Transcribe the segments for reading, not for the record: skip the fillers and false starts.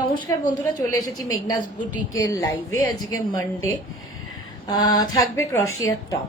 নমস্কার বন্ধুরা, চলে এসেছি মেঘনাস বুটিকের লাইভে। আজকে মানডে, থাকবে ক্রশিয়ার টপ।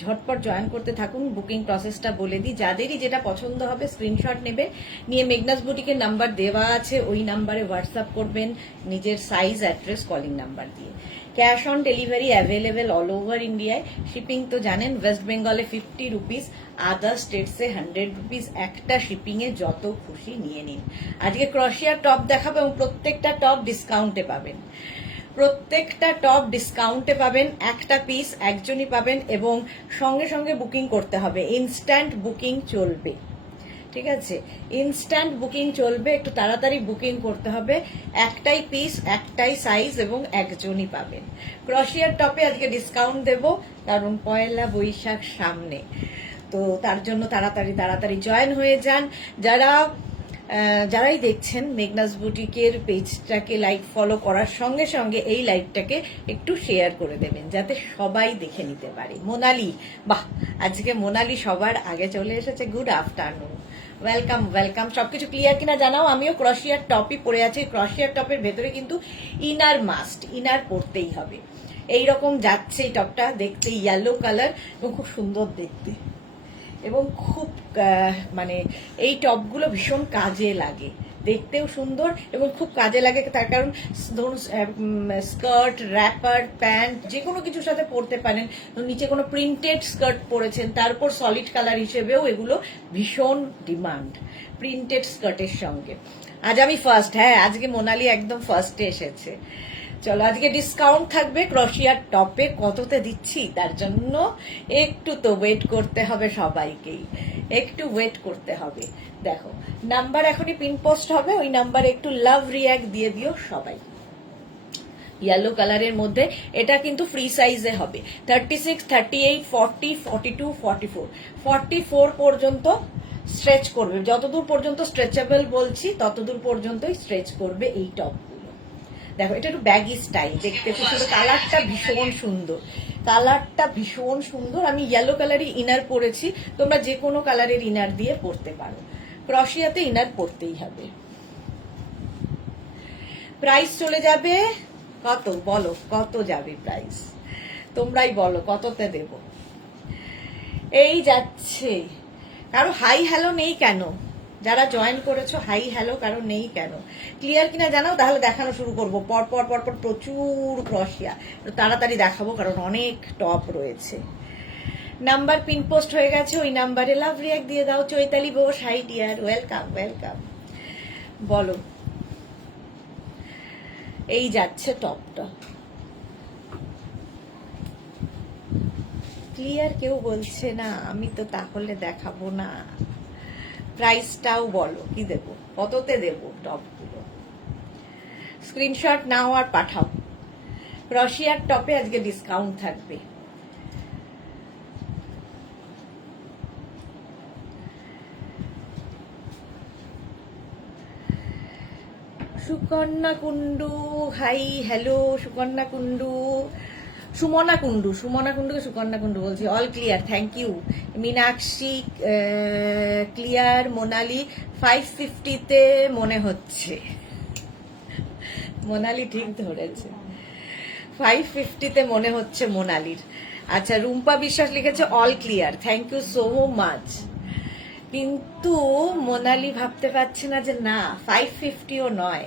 ঝটপট জয়েন করতে থাকুন। বুকিং প্রসেসটা বলে দিই, যাদেরই যেটা পছন্দ হবে স্ক্রিনশট নেবে, নিয়ে মেঘনাস বুটিকের নাম্বার দেওয়া আছে, ওই নাম্বারে হোয়াটসঅ্যাপ করবেন নিজের সাইজ, অ্যাড্রেস, কলিং নাম্বার দিয়ে। Cash on delivery available all over ইন্ডিয়ায়। শিপিং তো জানেন, ওয়েস্ট বেঙ্গলে 50 রুপিস, আদার স্টেটসে 100 রুপিস। একটা শিপিং এ যত খুশি নিয়ে নিন। আজকে ক্রশিয়ার টপ দেখাবো এবং প্রত্যেকটা টপ ডিসকাউন্টে পাবেন। প্রত্যেকটা টপ ডিসকাউন্টে পাবেন, একটা পিস একজনই পাবেন এবং সঙ্গে সঙ্গে বুকিং করতে হবে। ইনস্ট্যান্ট বুকিং চলবে, ঠিক আছে? ইনস্ট্যান্ট বুকিং চলবে, একটু তাড়াতাড়ি বুকিং করতে হবে। একটাই পিস, একটাই সাইজ এবং একজনই পাবেন। ক্রশিয়ার টপে আজকে ডিসকাউন্ট দেব, কারণ পয়লা বৈশাখ সামনে, তো তার জন্য তাড়াতাড়ি জয়েন হয়ে যান। যারাই দেখছেন মেঘনাস বুটিকের পেজটাকে লাইক ফলো করার সঙ্গে সঙ্গে এই লাইভটাকে একটু শেয়ার করে দেবেন, যাতে সবাই দেখে নিতে পারে। মোনালি, বাহ, আজকে মোনালি সবার আগে চলে এসেছে। Good afternoon, welcome welcome. সবকিছু ক্লিয়ার কিনা জানাও। আমিও ক্রশিয়ার টপই পরে আছি। ক্রশিয়ার টপের ভেতরে কিন্তু ইনার মাস্ট, ইনার পরতেই হবে। এইরকম যাচ্ছে এই টপটা দেখতে, ইয়েলো কালার এবং খুব সুন্দর দেখতে, এবং খুব মানে এই টপগুলো ভীষণ কাজে লাগে, দেখতেও সুন্দর এবং খুব কাজে লাগে। তার কারণ ধরুন স্কার্ট, র্যাপার, প্যান্ট যে কোনো কিছুর সাথে পরতে পারেন। নিচে কোনো প্রিন্টেড স্কার্ট পরেছেন, তার উপর সলিড কালার হিসেবেও এগুলো ভীষণ ডিমান্ড প্রিন্টেড স্কার্টের সঙ্গে। আজ আমি ফার্স্ট, হ্যাঁ আজকে মোনালি একদম ফার্স্টে এসেছে। চলো, আজকে ডিসকাউন্ট থাকবে ক্রশিয়ার টপে। কততে দিচ্ছি তার জন্য একটু তো ওয়েট করতে হবে, সবাইকেই একটু ওয়েট করতে হবে। দেখো, নাম্বার এখনই পিন পোস্ট হবে, ওই নাম্বারে একটু লাভ রিয়াক্ট দিয়ে দিও সবাই। ইয়েলো কালারের মধ্যে এটা কিন্তু ফ্রি সাইজে হবে। 36, 38, 40, 42, 44, 44 পর্যন্ত স্ট্রেচ করবে। যতদূর পর্যন্ত স্ট্রেচেবল বলছি ততদূর পর্যন্তই স্ট্রেচ করবে এই টপ। দেখো, এটা একটু ব্যাগি স্টাইল, দেখতে খুব সুন্দর। কালারটা ভীষণ সুন্দর, কালারটা ভীষণ সুন্দর। আমি ইয়েলো কালারই ইনার পরেছি, তোমরা যে কোনো কালারের ইনার দিয়ে পরতে পারো। ক্রশিয়াতে ইনার পরতেই হবে। প্রাইস চলে যাবে কত, বলো কত যাবে প্রাইস? তোমরাই বলো কততে দেব। এই যাচ্ছে। কারো হাই হ্যালো নেই কেন? যারা জয়েন করেছো হাই হ্যালো কারণ নেই কেন? ক্লিয়ার কিনা জানাও, তাহলে দেখানো শুরু করবো। পরপর প্রচুর ক্রশিয়া তাড়াতাড়ি দেখাবো, কারণ অনেক টপ রয়েছে। নাম্বার পিন পোস্ট হয়ে গেছে, ওই নাম্বারে লাভ রিয়াক্ট দিয়ে দাও। Chaitali Bose, high deer, welcome welcome. বলো, এই যাচ্ছে টপটা। ক্লিয়ার কেউ বলছে না, আমি তো তাহলে দেখাবো না। প্রাইসটাও বলো, কি দেবো, কততে দেবো টপগুলো? স্ক্রিনশট নাও আর পাঠাও। ক্রশিয়ার টপে আজকে ডিসকাউন্ট থাকবে। Sukanya Kundu, hi hello Sukanya Kundu. সুমনা কুন্ডুকে সুকন্যা কুন্ডু বলছি। All clear, thank you. Meenakshi clear. Monali 550-তে মনে হচ্ছে। মোনালি ঠিক ধরেছে, 550-তে মনে হচ্ছে মোনালির। আচ্ছা, রুম্পা বিশ্বাস লিখেছে all clear, thank you so much. কিন্তু মোনালি ভাবতে পারছে না যে না 550ও নয়।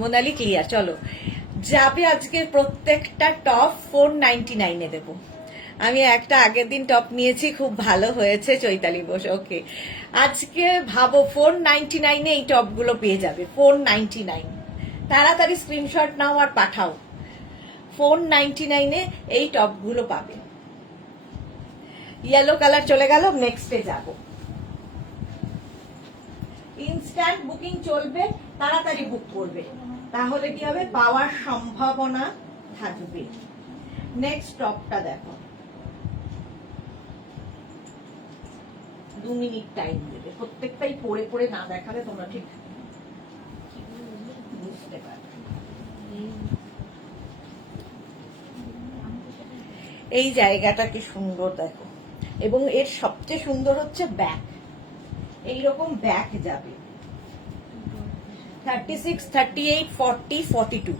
মোনালি ক্লিয়ার। চলো, যাবে আজকে প্রত্যেকটা টপ 499-এ দেব। আমি একটা আগের দিন টপ নিয়েছি, খুব ভালো হয়েছে। চৈতালি বোস, ওকে। আজকে ভাবো 499-এ এই টপগুলো পেয়ে যাবে। 499, তাড়াতাড়ি স্ক্রিনশট নাও আর পাঠাও। 499-এ এই টপগুলো পাবে। ইয়েলো কালার চলে গেল, নেক্সটে যাব। ইনস্ট্যান্ট বুকিং চলবে, তাড়াতাড়ি বুক করবে, তাহলে কি হবে, পাওয়ার সম্ভাবনা থাকবে। নেক্সট টপটা দেখো, 2 মিনিট টাইম দেবে। প্রত্যেকটাই পরে পরে না দেখালে তোমরা ঠিক বুঝতে পারবে। এই জায়গাটা কি সুন্দর দেখো, এবং এর সবচেয়ে সুন্দর হচ্ছে ব্যাক। এইরকম ব্যাক যাবে। 36, 38, 40, 42।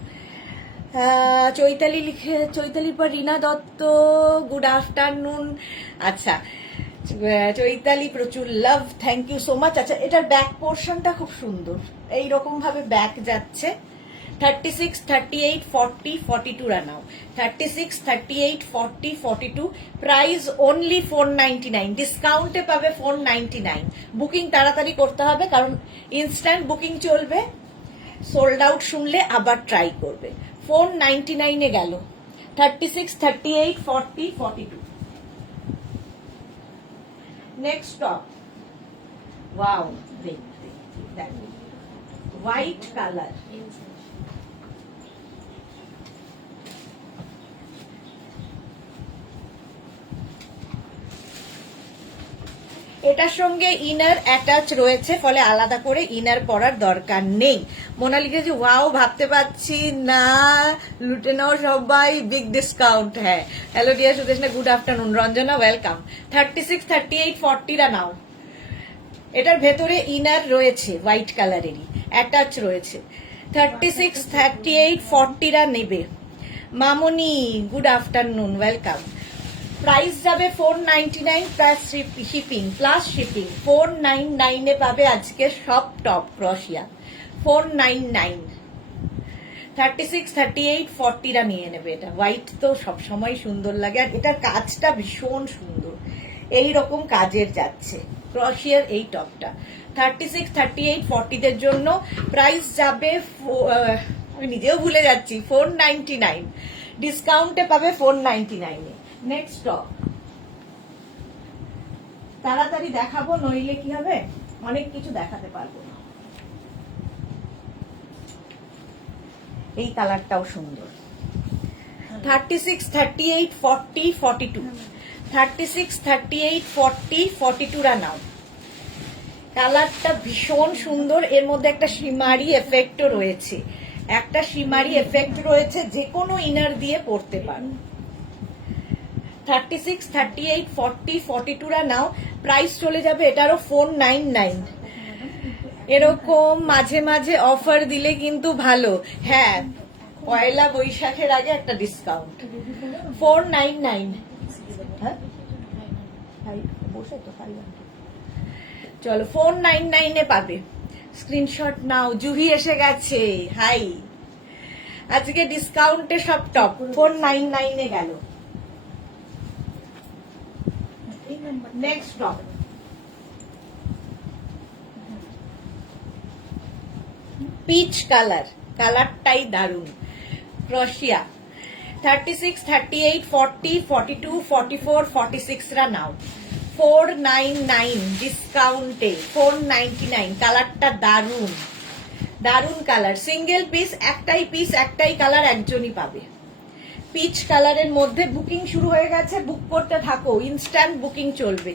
চৈতালি পর রিনা দত্ত, গুড আফটারনুন। আচ্ছা, চৈতালি প্রচুর লাভ, থ্যাংক ইউ সো মাচ। আচ্ছা, এটার ব্যাক পোর্শনটা খুব সুন্দর, এইরকম ভাবে ব্যাক যাচ্ছে। 36, 38, 40, 42 রানাও। 36, 38, 40, 42, প্রাইস অনলি 499, ডিসকাউন্টে পাবে 499। বুকিং তাড়াতাড়ি করতে হবে, কারণ ইনস্ট্যান্ট বুকিং চলবে। সোল্ড আউট শুনলে আবার ট্রাই করবে। 499 এ গেল। 36, 38, 40, 42। নেক্সট টপ, ওয়াও, দেখো হোয়াইট কালার। এটার সঙ্গে ইনার অ্যাটাচ রয়েছে, ফলে আলাদা করে ইনার পরার দরকার নেই। মোনালিকা জি ওয়াও, ভাবতে পারছি না, লুটে নাও সবাই, বিগ ডিসকাউন্ট। হ্যাঁ, hello dear Sudeshna, good afternoon. Ranjana welcome. 36, 38, 40 রা নাও। এটার ভেতরে ইনার রয়েছে, হোয়াইট কালারেরই অ্যাটাচ রয়েছে। 36, 38, 40 রা নেবে। মামনি গুড আফটারনুন, ওয়েলকাম। প্রাইস যাবে 499 প্লাস শিপিং, 499 এ পাবে আজকে সব টপ ক্রশিয়া। 499। 36, 38, 40 রা নিয়ে নেবে। এটা হোয়াইট তো সবসময় সুন্দর লাগে, আর এটার কাজটা ভীষণ সুন্দর, এই রকম কাজের যাচ্ছে ক্রশিয়ার এই টপটা। 36, 38, 40 দের জন্য প্রাইস যাবে, আমি নিজেও ভুলে যাচ্ছি, 499। ডিসকাউন্টে পাবে 499 এ। নেক্সট টপ তাড়াতাড়ি দেখাবো, নইলে কি হবে, অনেক কিছু দেখাতে পারবো না। এই কালারটাও সুন্দর। 36, 38, 40, 42। 36, 38, 40, 42 রা নাও। কালারটা ভীষণ সুন্দর, এর মধ্যে একটা শিমারি এফেক্টও রয়েছে, যে কোনো ইনার দিয়ে পরতে পারো। 36, 38, 40, 42 রা নাও। প্রাইস চলে যাবে এটারও 499। এরকম মাঝে মাঝে অফার দিলে কিন্তু ভালো। হ্যাঁ, পয়লা বৈশাখের আগে একটা ডিসকাউন্ট। 499। হ্যাঁ, বসে তো চলো, 499 এ পাবে। স্ক্রিনশট নাও। জুহি এসে গেছে, হাই। আজকে ডিসকাউন্টে সব টপ 499 এ গেল। নেক্সট টপ, পিচ কালার, কালারটাই দারুন, ক্রশিয়া। 36, 38, 40, 42, 44, 46 রা নাও। 499 ডিসকাউন্টে 499। কালারটা দারুন, দারুন কালার। সিঙ্গেল পিস, একটাই কালার, একজনই পাবে। পিচ কালারের মধ্যে বুকিং শুরু হয়ে গেছে, বুক করতে থাকো, ইনস্ট্যান্ট বুকিং চলবে।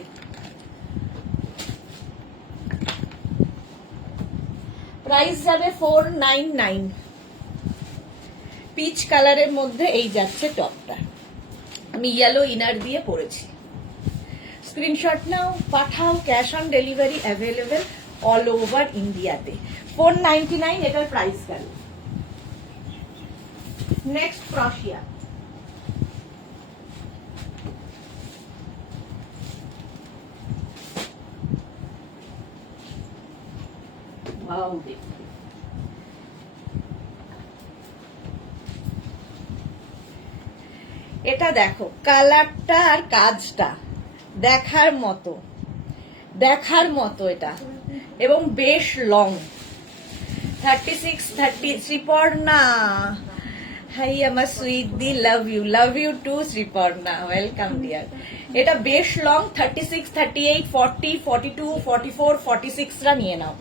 প্রাইস যাবে 499। পিচ কালারের মধ্যে এই যাচ্ছে টপটা, আমি ইয়েলো ইনার দিয়ে পরেছি। স্ক্রিনশট নাও, পাঠাও, cash on delivery available all over ইন্ডিয়াতে। 499 এটার প্রাইস গেল। নেক্সট ক্রশিয়া, এটা দেখো, কালারটা আর কাজটা দেখার মতো এটা, এবং বেশ লং। 36, 30 শ্রীপর্ণা, হাই আমার সুইট দি, love you too Sriparna, welcome dear. এটা বেশ লং। 36, 38, 40, 42, 44, 46 রা নিয়ে নাও।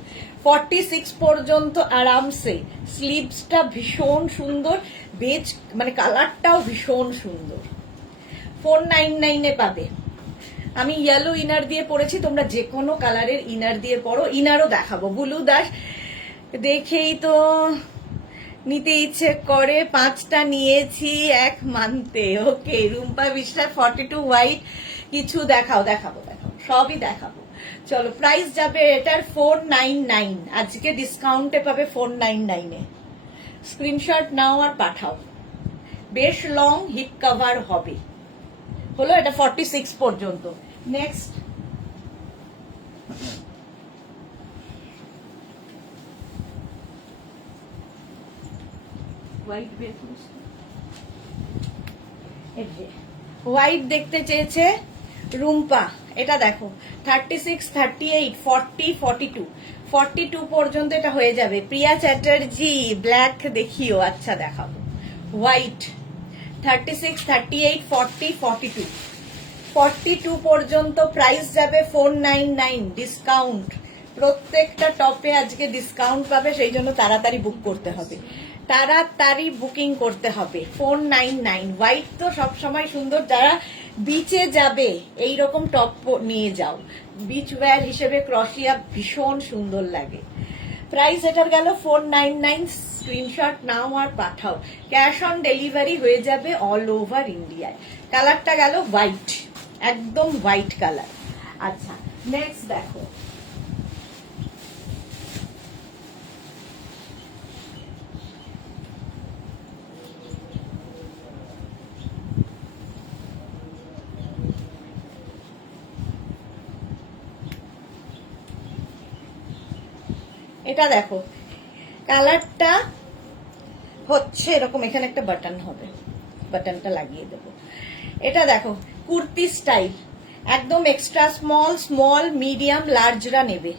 46 পর্যন্ত আরামসে। স্লিভসটা ভীষণ সুন্দর, বেজ মানে কালারটাও ভীষণ সুন্দর। 499 এ পাবে। আমি ইয়েলো ইনার দিয়ে পরেছি, তোমরা যে কোনো কালারের ইনার দিয়ে পরো। ইনারও দেখাবো। বুলু দাস, দেখেই তো নিতে ইচ্ছে করে, 5টা নিয়েছি 1 মান্থে। ওকে, রুম্পা বিশ্বাস 42 হোয়াইট, কিছু দেখাবো, সবই দেখাবো। চলো প্রাইস যাবে এটার 499, আজকে ডিসকাউন্টে পাবে 499 এ। স্ক্রিনশট নাও আর পাঠাও। বেশ লং হিপ কভার হবে। হলো, এটা 46 পর্যন্ত। নেক্সট হোয়াইট বের করিস, হোয়াইট দেখতে চেয়েছে রুম্পা। এটা দেখো 36, 38, 40, 42, 42 পর্যন্ত এটা হয়ে যাবে। প্রিয়া চ্যাটার্জি ব্ল্যাক দেখিও, আচ্ছা দেখাবো। হোয়াইট 36, 38, 40, 42, 42 পর্যন্ত প্রাইস যাবে 499 ডিসকাউন্ট। প্রত্যেকটা টপে আজকে ডিসকাউন্ট পাবে, সেই জন্য তাড়াতাড়ি বুক করতে হবে, তাড়াতাড়ি বুকিং করতে হবে। 499। হোয়াইট তো সবসময় সুন্দর, যারা বিচে যাবে এই রকম টপ নিয়ে যাও, বিচ ওয়্যার হিসেবে ক্রসিয়া ভীষণ সুন্দর লাগে। প্রাইস এটার গেল 499। স্ক্রিনশট নাও আর পাঠাও। ক্যাশ অন ডেলিভারি হয়ে যাবে অল ওভার ইন্ডিয়ায়। কালারটা গেল হোয়াইট, একদম হোয়াইট কালার। আচ্ছা নেক্সট দেখো, এটা দেখো কালারটা হচ্ছে এরকম, এখানে একটা বাটন হবে, বাটনটা লাগিয়ে দেবো। এটা দেখো কুর্তি স্টাইল, একদম এক্সট্রা স্মল, স্মল, মিডিয়াম, লার্জরা নেবে।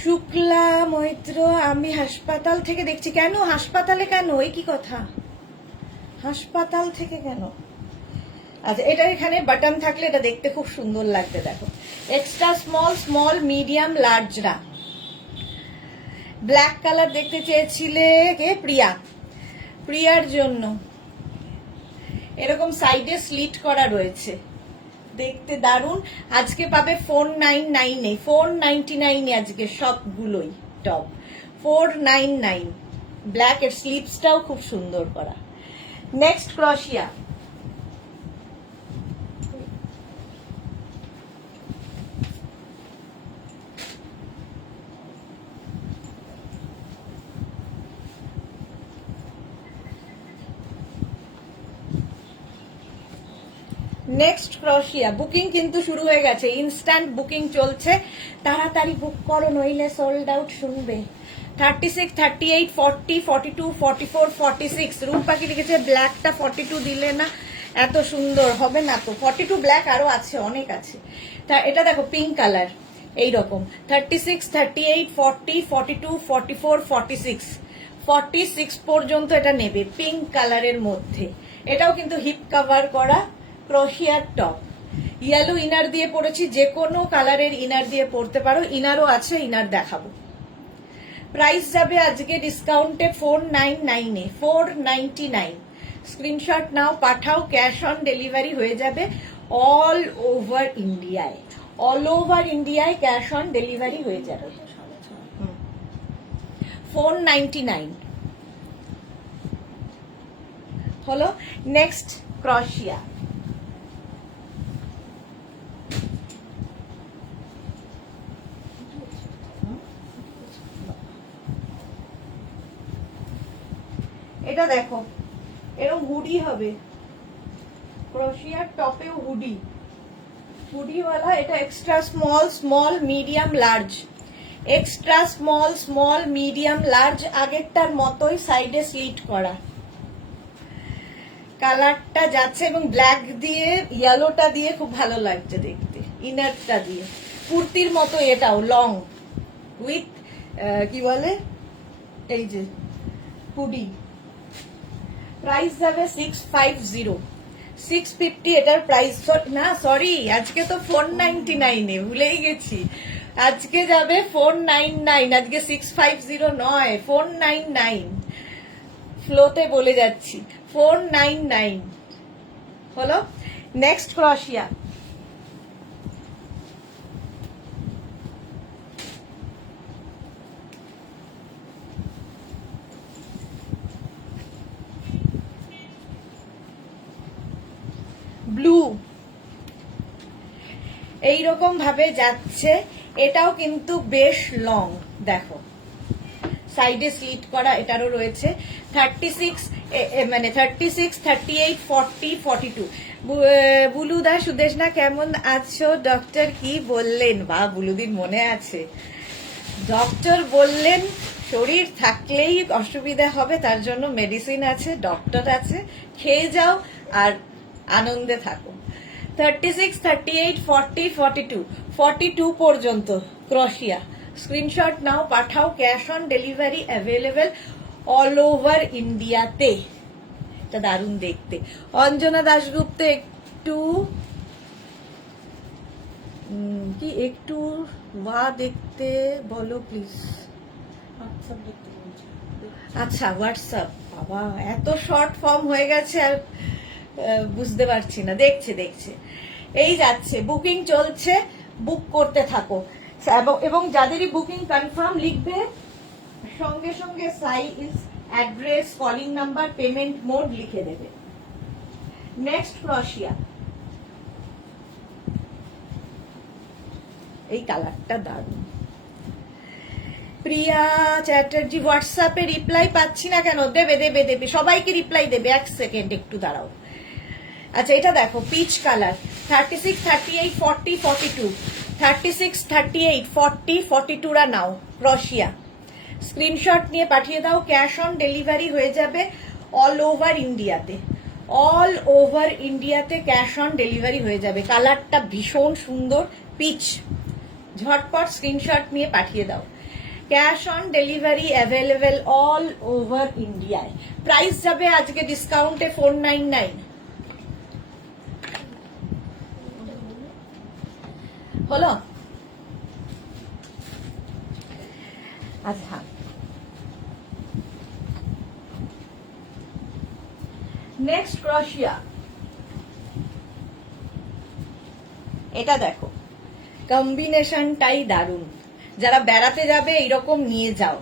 শুক্লা মৈত্র, আমি হাসপাতাল থেকে দেখছি। কেন হাসপাতালে, কেন এই কি কথা, হাসপাতাল থেকে কেন? আচ্ছা এটা এখানে বাটন থাকলে এটা দেখতে খুব সুন্দর লাগবে। দেখো এক্সট্রা স্মল, স্মল, মিডিয়াম, লার্জরা। ব্ল্যাক কালার দেখতে চেয়েছিলে কে? প্রিয়া। প্রিয়ার জন্য এরকম সাইডে স্লিট করা রয়েছে, দেখতে দারুন। আজকে পাবে 499 এ, 499 এ আজকে সবগুলোই টপ 499। ব্ল্যাক এর স্লিপসটাও খুব সুন্দর করা। নেক্সট ক্রশিয়া, নেক্সট ক্রশিয়া। বুকিং কিন্তু শুরু হয়ে গেছে, ইনস্ট্যান্ট বুকিং চলছে, তাড়াতাড়ি বুক করো নইলে সোল্ড আউট শুনবে। 36, 38, 40, 42, 44, 46। রুম পাখি লিখেছে ব্ল্যাকটা 42 দিলে না, এত সুন্দর হবে না তো। 42 ব্ল্যাক আরো আছে, অনেক আছে। তা এটা দেখো পিঙ্ক কালার এইরকম 36, 38, 40, 42, 44, 46, 46 পর্যন্ত এটা নেবে পিঙ্ক কালারের মধ্যে। এটাও কিন্তু হিপ কভার করা ক্রশিয়ার টপ। ইয়েলো ইনার দিয়ে পরেছি, যে কোনো কালারের ইনার দিয়ে পরতে পারো। ইনারও আছে, ইনার দেখাবো। প্রাইস যাবে আজকে ডিসকাউন্টে 499 এ, 499। স্ক্রিনশট নাও পাঠাও, ক্যাশ অন ডেলিভারি হয়ে যাবে অল ওভার ইন্ডিয়ায়। অল ওভার ইন্ডিয়ায় ক্যাশ অন ডেলিভারি হয়ে যাবে। 499 হলো। নেক্সট ক্রশিয়া, এটা দেখো এরকম হুডি হবে, ক্রোশিয়ার টপেও হুডি, হুডিওয়ালা। এটা extra small, small, medium, large. Extra small, small, medium, large, আগেরটার মতোই সাইডে স্লিট করা। কালারটা যাচ্ছে এবং ব্ল্যাক দিয়ে ইয়েলোটা দিয়ে খুব ভালো লাগছে দেখতে, ইনারটা দিয়ে। কুর্তির মতো এটাও লং উইথ কি বলে এই যে হুডি। প্রাইস যাবে 650, 650 এটার প্রাইস না, সরি আজকে তো 499 এ, ভুলেই গেছি। আজকে যাবে 499, আজকে 650 নয়, 499। ফ্লোতে বলে যাচ্ছি 499 হলো। নেক্সট ক্রশিয়া, ব্লু। এইরকম ভাবে যাচ্ছে। এটাও কিন্তু বেশ লং, দেখো সাইডে স্লিট করা এটারও রয়েছে। 36 মানে 36, 38, 40, 42। বুলুদা সুদেশনা কেমন আছো? ডক্টর কি বললেন? বা বুলুদিন মনে আছে, ডক্টর বললেন শরীর থাকলেই অসুবিধা হবে, তার জন্য মেডিসিন আছে, ডক্টর আছে, খেয়ে যাও আর আনন্দে থাকো। 36, 38, 40, 42, 42 পর্যন্ত ক্রশিয়া। স্ক্রিনশট নাও, পাঠাও। Cash on delivery available all over ইন্ডিয়াতে। এটা দারুণ দেখতে। অঞ্জনা দাশগুপ্ত একটু কি একটু ওয়া দেখতে বলো প্লিজ। আচ্ছা হোয়াটসঅ্যাপ, বাবা এত শর্ট ফর্ম হয়ে গেছে আর বুঝতে পারছি না। দেখছে এই যাচ্ছে, বুকিং চলছে, বুক করতে থাকো। এবং যাদেরই বুকিং কনফার্ম লিখবে, সঙ্গে সঙ্গে size, address, calling number, payment mode লিখে দেবে। নেক্সট ক্রশিয়া, এই কালারটা দারুণ। প্রিয়া চ্যাটার্জি, হোয়াটসঅ্যাপে রিপ্লাই পাচ্ছি না কেন? দেবে, সবাইকে রিপ্লাই দেবে। এক সেকেন্ড একটু দাঁড়াও। আচ্ছা এটা দেখো, পিচ কালার। 36, 38, 40, 42, 36, 38, 40, 42 রা নাও। ক্রশিয়া স্ক্রিনশট নিয়ে পাঠিয়ে দাও। ক্যাশ অন ডেলিভারি হয়ে যাবে অল ওভার ইন্ডিয়াতে। অল ওভার ইন্ডিয়াতে ক্যাশ অন ডেলিভারি হয়ে যাবে। কালারটা ভীষণ সুন্দর, পিচ। ঝটপট স্ক্রিনশট নিয়ে পাঠিয়ে দাও। Cash on delivery available all over ইন্ডিয়ায়। প্রাইস যাবে আজকে ডিসকাউন্টে 499। হলো? আচ্ছা নেক্সট ক্রশিয়া, এটা দেখো, কম্বিনেশনটাই দারুণ। যারা বেড়াতে যাবে এইরকম নিয়ে যাও।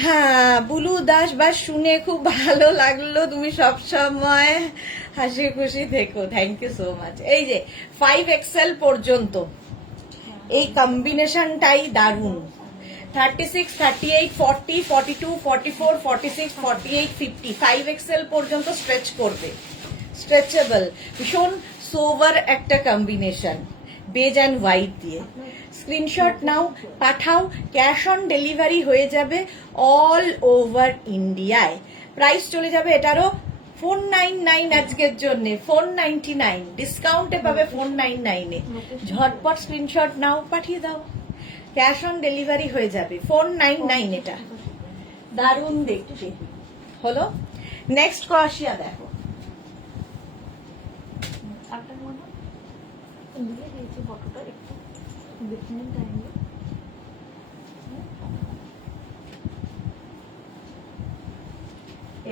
হ্যাঁ বুলু দাস, বা শুনে খুব ভালো লাগলো। তুমি সবসময় হাসি খুশি থেকো, থ্যাংক ইউ সো মাচ। এই যে 5XL পর্যন্ত এই কম্বিনেশনটাই দারুণ। 36, 38, 40, 42, 44, 46, 48, 50, 5XL পর্যন্ত স্ট্রেচ করবে। স্ট্রেচেবল, ভীষণ সোভার একটা কম্বিনেশন, বেজ অ্যান্ড হোয়াইট দিয়ে। স্ক্রিনশট নাও, পাঠাও। ক্যাশ অন ডেলিভারি হয়ে যাবে অল ওভার ইন্ডিয়ায়। প্রাইস চলে যাবে এটারও 499 আজকের জন্য। 499 ডিসকাউন্টে পাবে 499-এ। ঝটপট স্ক্রিনশট নাও, পাঠিয়ে দাও। ক্যাশ অন ডেলিভারি হয়ে যাবে 499। এটা দারুণ দেখতে হলো। নেক্সট ক্রশিয়া দেখো,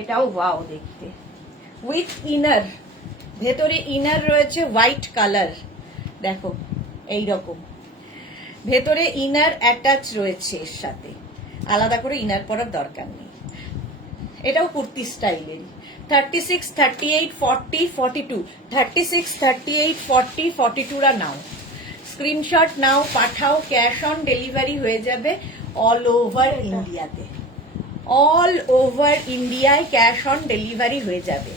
এটাও ওয়াও দেখতে, উইথ ইনার। ভেতরে ইনার রয়েছে হোয়াইট কালার, দেখো এইরকম। ভেতরে ইনার অ্যাটাচ রয়েছে, এর সাথে আলাদা করে ইনার পরার দরকার নেই। এটাও কুর্তি স্টাইলেরই। 36, 38, 40, 42, 36, 38, 40, 42 রা নাও। স্ক্রিনশট নাও, পাঠাও। ক্যাশ অন ডেলিভারি হয়ে যাবে অল ওভার ইন্ডিয়াতে। অল ওভার ইন্ডিয়ায় ক্যাশ অন ডেলিভারি হয়ে যাবে।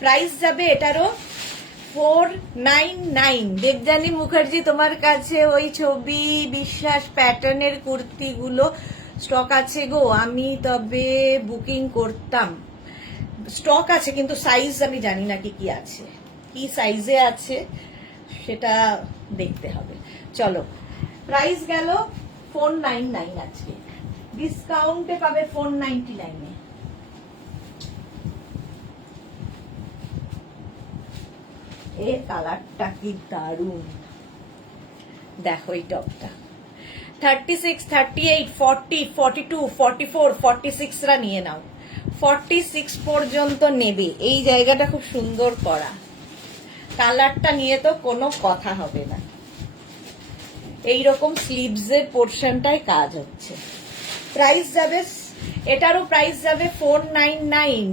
প্রাইস যাবে এটারও 499। দেবজানী মুখার্জি, তোমার কাছে ওই ছবি বিশ্বাস প্যাটার্নের কুর্তিগুলো স্টক আছে গো? আমি তবে বুকিং করতাম। স্টক আছে, কিন্তু সাইজ আমি জানি না কি আছে, কি সাইজে আছে সেটা দেখতে হবে। চলো, প্রাইস গেল 499, আজকে ডিসকাউন্টে পাবে 499-এ। এর কালারটা কি দারুণ, দেখো এই টপটা। 36, 38, 40, 42, 44, 46 রা নিয়ে নাও। 46 পর্যন্ত নেবে। এই জায়গাটা খুব সুন্দর করা, কালারটা নিয়ে তো কোনো কথা হবে না। এইরকম স্লিভসের পোর্শনটায় কাজ হচ্ছে। প্রাইস যাবে, এটারও প্রাইস যাবে 499।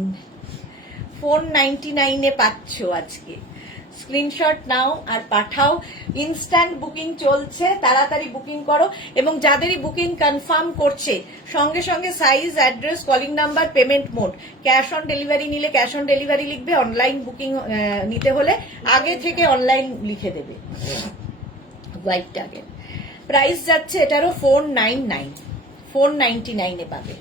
499-এ পাচ্ছ আজকে। স্ক্রিনশট নাও আর পাঠাও। ইনস্ট্যান্ট বুকিং চলছে, তাড়াতাড়ি বুকিং করো। এবং যাদেরই বুকিং কনফার্ম করছে সঙ্গে সঙ্গে size, address, calling number, payment mode, cash on delivery নিলে ক্যাশ অন ডেলিভারি লিখবে, অনলাইন বুকিং নিতে হলে আগে থেকে অনলাইন লিখে দেবে। হোয়াইটটা আগে। প্রাইস যাচ্ছে এটারও 499, 499 পাবে।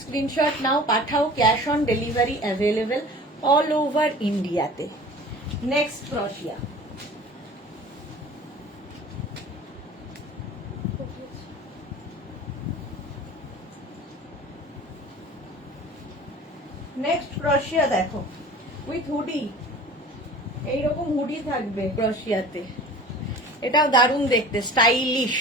স্ক্রিনশট নাও, পাঠাও। Cash on delivery available all over ইন্ডিয়াতে। নেক্সট ক্রশিয়া। নেক্সট ক্রশিয়া দেখো, উইথ হুডি। এইরকম হুডি থাকবে ক্রশিয়াতে, এটাও দারুণ দেখতে, স্টাইলিশ।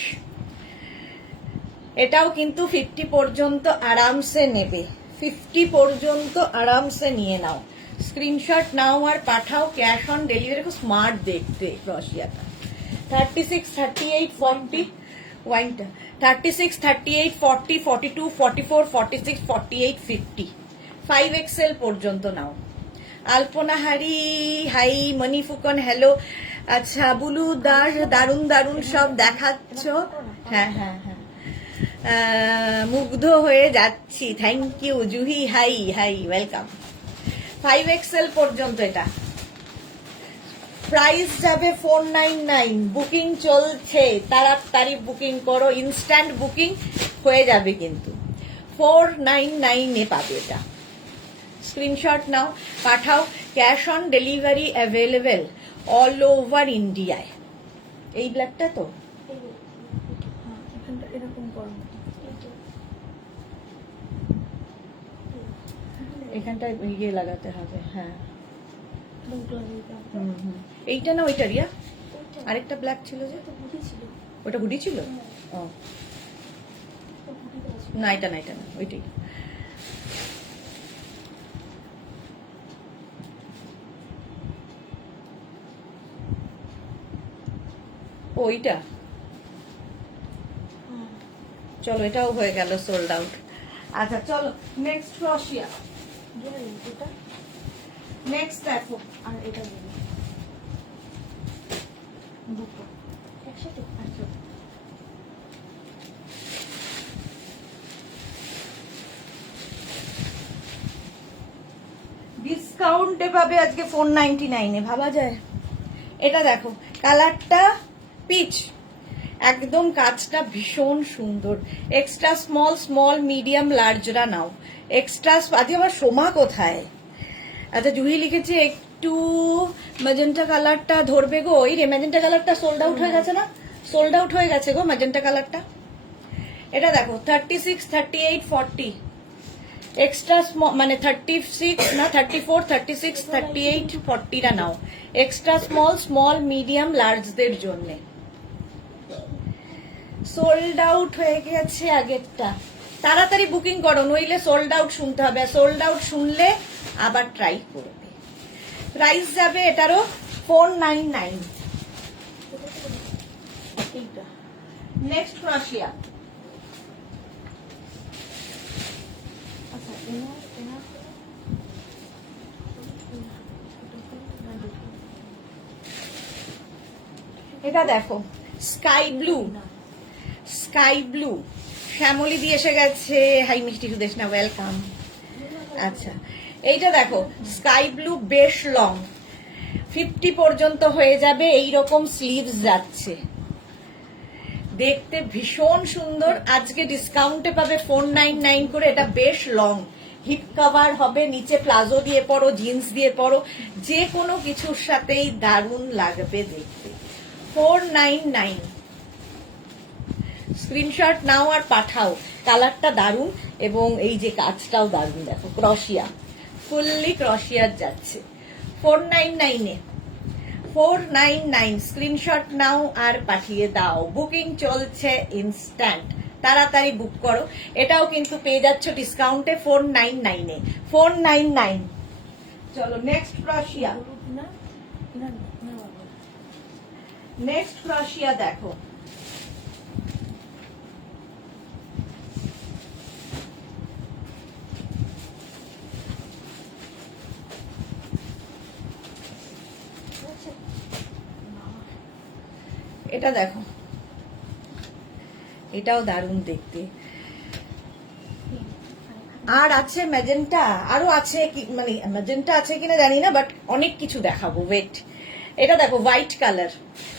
এটাও কিন্তু 50 পর্যন্ত আরামসে নেবে, 50 পর্যন্ত আরামসে নিয়ে নাও। স্ক্রিনশট নাও আর পাঠাও। Cash on delivery. খুব স্মার্ট দেখতে ক্রশিয়াটা। 36, 38, 40 ওয়াইনটা 36, 38, 40, 42, 44, 46, 48, 50, 5XL পর্যন্ত নাও। আলপনা হারি, হাই মনি ফুকন, হ্যালো। আচ্ছা বুলু দাস, দারুন দারুন সব দেখাচ্ছ। হ্যাঁ হ্যাঁ হ্যাঁ, মুগ্ধ হয়ে যাচ্ছি। Thank you Juhi, hi hi, welcome. 5XL পর্যন্ত এটা। প্রাইস যাবে 499, বুকিং চলছে, তাড়াতাড়ি বুকিং করো, ইনস্ট্যান্ট বুকিং হয়ে যাবে কিন্তু। 499 পাবে এটা। স্ক্রিনশট নাও, পাঠাও। Cash on delivery available all over ইন্ডিয়ায়। এই ব্ল্যাকটা তো এখানটায় ইয়ে লাগাতে হবে। হ্যাঁ এইটা না ওইটা রিয়া, আরেকটা ব্ল্যাক ছিল যে, ওটা হুডি ছিল। ও না, এটা না, এটা না, ওইটাই। ওইটা চলো, এটাও হয়ে গেল সোল্ড আউট। আচ্ছা চলো নেক্সট ক্রশিয়া। নেক্সট দেখো, আর এটা দুটো একসাথে। আচ্ছা ডিসকাউন্টে পাবে আজকে 499, ভাবা যায়? এটা দেখো, কালারটা পিচ, একদম কাজটা ভীষণ সুন্দর। এক্সট্রা স্মল, স্মল, মিডিয়াম, লার্জরা নাও। এক্সট্রা আজকে আমার সোমা কোথায়? আচ্ছা জুহি লিখেছে একটু ম্যাজেন্টা কালারটা ধরবে গো। ওই রে, ম্যাজেন্টা কালারটা সোল্ড আউট হয়ে গেছে না? সোল্ড আউট হয়ে গেছে গো ম্যাজেন্টা কালারটা। এটা দেখো 36, 38, 40, এক্সট্রা মানে 36 না 34, 36, 38, 40টা নাও। এক্সট্রা স্মল, স্মল, মিডিয়াম, লার্জদের জন্য। সোল্ড আউট হয়ে গেছে আগেরটা, তাড়াতাড়ি বুকিং করো, নইলে সোল্ড আউট শুনতে হবে। সোল্ড আউট শুনলে আবার ট্রাই করবে। প্রাইস যাবে এটারও 499। নেক্সট ক্রশিয়া। আচ্ছা এটা দেখো sky blue, sky blue Shyamali দিয়ে এসে গেছে। হাই মিষ্টি সুদেশ না, ওয়েলকাম। আচ্ছা এইটা দেখো স্কাই ব্লু, বেশ লং, 50 পর্যন্ত হয়ে যাবে। এইরকম স্লিভস যাচ্ছে, দেখতে ভীষণ সুন্দর। আজকে ডিসকাউন্টে পাবে 499 করে। এটা বেশ লং, হিপ কভার হবে, নিচে প্লাজো দিয়ে পরো, জিন্স দিয়ে পরো, যে কোনো কিছুর সাথেই দারুণ লাগবে দেখতে। 499। স্ক্রিনশট নাও আর পাঠাও। কালারটা দারুণ এবং এই যে কাজটাও দারুণ। দেখো ক্রশিয়া, ফুললি ক্রশিয়ার যাচ্ছে 499-এ। 499 স্ক্রিনশট নাও আর পাঠিয়ে দাও। বুকিং চলছে ইনস্ট্যান্ট, তাড়াতাড়ি বুক করো। এটাও কিন্তু পেয়ে যাচ্ছ ডিসকাউন্টে 499-এ। 499। চলো নেক্সট ক্রশিয়া। নেক্সট ক্রশিয়া দেখো, এটা দেখো, এটাও দারুণ দেখতে। আর আছে ম্যাজেন্টা, আরো আছে কি, মানে ম্যাজেন্টা আছে কিনা জানি না, বাট অনেক কিছু দেখাবো, ওয়েট। এটা দেখো হোয়াইট কালার,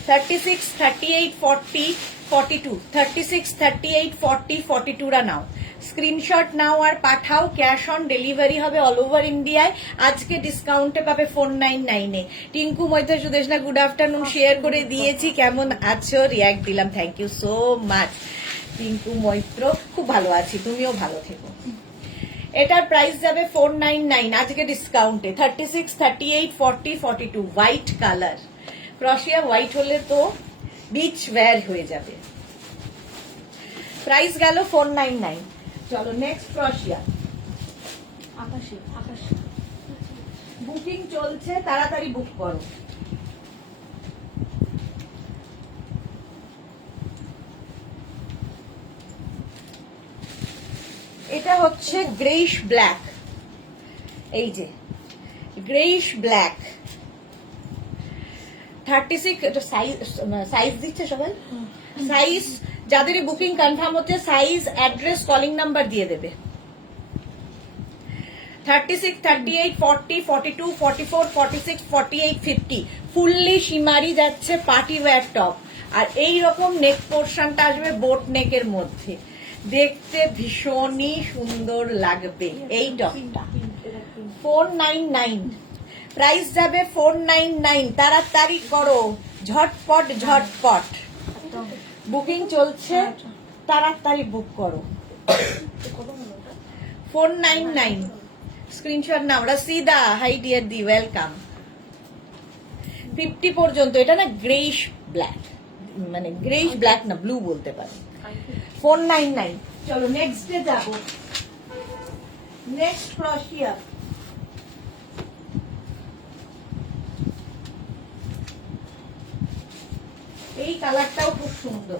36, 38, 40, 42, 36, 38, 40, 42 রা নাও, স্ক্রিনশট নাও আর পাঠাও। ক্যাশ অন ডেলিভারি হবে অল ওভার ইন্ডিয়ায়। আজকে ডিসকাউন্টে পাবে 499 এ। Tinku Maitra Sudeshna good afternoon share করে দিয়েছি, কেমন আছো, রিয়াক্ট দিলাম, thank you so much Tinku Maitra, খুব ভালো আছি, তুমিও ভালো থেকো। এটার প্রাইস যাবে 499 আজকে ডিসকাউন্টে, 36, 38, 40, 42 হোয়াইট কালার। ক্রশিয়া হোয়াইট হলে তো বিচ ওয়্যার হয়ে যাবে। প্রাইস গেল 499। চলো নেক্সট ক্রশিয়া, আকাশে আকাশে বুকিং চলছে, তাড়াতাড়ি বুক করো। এটা হচ্ছে গ্রেইশ ব্ল্যাক, এই যে গ্রেইশ ব্ল্যাক, 36। এটা সাইজ দিচ্ছে সবাই, সাইজ যাদেরই বুকিং কনফার্ম হচ্ছে সাইজ, অ্যাড্রেস, কলিং নাম্বার দিয়ে দেবে। 36, 38, 40, 42, 44, 46, 48, 50 ফুললি শিমারি যাচ্ছে পার্টি ওয়্যার টপ। আর এই রকম নেক পোর্শনটা আসবে বোট নেকের মধ্যে, দেখতে ভীষণই সুন্দর লাগবে এই টপটা। 499 প্রাইস যাবে 499, তাড়াতাড়ি করো, ঝটপট ঝটপট বুকিং চলছে, তাড়াতাড়ি বুক করো। 499 স্ক্রিনশট নাও। রাসিদা হাই ডিয়ার দি, ওয়েলকাম। 50 পর্যন্ত, এটা না গ্রেইশ ব্ল্যাক, মানে গ্রেইশ ব্ল্যাক না, ব্লু বলতে পারো। 499। চলো নেক্সট ডে যাবো, নেক্সট ক্রশিয়া। এই কালারটাও খুব সুন্দর,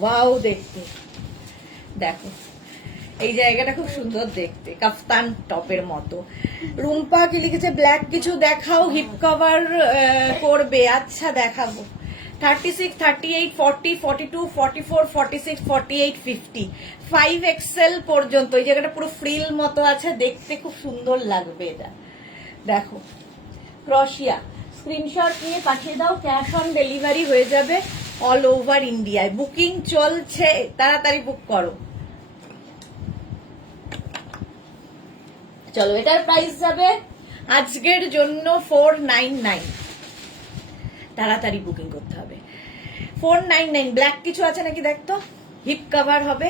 ওয়াও দেখতে, দেখো এই জায়গাটা খুব সুন্দর দেখতে, কাফতান টপের মতো। রুম্পা কি লিখেছে, ব্ল্যাক কিছু দেখাও, হিপ কভার করবে, আচ্ছা দেখাবো। 36, 38, 40, 42, 44, 46, 48, 50 5XL পর্যন্ত। এই জায়গাটা পুরো ফ্রিল মতো আছে, দেখতে খুব সুন্দর লাগবে এটা। দেখো ক্রশিয়া, স্ক্রিনশট নিয়ে পাঠিয়ে দাও, ক্যাশ অন ডেলিভারি হয়ে যাবে অল ওভার ইন্ডিয়ায়। বুকিং চলছে, তাড়াতাড়ি বুক করো। চলো এটার প্রাইস যাবে আজকের জন্য 499, তাড়াতাড়ি বুকিং করতে হবে। 499 ব্ল্যাক কিছু আছে নাকি দেখতো, হিপ কভার হবে।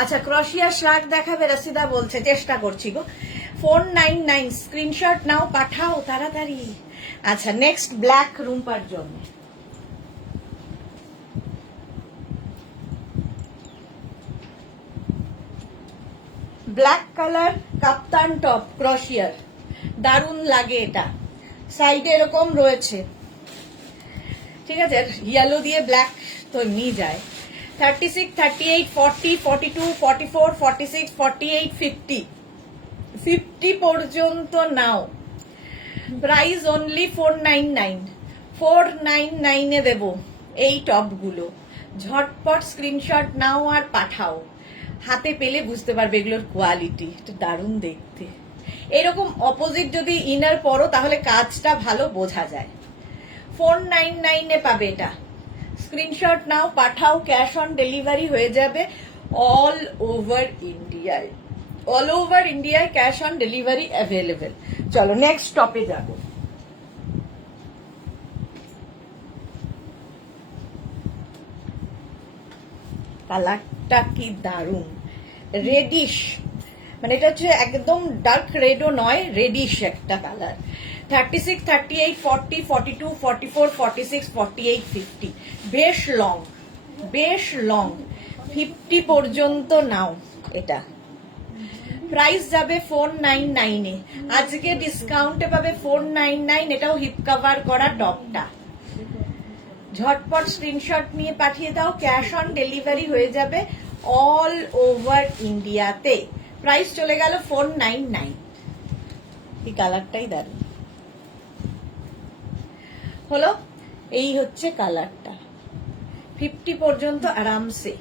আচ্ছা ক্রশিয়া শ্রাগ দেখাবে, রাসিদা বলছে, চেষ্টা করছি গো। 499 স্ক্রিনশট নাও, পাঠাও তাড়াতাড়ি। আচ্ছা নেক্সট ব্ল্যাক রুম্পার জন্য, ব্ল্যাক কালার কাপ্তান টপ ক্রশিয়ার, দারুণ লাগে এটা, সাইডে এরকম রয়েছে, ঠিক আছে, ইয়েলো দিয়ে ব্ল্যাক তো এমনি যায়। 36, 38, 40, 42, 44, 46, 48, 50 50 পর্যন্ত নাও। প্রাইস অনলি 499, 499 এ দেবো এই টপগুলো। ঝটপট স্ক্রিনশট নাও আর পাঠাও, হাতে পেলে বুঝতে পারবে এগুলোর কোয়ালিটি, দারুণ দেখতে। এরকম অপোজিট যদি ইনার পরো তাহলে কাজটা ভালো বোঝা যায়। 499 এ পাবে এটা, স্ক্রিনশট নাও, পাঠাও, ক্যাশ অন ডেলিভারি হয়ে যাবে অল ওভার ইন্ডিয়ায়। অল ওভার ইন্ডিয়ায় ক্যাশ অন ডেলিভারি অ্যাভেলেবেল। চলো নেক্সট টপে যাব। কালারটা কি দারুণ, রেডিশ, মানে এটা হচ্ছে একদম ডার্ক রেডও নয়, রেডিশ একটা কালার। 36, 38, 40, 42, 44, 46, 48, 50 বেশ লং, বেশ লং। 50 পর্যন্ত নাও এটা। প্রাইস যাবে 499 এ, আজকে ডিসকাউন্টে পাবে 499। এটাও হিপ কভার করা টপটা। ঝটপট স্ক্রিনশট নিয়ে পাঠিয়ে দাও, ক্যাশ অন ডেলিভারি হয়ে যাবে অল ওভার ইন্ডিয়াতে। প্রাইস চলে গেল 499। এই কালারটাই দারুণ হলো। এই হচ্ছে কালারটা, 50 পর্যন্ত আরামসে।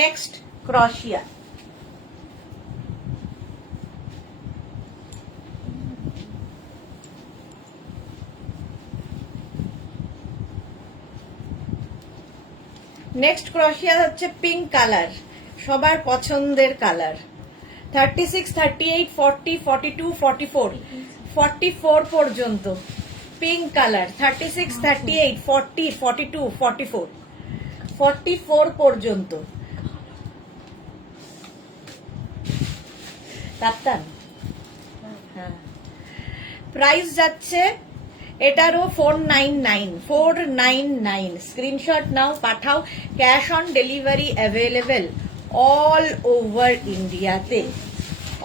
নেক্সট ক্রশিয়া। নেক্সট ক্রশিয়া হচ্ছে পিঙ্ক কালার, সবার পছন্দের কালার। 36, 38, 40, 42, 44, 44 পর্যন্ত পিঙ্ক কালার। 36, 38, 40, 42, 44, 44 পর্যন্ত। কাপ্তান, হ্যাঁ, প্রাইস যাচ্ছে এটারও 499, 499। স্ক্রিনশট নাও, পাঠাও। Cash on delivery available all over ইন্ডিয়াতে।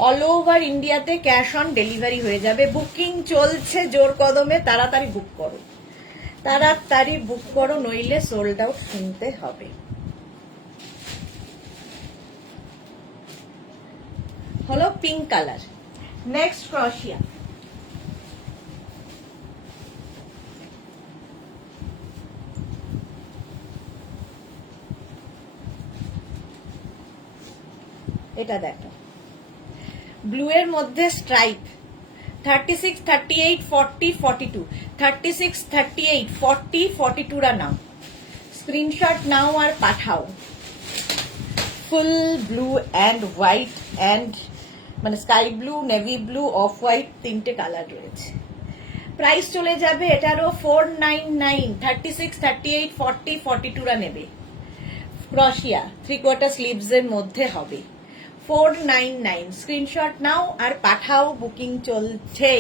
অল ওভার ইন্ডিয়াতে ক্যাশ অন ডেলিভারি হয়ে যাবে। বুকিং চলছে জোর কদমে, তাড়াতাড়ি বুক করো, তাড়াতাড়ি বুক করো, নইলে সোল্ড আউট শুনতে হবে। হলো পিঙ্ক কালার। নেক্সট ক্রশিয়া। এটা দেখো, ব্লু এর মধ্যে স্ট্রাইপ। 36, 38, 40, 42, 36, 38, 40, 42 রা নাও, স্ক্রিনশট নাও আর পাঠাও। Full blue and white and মানে sky blue, navy blue, off white, তিনটে কালার রয়েছে। প্রাইস চলে যাবে এটারও 499। 36, 38, 40, 42 রা নেবে। ক্রশিয়া 3/4 স্লিভস এর মধ্যে হবে। 499। স্ক্রিনশট নাও আর পাঠাও, বুকিং চলছে।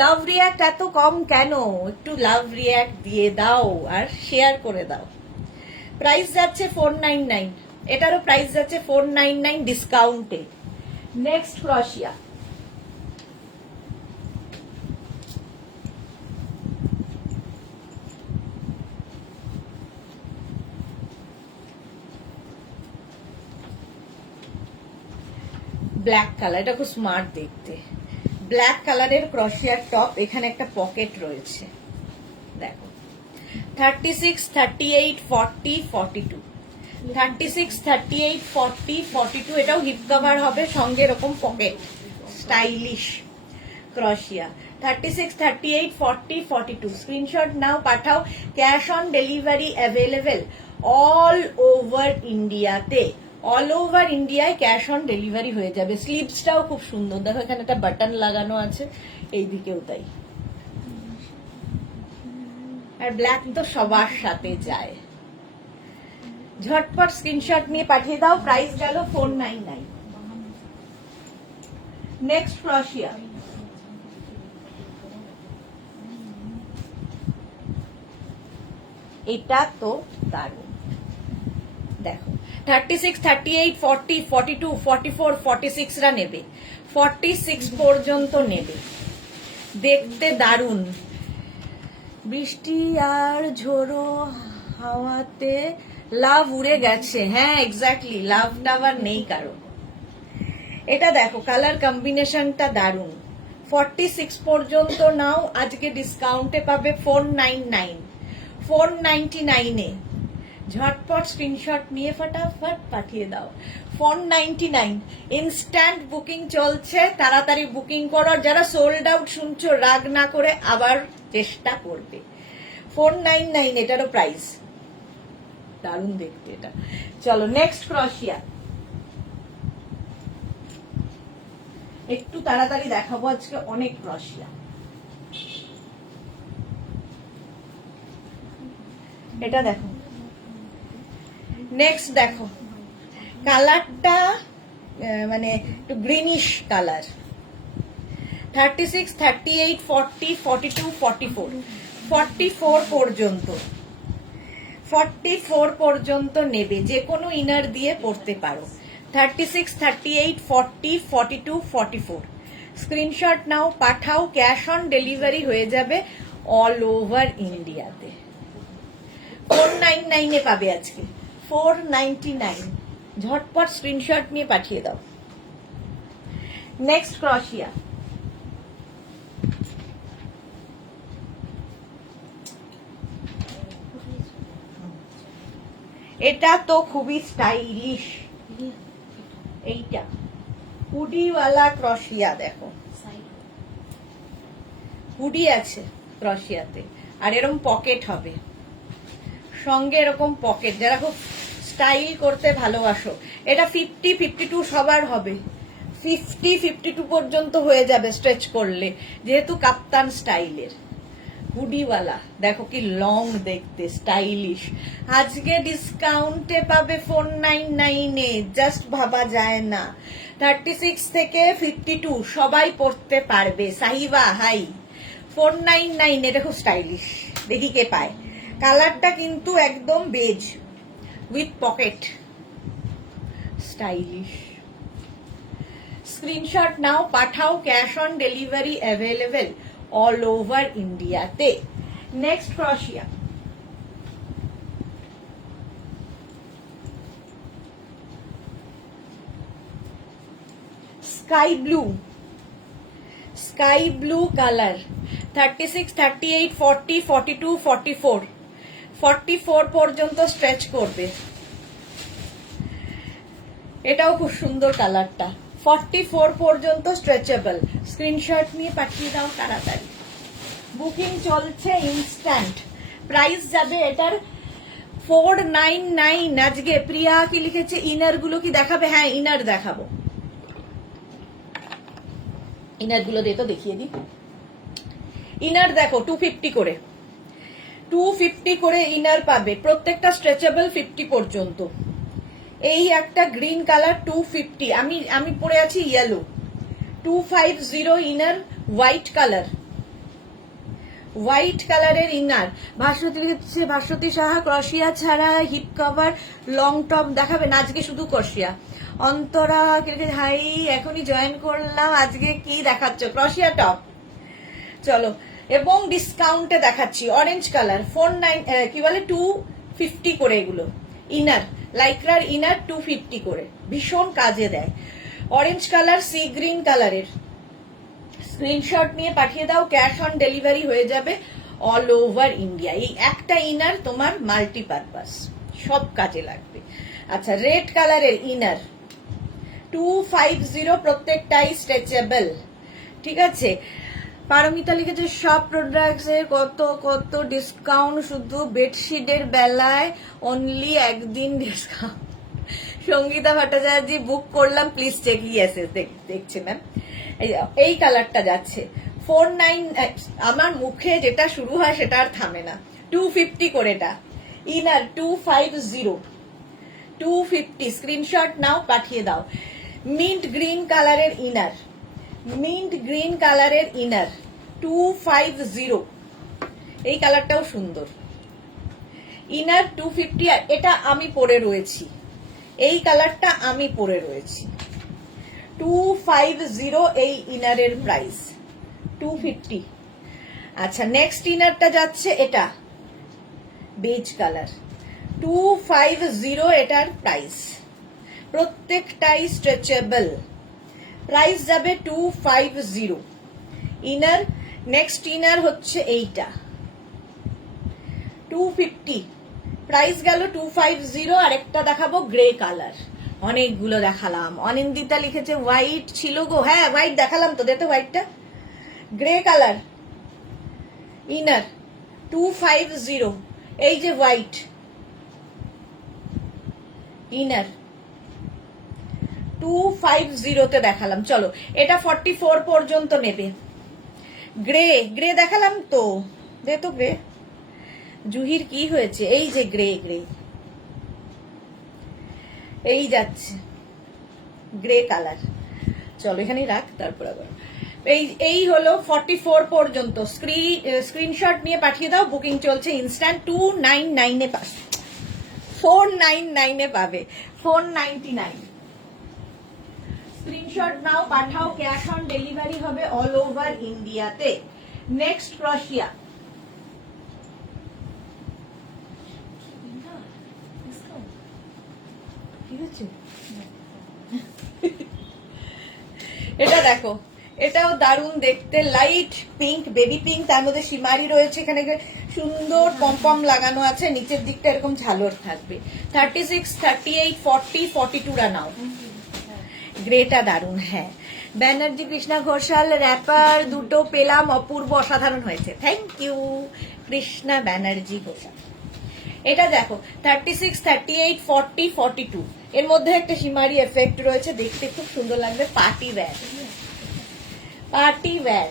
লাভ রিয়াক্ট এত কম কেন? একটু লাভ রিয়াক্ট দিয়ে দাও আর শেয়ার করে দাও। প্রাইস যাচ্ছে 499, এটারও প্রাইস যাচ্ছে 499 ডিসকাউন্টে। নেক্সট ক্রশিয়া। ব্ল্যাক কালার, এটা খুব স্মার্ট দেখতে। ব্ল্যাক কালারের ক্রশিয়ার টপ, এখানে একটা পকেট রয়েছে দেখো। 36, 38, 40, 42, 36, 38, 40, 42। এটাও হিপ কভার হবে, সঙ্গে এরকম পকেট, স্টাইলিশ ক্রশিয়া। 36, 38, 40, 42। স্ক্রিনশট নাও, পাঠাও। Cash on delivery available all over ইন্ডিয়াতে। অল ওভার ইন্ডিয়ায় ক্যাশ অন ডেলিভারি হয়ে যাবে। স্লিভসটাও খুব সুন্দর, দেখো এখানে একটা বাটন লাগানো আছে, এইদিকেও তাই। আর ব্ল্যাক তো সবার সাথে যায়। ঝটপট স্ক্রিনশট নিয়ে পাঠিয়ে দাও। প্রাইস গেল 499। নেক্সট ক্রশিয়া। এটা তো দারুণ দেখো। 36, 38, 40, 42, 44, 46 রা নেবে। 46 পর্যন্ত নেবে। দেখতে দারুণ। বৃষ্টি আর ঝোড়ো হাওয়াতে লাভ উড়ে গেছে। হ্যাঁ এক্স্যাক্টলি, লাভটা আবার নেই কারো। এটা দেখো, কালার কম্বিনেশনটা দারুণ। 46 পর্যন্ত নাও, আজকে ডিসকাউন্টে পাবে 499, 499 এ। ঝটপট স্ক্রিনশট নিয়ে ফটাফট পাঠিয়ে দাও। 499 ইনস্ট্যান্ট বুকিং চলছে, তাড়াতাড়ি বুকিং করো। যারা সোল্ড আউট শুনছো, রাগ না করে আবার চেষ্টা করবে। 499 এটারও প্রাইস। দারুণ দেখতে এটা। চলো নেক্সট ক্রশিয়া। একটু তাড়াতাড়ি দেখাবো আজকে, অনেক ক্রশিয়া। এটা দেখো। নেক্সট দেখো, কালারটা মানে একটু গ্রিনিশ কালার। 36, 38, 40, 42, 44, 44 পর্যন্ত। 44 পর্যন্ত নেবে, যে কোনো ইনার দিয়ে পড়তে পারো। 36, 38, 40, 42, 44। স্ক্রিনশট নাও, পাঠাও। ক্যাশ অন ডেলিভারি হয়ে যাবে অল ওভার ইন্ডিয়াতে। 499 এ পাবে আজকে। 499। ঝটপট স্ক্রিনশট নিয়ে পাঠিয়ে দাও। নেক্সট ক্রশিয়া। এটা তো খুবই স্টাইলিশ। এইটা হুডিওয়ালা ক্রশিয়া, দেখো হুডি আছে ক্রশিয়াতে, আর এরকম পকেট হবে, সঙ্গে এরকম পকেট, যারা খুব স্টাইল করতে ভালোবাসো। এটা 50-52 সবার হবে, 50-52 পর্যন্ত হয়ে যাবে স্ট্রেচ করলে, যেহেতু কাপ্তান স্টাইলের। হুডিওয়ালা দেখো কি লং দেখতে, স্টাইলিশ। আজকে ডিসকাউন্টে পাবে 499 এ, জাস্ট ভাবা যায় না। 36 থেকে 52 সবাই পড়তে পারবে। সাহিবা হাই, 499 এটা খুব স্টাইলিশ। দেখি কে পায়। কালারটা কিন্তু একদম beige with pocket, stylish. Screenshot নাও, পাঠাও, cash on delivery available all over ইন্ডিয়াতে। নেক্সট ক্রশিয়া, sky blue, sky blue colour, 36, 38, 40, 42, 44, 44 পর্যন্ত স্ট্রেচ করবে। এটাও খুব সুন্দর কালারটা, 44 পর্যন্ত স্ট্রেচেবল। স্ক্রিনশট নিয়ে পাঠিয়ে দাও তাড়াতাড়ি, বুকিং চলছে ইনস্ট্যান্ট। প্রাইস যাবে এটার 499। আজকে প্রিয়া কি লিখেছে, ইনার গুলো কি দেখাবে? হ্যাঁ, ইনার দেখাবো। ইনার গুলো দিয়ে তো দেখিয়ে দিই। ইনার দেখো 250 করে, 250 করে ইনার পাবে, প্রত্যেকটা স্ট্রেচেবল 50 পর্যন্ত। এই একটা গ্রিন কালার 250, আমি পরে আছি yellow, 250 inner, white colour, white কালারের ইনার। ভাস্বতী লিখেছে, ভাস্বতী সাহা ক্রশিয়া ছাড়া হিপ কভার লং টপ দেখাবে না, আজকে শুধু ক্রশিয়া। অন্তরা হাই, এখনই জয়েন করলাম, আজকে কি দেখাচ্ছ? ক্রশিয়া টপ, চলো। এবং ডিসকাউন্টে দেখাচ্ছি অরেঞ্জ কালার, 250 করে এগুলো। ইনার লাইক্রার ইনার 250 করে, ভীষণ কাজে দেয়। অরেঞ্জ কালার, সি গ্রিন কালারের। স্ক্রিনশট নিয়ে পাঠিয়ে দাও, ক্যাশ অন ডেলিভারি হয়ে যাবে অল ওভার ইন্ডিয়া। এই একটা ইনার তোমার মাল্টিপারপাস, সব কাজে লাগবে। আচ্ছা, রেড কালারের ইনার 250, প্রত্যেকটাই স্ট্রেচেবল, ঠিক আছে। পারমিতা লিখেছে, সব প্রোডাক্টস এর কত কত ডিসকাউন্ট, শুধু বেডশিটের বেলায় অনলি একদিন ডিসকাউন্ট। সঙ্গীতা ভট্টাচার্য, বুক করলাম, প্লিজ চেক। ইয়েস, দেখছি ম্যাম। এই কালারটা যাচ্ছে 49, আমার মুখে যেটা শুরু হয় সেটা আর থামে না। 250 করে এটা ইনার, 250, স্ক্রিনশট নাও, পাঠিয়ে দাও। মিন্ট গ্রিন কালারের ইনার, মিন্ট গ্রিন কালারের ইনার 250, এই কালারটাও সুন্দর। ইনার 250, এটা আমি পরে রয়েছি, এই কালারটা আমি পরে রয়েছি। 250 এই ইনারের প্রাইস, 250। আচ্ছা, নেক্সট ইনারটা যাচ্ছে এটা বেজ কালার, 250 এটার প্রাইস, প্রত্যেকটাই স্ট্রেচেবল। প্রাইস যাবে 250 ইনার। নেক্সট ইনার হচ্ছে এইটা 250, প্রাইস গেল 250। আর একটা দেখাবো গ্রে কালার, অনেকগুলো দেখালাম। অনিন্দিতা লিখেছে, হোয়াইট ছিল গো, হ্যাঁ হোয়াইট দেখালাম তো, দেখো হোয়াইটটা। গ্রে কালার ইনার 250, এই যে হোয়াইট ইনার 250 দেখালাম। চলো, এটা 44 পর্যন্ত নেবে। গ্রে, গ্রে দেখালাম তো, দে তো গ্রে। জুহির কি হয়েছে? এই যে গ্রে, গ্রে এই যাচ্ছে গ্রে কালার। চলো এখানেই রাখ, তারপর আবার। এই হলো 44 পর্যন্ত। স্ক্রিনশট নিয়ে পাঠিয়ে দাও, বুকিং চলছে ইনস্ট্যান্ট। 299 এ পাবে, 499 এ পাবে, 499। স্ক্রিনশট নাও, পাঠাও, ক্যাশ অন ডেলিভারি হবে অল ওভার ইন্ডিয়াতে। নেক্সট ক্রশিয়া, ঠিক আছে। এটা দেখো, এটাও দারুণ দেখতে, লাইট পিঙ্ক, বেবি পিঙ্ক, তার মধ্যে সিমারি রয়েছে, এখানে সুন্দর পম লাগানো আছে, নিচের দিকটা এরকম ঝালর থাকবে। 36, 38, 40, 42 নাও। গ্রেটা দারুণ, হ্যাঁ। ব্যানার্জি কৃষ্ণা ঘোষাল র্যাপার দুটো পেলাম, অপূর্ব, অসাধারণ হয়েছে, থ্যাংক ইউ কৃষ্ণা ব্যানার্জি ঘোষাল। এটা দেখো 36, 38, 40, 42, এর মধ্যে একটা সিমারি এফেক্ট রয়েছে, দেখতে খুব সুন্দর লাগবে। Party wear, party wear.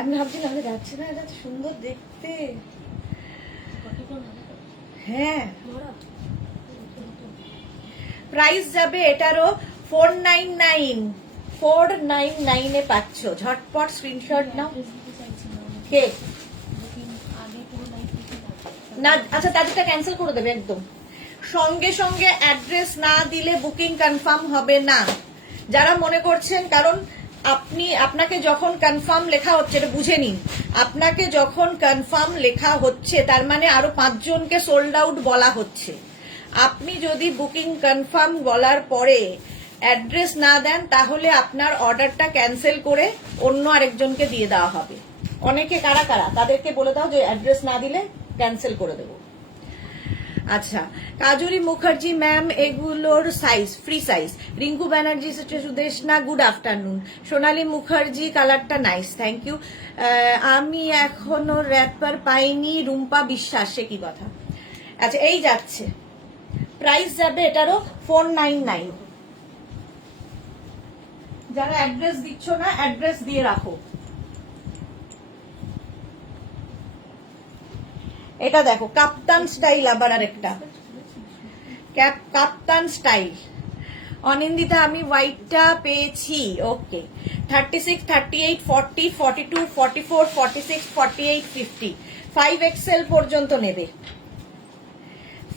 আমি ভাবছিলাম যাচ্ছে না, এটা সুন্দর দেখতে, হ্যাঁ। প্রাইস যাবে এটারও 499, 499 এ পাচ্ছ। ঝটপট স্ক্রিনশট নাও। কে না, আচ্ছা তাদেরটা ক্যান্সেল করে দেবে একদম। সঙ্গে সঙ্গে অ্যাড্রেস না দিলে বুকিং কনফার্ম হবে না, যারা মনে করছেন। কারণ আপনাকে যখন কনফার্ম লেখা হচ্ছে, এটা বুঝে নিন, আপনাকে যখন কনফার্ম লেখা হচ্ছে তার মানে আরো 5 জনকে সোল্ড আউট বলা হচ্ছে। আপনি যদি বুকিং কনফার্ম বলার পরে অ্যাড্রেস না দেন, তাহলে আপনার অর্ডারটা ক্যান্সেল করে অন্য আরেকজনকে দিয়ে দেওয়া হবে। অনেকে কারা কারা, তাদেরকে বলে দাও যে অ্যাড্রেস না দিলে ক্যান্সেল করে দেবো। আচ্ছা, কাজরি মুখার্জি ম্যাম, এগুলোর size free size. Rinku Banerjee, Sudeshna, good afternoon. Sonali Mukherjee, কালারটা নাইস, থ্যাংক ইউ। আমি এখনো র্যাপার পাইনি, রুম্পা বিশ্বাস, সে কি কথা। আচ্ছা, এই যাচ্ছে, প্রাইস যাবে এটারও 499। যারা অ্যাড্রেস দিচ্ছ না, অ্যাড্রেস দিয়ে রাখো। এটা দেখো কাপ্তান স্টাইল, আবার আরেকটা কাপ্তান স্টাইল। অনিন্দিতা, আমি হোয়াইটটা পেয়েছি, ওকে। 36, 38, 40, 42, 44, 46, 48, 50, 5XL পর্যন্ত নেবে,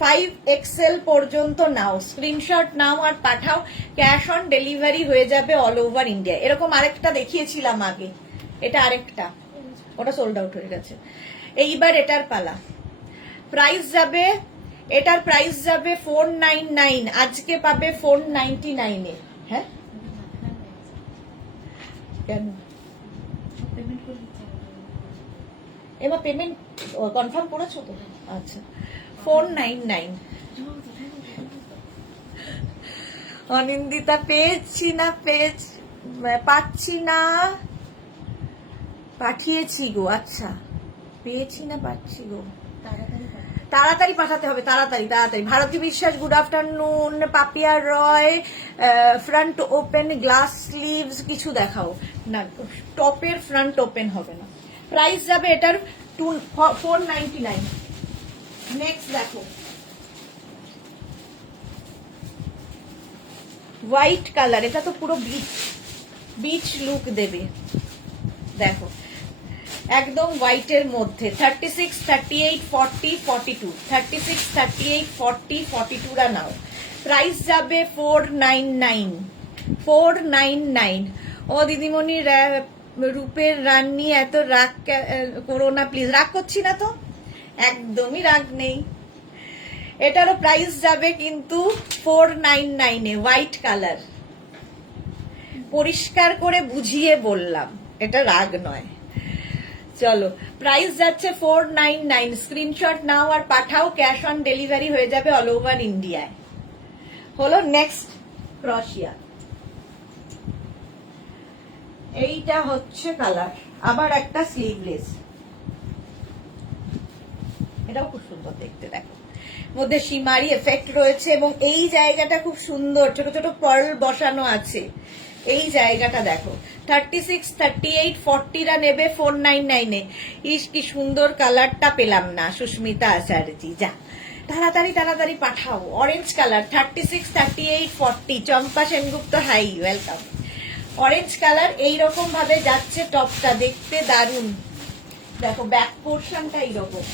5XL পর্যন্ত নাও, স্ক্রিনশট নাও আর পাঠাও। ক্যাশ অন ডেলিভারি হয়ে যাবে অল ওভার ইন্ডিয়া। এরকম আরেকটা দেখিয়েছিলাম আগে, এটা আরেকটা, ওটা সোল্ড আউট হয়ে গেছে। এইবার এটার পালা। প্রাইস যাবে, এটার প্রাইস যাবে 499, আজকে পাবে 499 এ। হ্যাঁ, কেন এবার পেমেন্ট কনফার্ম করেছো তো? আচ্ছা, 499। অনিন্দিতা, পেয়েছি না, পাচ্ছি না, পাঠিয়েছি গো। আচ্ছা, পেয়েছি না, পাচ্ছি গো, তাড়াতাড়ি পাঠাতে হবে, তাড়াতাড়ি তাড়াতাড়ি। ভারতী বিশ্বাস, গুড আফটারনুন। পাপিয়া রয়, ফ্রন্ট ওপেন, গ্লাস স্লিভস কিছু দেখাও না, টপের ফ্রন্ট ওপেন হবে না। প্রাইস যাবে এটার 499। নেক্সট দেখো, হোয়াইট কালার, এটা তো পুরো বিচ লুক দেবে, দেখো একদম হোয়াইটের মধ্যে। 36, 38, 40, 42, 36, 38, 40, 42 নাও। প্রাইস যাবে 499, 499। ও দিদিমণি, রূপের রান্নি, এত রাগ করো না প্লিজ। রাগ করছি না তো, একদমই রাগ নেই। এটারও প্রাইস যাবে কিন্তু 499 এ, হোয়াইট কালার। পরিষ্কার করে বুঝিয়ে বললাম, এটা রাগ নয়। চলো, প্রাইস যাচ্ছে 499, স্ক্রিনশট নাও আর পাঠাও, ক্যাশ অন ডেলিভারি হয়ে যাবে অল ওভার ইন্ডিয়ায়। হলো, নেক্সট ক্রশিয়া। এইটা হচ্ছে কালার, আবার একটা স্লিভলেস, এটাও খুব সুন্দর দেখতে, দেখো মধ্যে সিমারি এফেক্ট রয়েছে এবং এই জায়গাটা খুব সুন্দর, ছোট ছোট পার্ল বসানো আছে, এই জায়গাটা দেখো। 36, 38, 40 নেবে 499 এ। ইস, কি সুন্দর কালারটা পেলাম না, সুস্মিতা আচার্য, যা তাড়াতাড়ি তাড়াতাড়ি পাঠাও। Orange colour, 36, 38, 40, Champa Sengupta, hi, welcome. Orange colour এইরকম ভাবে যাচ্ছে, টপটা দেখতে দারুণ, দেখো ব্যাক পোর্শনটা এইরকম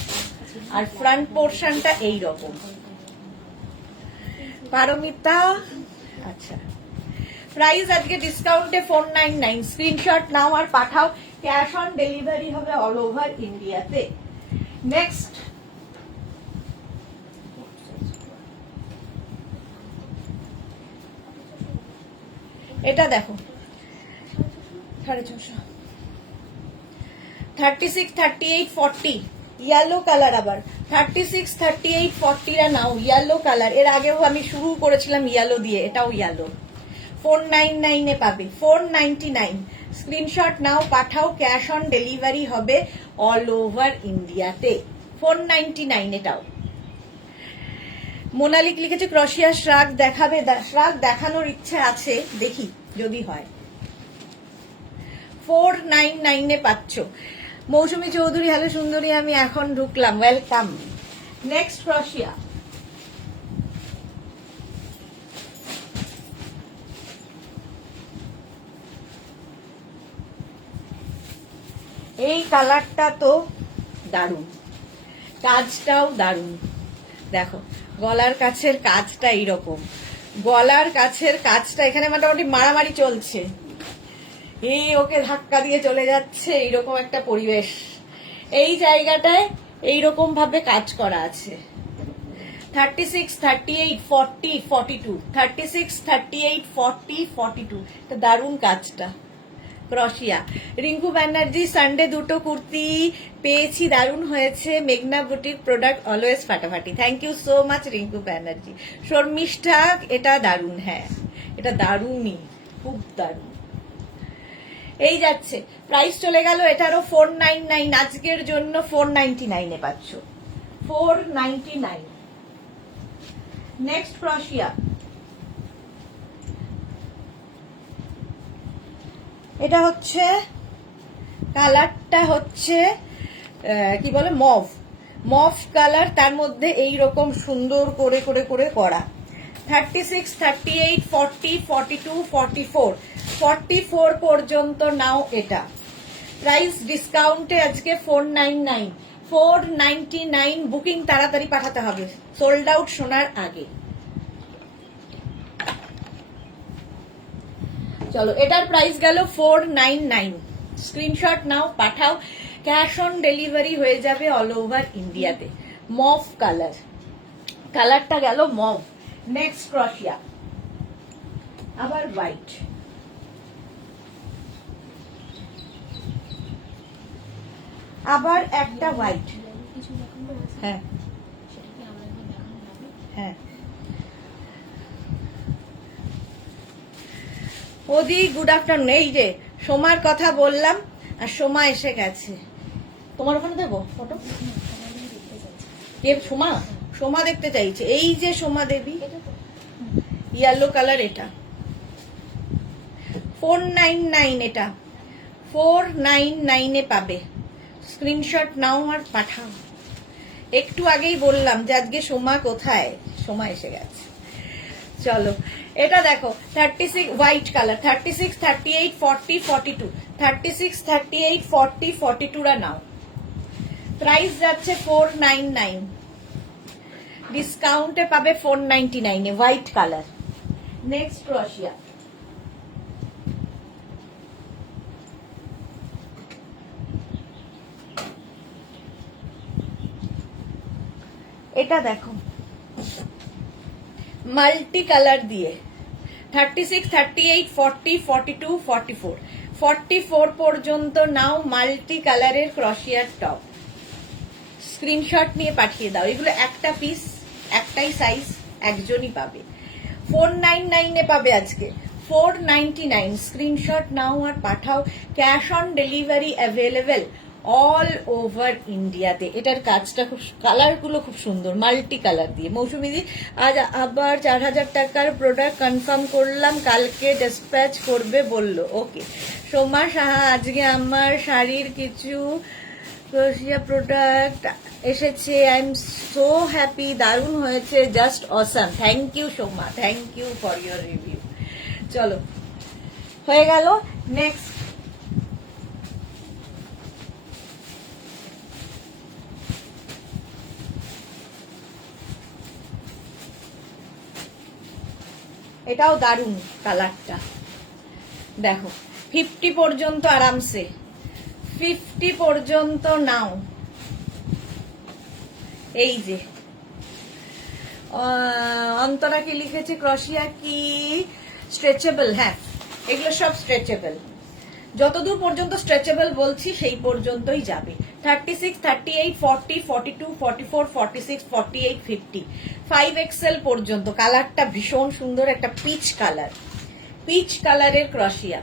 আর ফ্রন্ট পোর্শনটা এইরকম। পারমিতা, আচ্ছা, প্রাইস আজকে ডিসকাউন্টে 499, স্ক্রিনশট নাও আর পাঠাও, ক্যাশ অন ডেলিভারি হবে অল ওভার ইন্ডিয়াতে। নেক্সট, এটা দেখো 450 36 38 40 ইয়েলো কালার। আবার 36 38 40 রা নাও, ইয়েলো কালার। এর আগেও আমি শুরু করেছিলাম ইয়েলো দিয়ে, এটাও ইয়েলো। 499 এ পাবে, 499। স্ক্রিনশট নাও, পাঠাও, ক্যাশ অন ডেলিভারি হবে অল ওভার ইন্ডিয়াতে। 499 এটাও। মোনালিক লিখেছে ক্রোশিয়া শ্রাগ দেখাবে, শ্রাগ দেখানোর ইচ্ছে আছে, দেখি যদি হয়। 499 এ পাচ্ছ। মৌসুমী চৌধুরী, হ্যালো সুন্দরী, আমি এখন ঢুকলাম, ওয়েলকাম। নেক্সট ক্রোশিয়া। এই কালারটা তো দারুণ, কাজটাও দারুণ। দেখো গলার কাছের কাজটা এইরকম, গলার কাছের কাজটা এখানে মোটামুটি মারামারি চলছে, এই ওকে ধাক্কা দিয়ে চলে যাচ্ছে, এইরকম একটা পরিবেশ। এই জায়গাটায় এইরকম ভাবে কাজ করা আছে। 36 38 40 42, 36 38 40 42, এটা দারুণ কাজটা। ক্রোশিয়া। রিঙ্কু ব্যানার্জি, সানডে দুটো কুর্তি পেয়েছি, দারুণ হয়েছে। মেঘনা বুটিক প্রোডাক্ট অলওয়েজ ফাটাফাটি। Thank you so much Rinku Banerjee. Sharmishtha, এটা দারুণ, হ্যাঁ এটা দারুণই, খুব দারুণ। এই যাচ্ছে, প্রাইস চলে গেল এটারও 499, আজকের জন্য 499 এ পাচ্ছ, 499। নেক্সট ক্রোশিয়া। এটা হচ্ছে কালারটা হচ্ছে কি বলে, মভ, মভ কালার, তার মধ্যে এই রকম সুন্দর করে করে করে করা। 36 38 40 42 44, 44 পর্যন্ত নাও এটা। প্রাইস ডিসকাউন্টে আজকে 499, 499। বুকিং তাড়াতাড়ি পাঠাতে হবে, সোল্ড আউট শোনার আগে। চলো, এটার প্রাইস গেল 499। স্ক্রিনশট নাও, পাঠাও, ক্যাশ অন ডেলিভারি হয়ে যাবে অল ওভার ইন্ডিয়াতে। মভ কালার, কালারটা গেল মভ। নেক্সট ক্রোশিয়া, আবার হোয়াইট। আবার একটা হোয়াইট, হ্যাঁ হ্যাঁ। ওদি গুড আফটারনুন। এই যে সোমার কথা বললাম, আর সোমা এসে গেছে। তোমার ওখানে দেবো ফটো? কে সোমা? সোমা দেখতে চাইছে। এই যে সোমা দেবী, ইয়েলো কালার, এটা 499, এটা 499 এ পাবে। স্ক্রিনশট নাও আর পাঠাও। একটু আগেই বললাম যে আজকে সোমা কোথায়, সোমা এসে গেছে। চলো, এটা দেখো 36 হোয়াইট কালার, 36 38 40 42, 36 38 40 42 রা নাও। প্রাইস যাচ্ছে 499, ডিসকাউন্টে পাবে 499 এ, হোয়াইট কালার। নেক্সট ক্রোশিয়া। এটা দেখো মাল্টি কালার দিয়ে, 36 38 40 42 44, 44 পর্যন্ত নাও মাল্টি কালারের ক্রোশিয়ার টপ। স্ক্রিনশট নিয়ে পাঠিয়ে দাও। এগুলো একটা পিস, একটাই সাইজ, একজনই পাবে। 499 এ পাবে আজকে, 499। স্ক্রিনশট নাও আর পাঠাও, cash on delivery available all over ইন্ডিয়াতে। এটার কাজটা খুব, কালারগুলো খুব সুন্দর, মাল্টি কালার দিয়ে। মৌসুমীদি, আজ আবার 4000 টাকার প্রোডাক্ট কনফার্ম করলাম, কালকে ডিসপ্যাচ করবে বললো। ওকে। সোমা সাহা, আজকে আমার শাড়ির কিছু ক্রোশিয়া প্রোডাক্ট এসেছে, আই এম সো হ্যাপি, দারুণ হয়েছে, just awesome. Thank you Soma, thank you for your review. চলো, হয়ে গেল। নেক্সট এটাও দারুণ কালারটা, দেখো 50 পর্যন্ত আরামসে, 50 পর্যন্ত নাও। এই যে অন্তরা কি লিখেছে, ক্রোশিয়া কি স্ট্রেচেবল? হ্যাঁ, এগুলো সব স্ট্রেচেবল। যতদূর পর্যন্ত স্ট্রেচেবল বলছি সেই পর্যন্তই যাবে। 36, 38, 40, 42, 44, 46, 48, 50, 5XL পর্যন্ত। কালারটা ভীষণ সুন্দর, একটা পিচ কালার, পিচ কালারের ক্রশিয়া।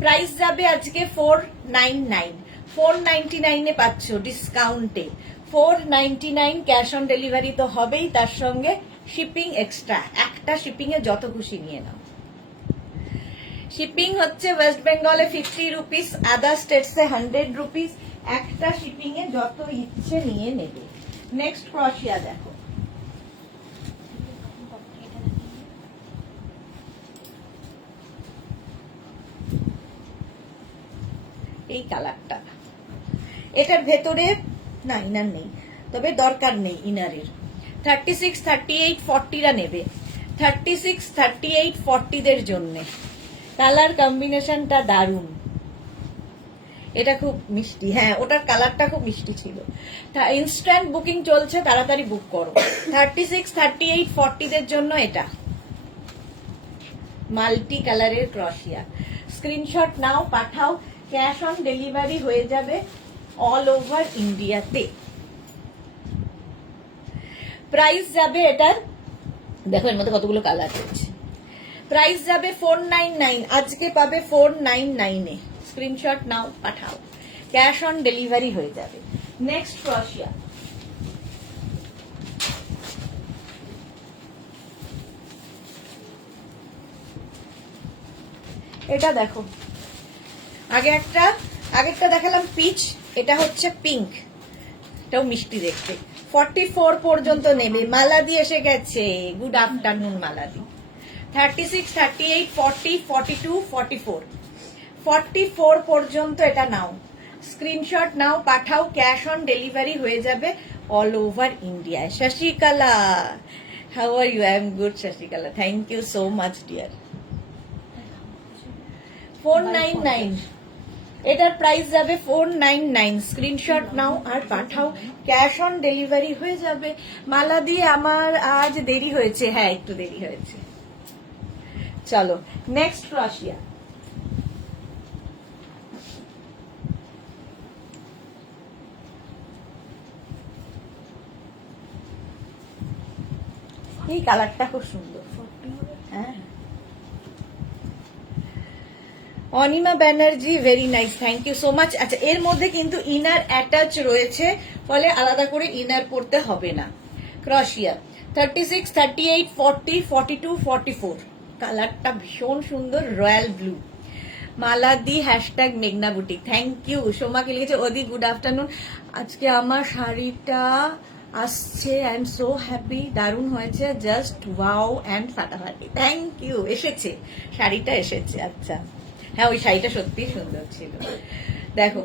প্রাইস যাবে আজকে 499, 499 এ পাচ্ছ ডিসকাউন্টে। 499 ক্যাশ অন ডেলিভারি তো হবেই, তার সঙ্গে শিপিং এক্সট্রা। একটা শিপিং এ যত খুশি নিয়ে নাও। শিপিং হচ্ছে ওয়েস্ট বেঙ্গলে 50 রুপিস, আদার স্টেটসে 100 রুপিস। একটা শিপিং এ যত ইচ্ছে নিয়ে নেবে। নেক্সট ক্রশিয়া দেখো, এই কালারটা। এটার ভেতরে না ইনার নেই, তবে দরকার নেই ইনারের। 36, 38, 40রা নেবে। 36, 38, 40দের জন্য কালার কম্বিনেশনটা দারুণ। এটা খুব মিষ্টি, হ্যাঁ ওটার কালারটা খুব মিষ্টি ছিল। ইনস্ট্যান্ট বুকিং চলছে, তাড়াতাড়ি বুক করো। 36, 38, 40দের জন্য এটা মাল্টি কালারের ক্রশিয়া। স্ক্রিনশট নাও, পাঠাও, ক্যাশ অন ডেলিভারি হয়ে যাবে অল ওভার ইন্ডিয়াতে। প্রাইস যাবে এটার, দেখো এর মধ্যে কতগুলো কালার রয়েছে। প্রাইস যাবে 499, আজকে পাবে 499 এ। স্ক্রিনশট নাও, পাঠাও, ক্যাশ অন ডেলিভারি হয়ে যাবে। নেক্সট ক্রশিয়া, এটা দেখো। আগেরটা দেখালাম পিচ, এটা হচ্ছে পিঙ্ক, এটাও মিষ্টি দেখতে। 44 পর্যন্ত নেবে। মালাদি এসে গেছে, গুড আফটারনুন মালাদি। 36, 38, 40, 42, 44, 44 পর্যন্ত এটা নাও। স্ক্রিনশট নাও, পাঠাও, ক্যাশ অন ডেলিভারি হয়ে যাবে অল ওভার ইন্ডিয়ায়। Shashikala, how are you? I am good Shashikala, thank you so much dear. 499, এটার প্রাইস যাবে 499। স্ক্রিনশট নাও আর পাঠাও, ক্যাশ অন ডেলিভারি হয়ে যাবে। মালা দিয়ে আমার আজ দেরি হয়েছে, হ্যাঁ একটু দেরি হয়েছে। চলো নেক্সট ক্রশিয়া, এই কালারটা খুব সুন্দর। হ্যাঁ Anima Banerjee, very nice, thank you so much. আচ্ছা এর মধ্যে কিন্তু ইনার অ্যাটাচ রয়েছে, ফলে আলাদা করে ইনার পড়তে হবে না। ক্রশিয়া 36, 38, 40, 42, 44, কালারটা ভীষণ সুন্দর, রয়্যাল ব্লু। মালাদি হ্যাশট্যাগ মেঘনা বুটিক, থ্যাংক ইউ। সোমাকে লিখেছে ওদি গুড আফটারনুন, আজকে আমার শাড়িটা আসছে, আই এম সো হ্যাপি, দারুণ হয়েছে, জাস্ট ওয়াও অ্যান্ড ফাটাফাটি। থ্যাংক ইউ, এসেছে শাড়িটা, এসেছে। আচ্ছা হ্যাঁ ওই শাড়িটা সত্যি সুন্দর ছিল। দেখো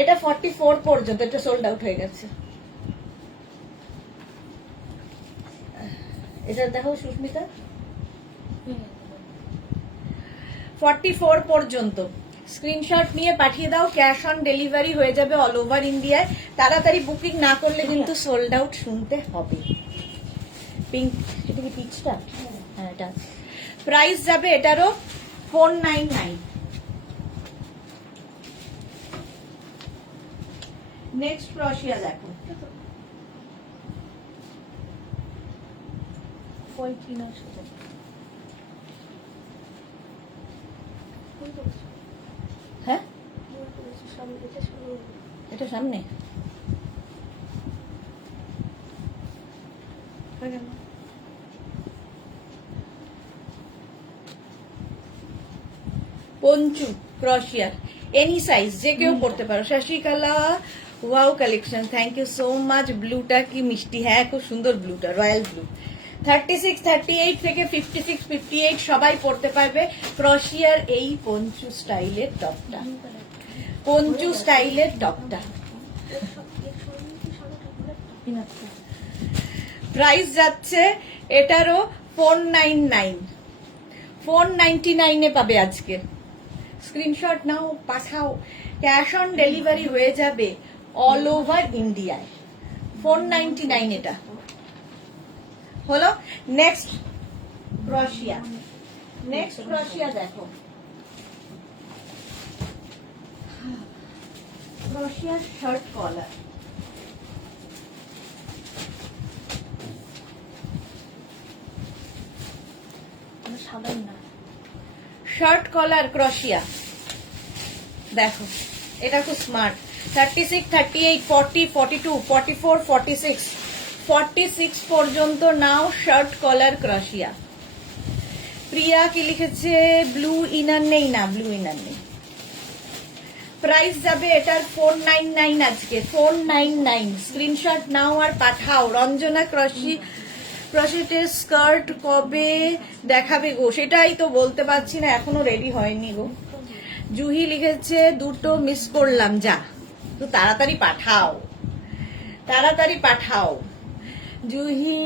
এটা 44 পর্যন্ত, এটা সোল্ড আউট হয়ে গেছে। এটা দেখো সুস্মিতা, 44 পর্যন্ত। স্ক্রিনশট নিয়ে পাঠিয়ে দাও, ক্যাশ অন ডেলিভারি হয়ে যাবে অল ওভার ইন্ডিয়ায়। তাড়াতাড়ি বুকিং না করলে কিন্তু সোল্ড আউট শুনতে হবে। পিঙ্ক, এটা কি পিচটা? হ্যাঁ এটা। প্রাইস যাবে এটারও 499। নেক্সট ক্রশিয়া দেখো, হ্যাঁ এটা সামনে পঞ্চু ক্রশিয়ার, এনি সাইজ, যে কেউ পড়তে পারো। Shashikala, wow collection, thank you so much. ব্লুটা কি মিষ্টি, হ্যাঁ খুব সুন্দর ব্লুটা, রয়্যাল ব্লু। 36, 38 থেকে 56, 58 সবাই পড়তে পারবে। ক্রশিয়ার এই পঞ্চু স্টাইলের টপটা, পঞ্চু স্টাইলের টপটা। প্রাইস যাচ্ছে এটারও 499, 499 এ পাবে আজকে। স্ক্রিনশট নাও, পাঠাও, ক্যাশ অন ডেলিভারি হয়ে যাবে অল ওভার ইন্ডিয়ায়। 499 এটা হলো। নেক্সট ক্রশিয়া, নেক্সট ক্রশিয়া দেখো, ক্রোশিয়ার শার্ট কলার, সাদাই না, শার্ট কলার ক্রোশিয়া। দেখো এটা খুব স্মার্ট। 36, 38, 40, 42, 44, 46, 46 পর্যন্ত নাও শার্ট কলার ক্রোশিয়া। প্রিয়া কি লিখেছে? ব্লু ইনার নেই, না ব্লু ইনার নেই। প্রাইস যাবে এটার 499 আজকে, 499। স্ক্রিনশট নাও আর পাঠাও। রঞ্জনা ক্রোশেটের স্কার্ট কবে দেখাবে গো? সেটাই তো বলতে পারছি না, এখনো রেডি হয়নি গো। জুহি লিখেছে দুটো মিস করলাম, যা তো তাড়াতাড়ি পাঠাও, তাড়াতাড়ি পাঠাও। Juhi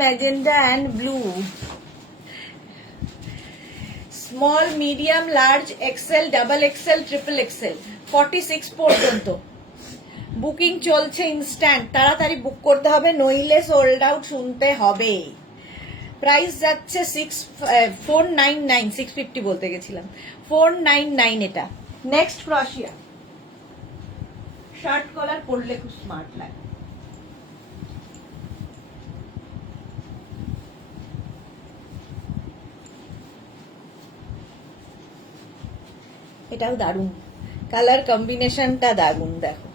magenta and blue, small, medium, large, XL, double XL, triple XL, 46 পর্যন্ত বুকিং চলছে। ইনস্ট্যান্ট তাড়াতাড়ি বুক করতে হবে, নইলে সোল্ড আউট শুনতে হবে। প্রাইস যাচ্ছে 499, 650 বলতে গেছিলাম, 499 এটা। নেক্সট ক্রোশিয়া, শার্ট কলার পরলে খুব স্মার্ট লাগে। এটাও দারুণ, কালার কম্বিনেশনটা দারুণ। দেখো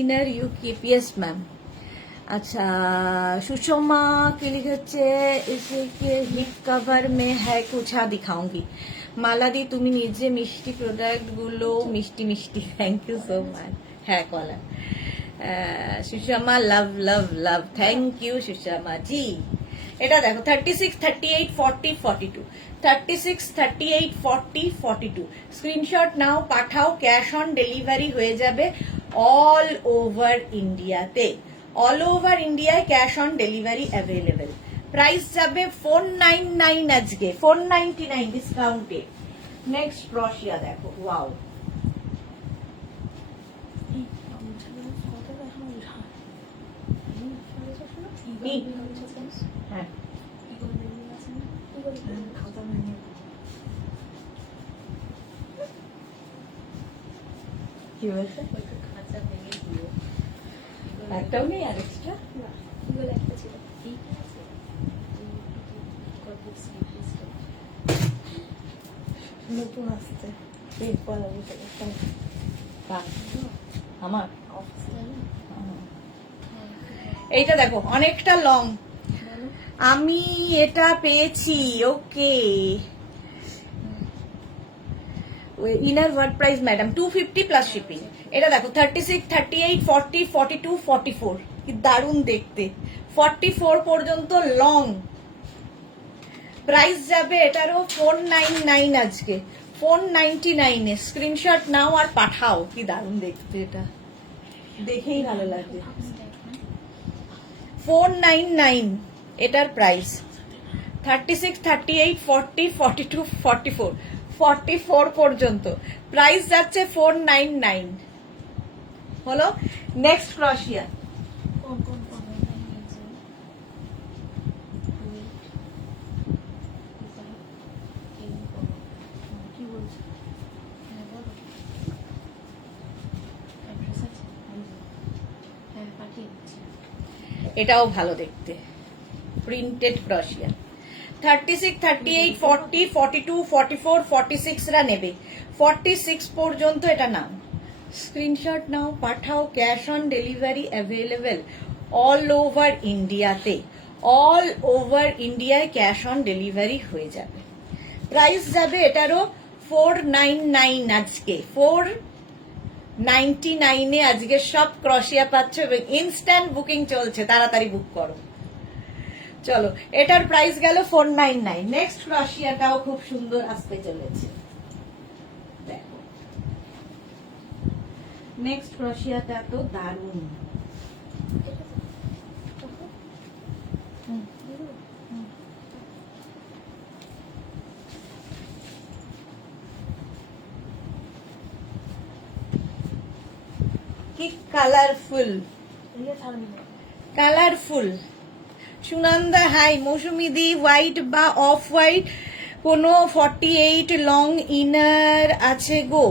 ইনার ইউ কেপিএস ম্যাম। अच्छा सुषमा के लिखे इसके हिप कवर में है कुछ दिखाऊंगी। মালাদি তুমি নিজে মিষ্টি প্রোডাক্ট গুলো মিষ্টি মিষ্টি, থ্যাংক ইউ সো মাচ। হ্যাঁ কলা সুষমা, লাভ লাভ লাভ, থ্যাংক ইউ সুষমা জি। এটা দেখো 36, 38, 40, 42, 36, 38, 40, 42। স্ক্রিনশট নাও পাঠাও, ক্যাশ অন ডেলিভারি হয়ে যাবে অল ওভার ইন্ডিয়াতে। অল ওভার ইন্ডিয়ায় cash on delivery available. Price যাবে 499 আজকে, 499 ডিসকাউন্টে। নেক্সট ক্রোশিয়া দেখো, ওয়াও। হ্যাঁ কি বলছে? একটাও নেই আর এক্সট্রা? নতুন আসছে আমার এইটা দেখো অনেকটা লং, আমি এটা পেয়েছি। Okay inner word price madam 250 plus shipping. এটা দেখো 36, 38, 40, 42, 44, কি দারুণ দেখতে। 44 পর্যন্ত লং। প্রাইস যাবে এটারও 499 আজকে, 499 এ। স্ক্রিনশট নাও আর পাঠাও, কি দারুণ দেখতে, এটা দেখেই ভালো লাগবে। 499 এটার প্রাইস। 36, 38, 40, 42, 44, 44 পর্যন্ত প্রাইস যাচ্ছে 499 হলো। নেক্সট ক্রোশিয়া, এটাও ভালো দেখতে, প্রিন্টেড ক্রোশিয়া। 36, 38, 40, 42, 44, 46 রা নেবে, 46 পর্যন্ত এটা নাও। স্ক্রিনশট নাও পাঠাও, cash on delivery available all over ইন্ডিয়াতে। অল ওভার ইন্ডিয়ায় ক্যাশ অন ডেলিভারি হয়ে যাবে। প্রাইস যাবে এটারও 499 আজকে, 499 এ আজকে সব ক্রোশিয়া পাচ্ছ এবং ইনস্ট্যান্ট বুকিং চলছে, তাড়াতাড়ি বুক করো। চলো এটার প্রাইস গেল 499। নেক্সট ক্রোশিয়াটাও খুব সুন্দর আসতে চলেছে, দেখো নেক্সট ক্রোশিয়াটা তো দারুণ। কি কালারফুল, কালারফুল। সুনন্দা হাই, মৌসুমি দি হোয়াইট বা অফ হোয়াইট কোনো 48 লং ইনার আছে গো?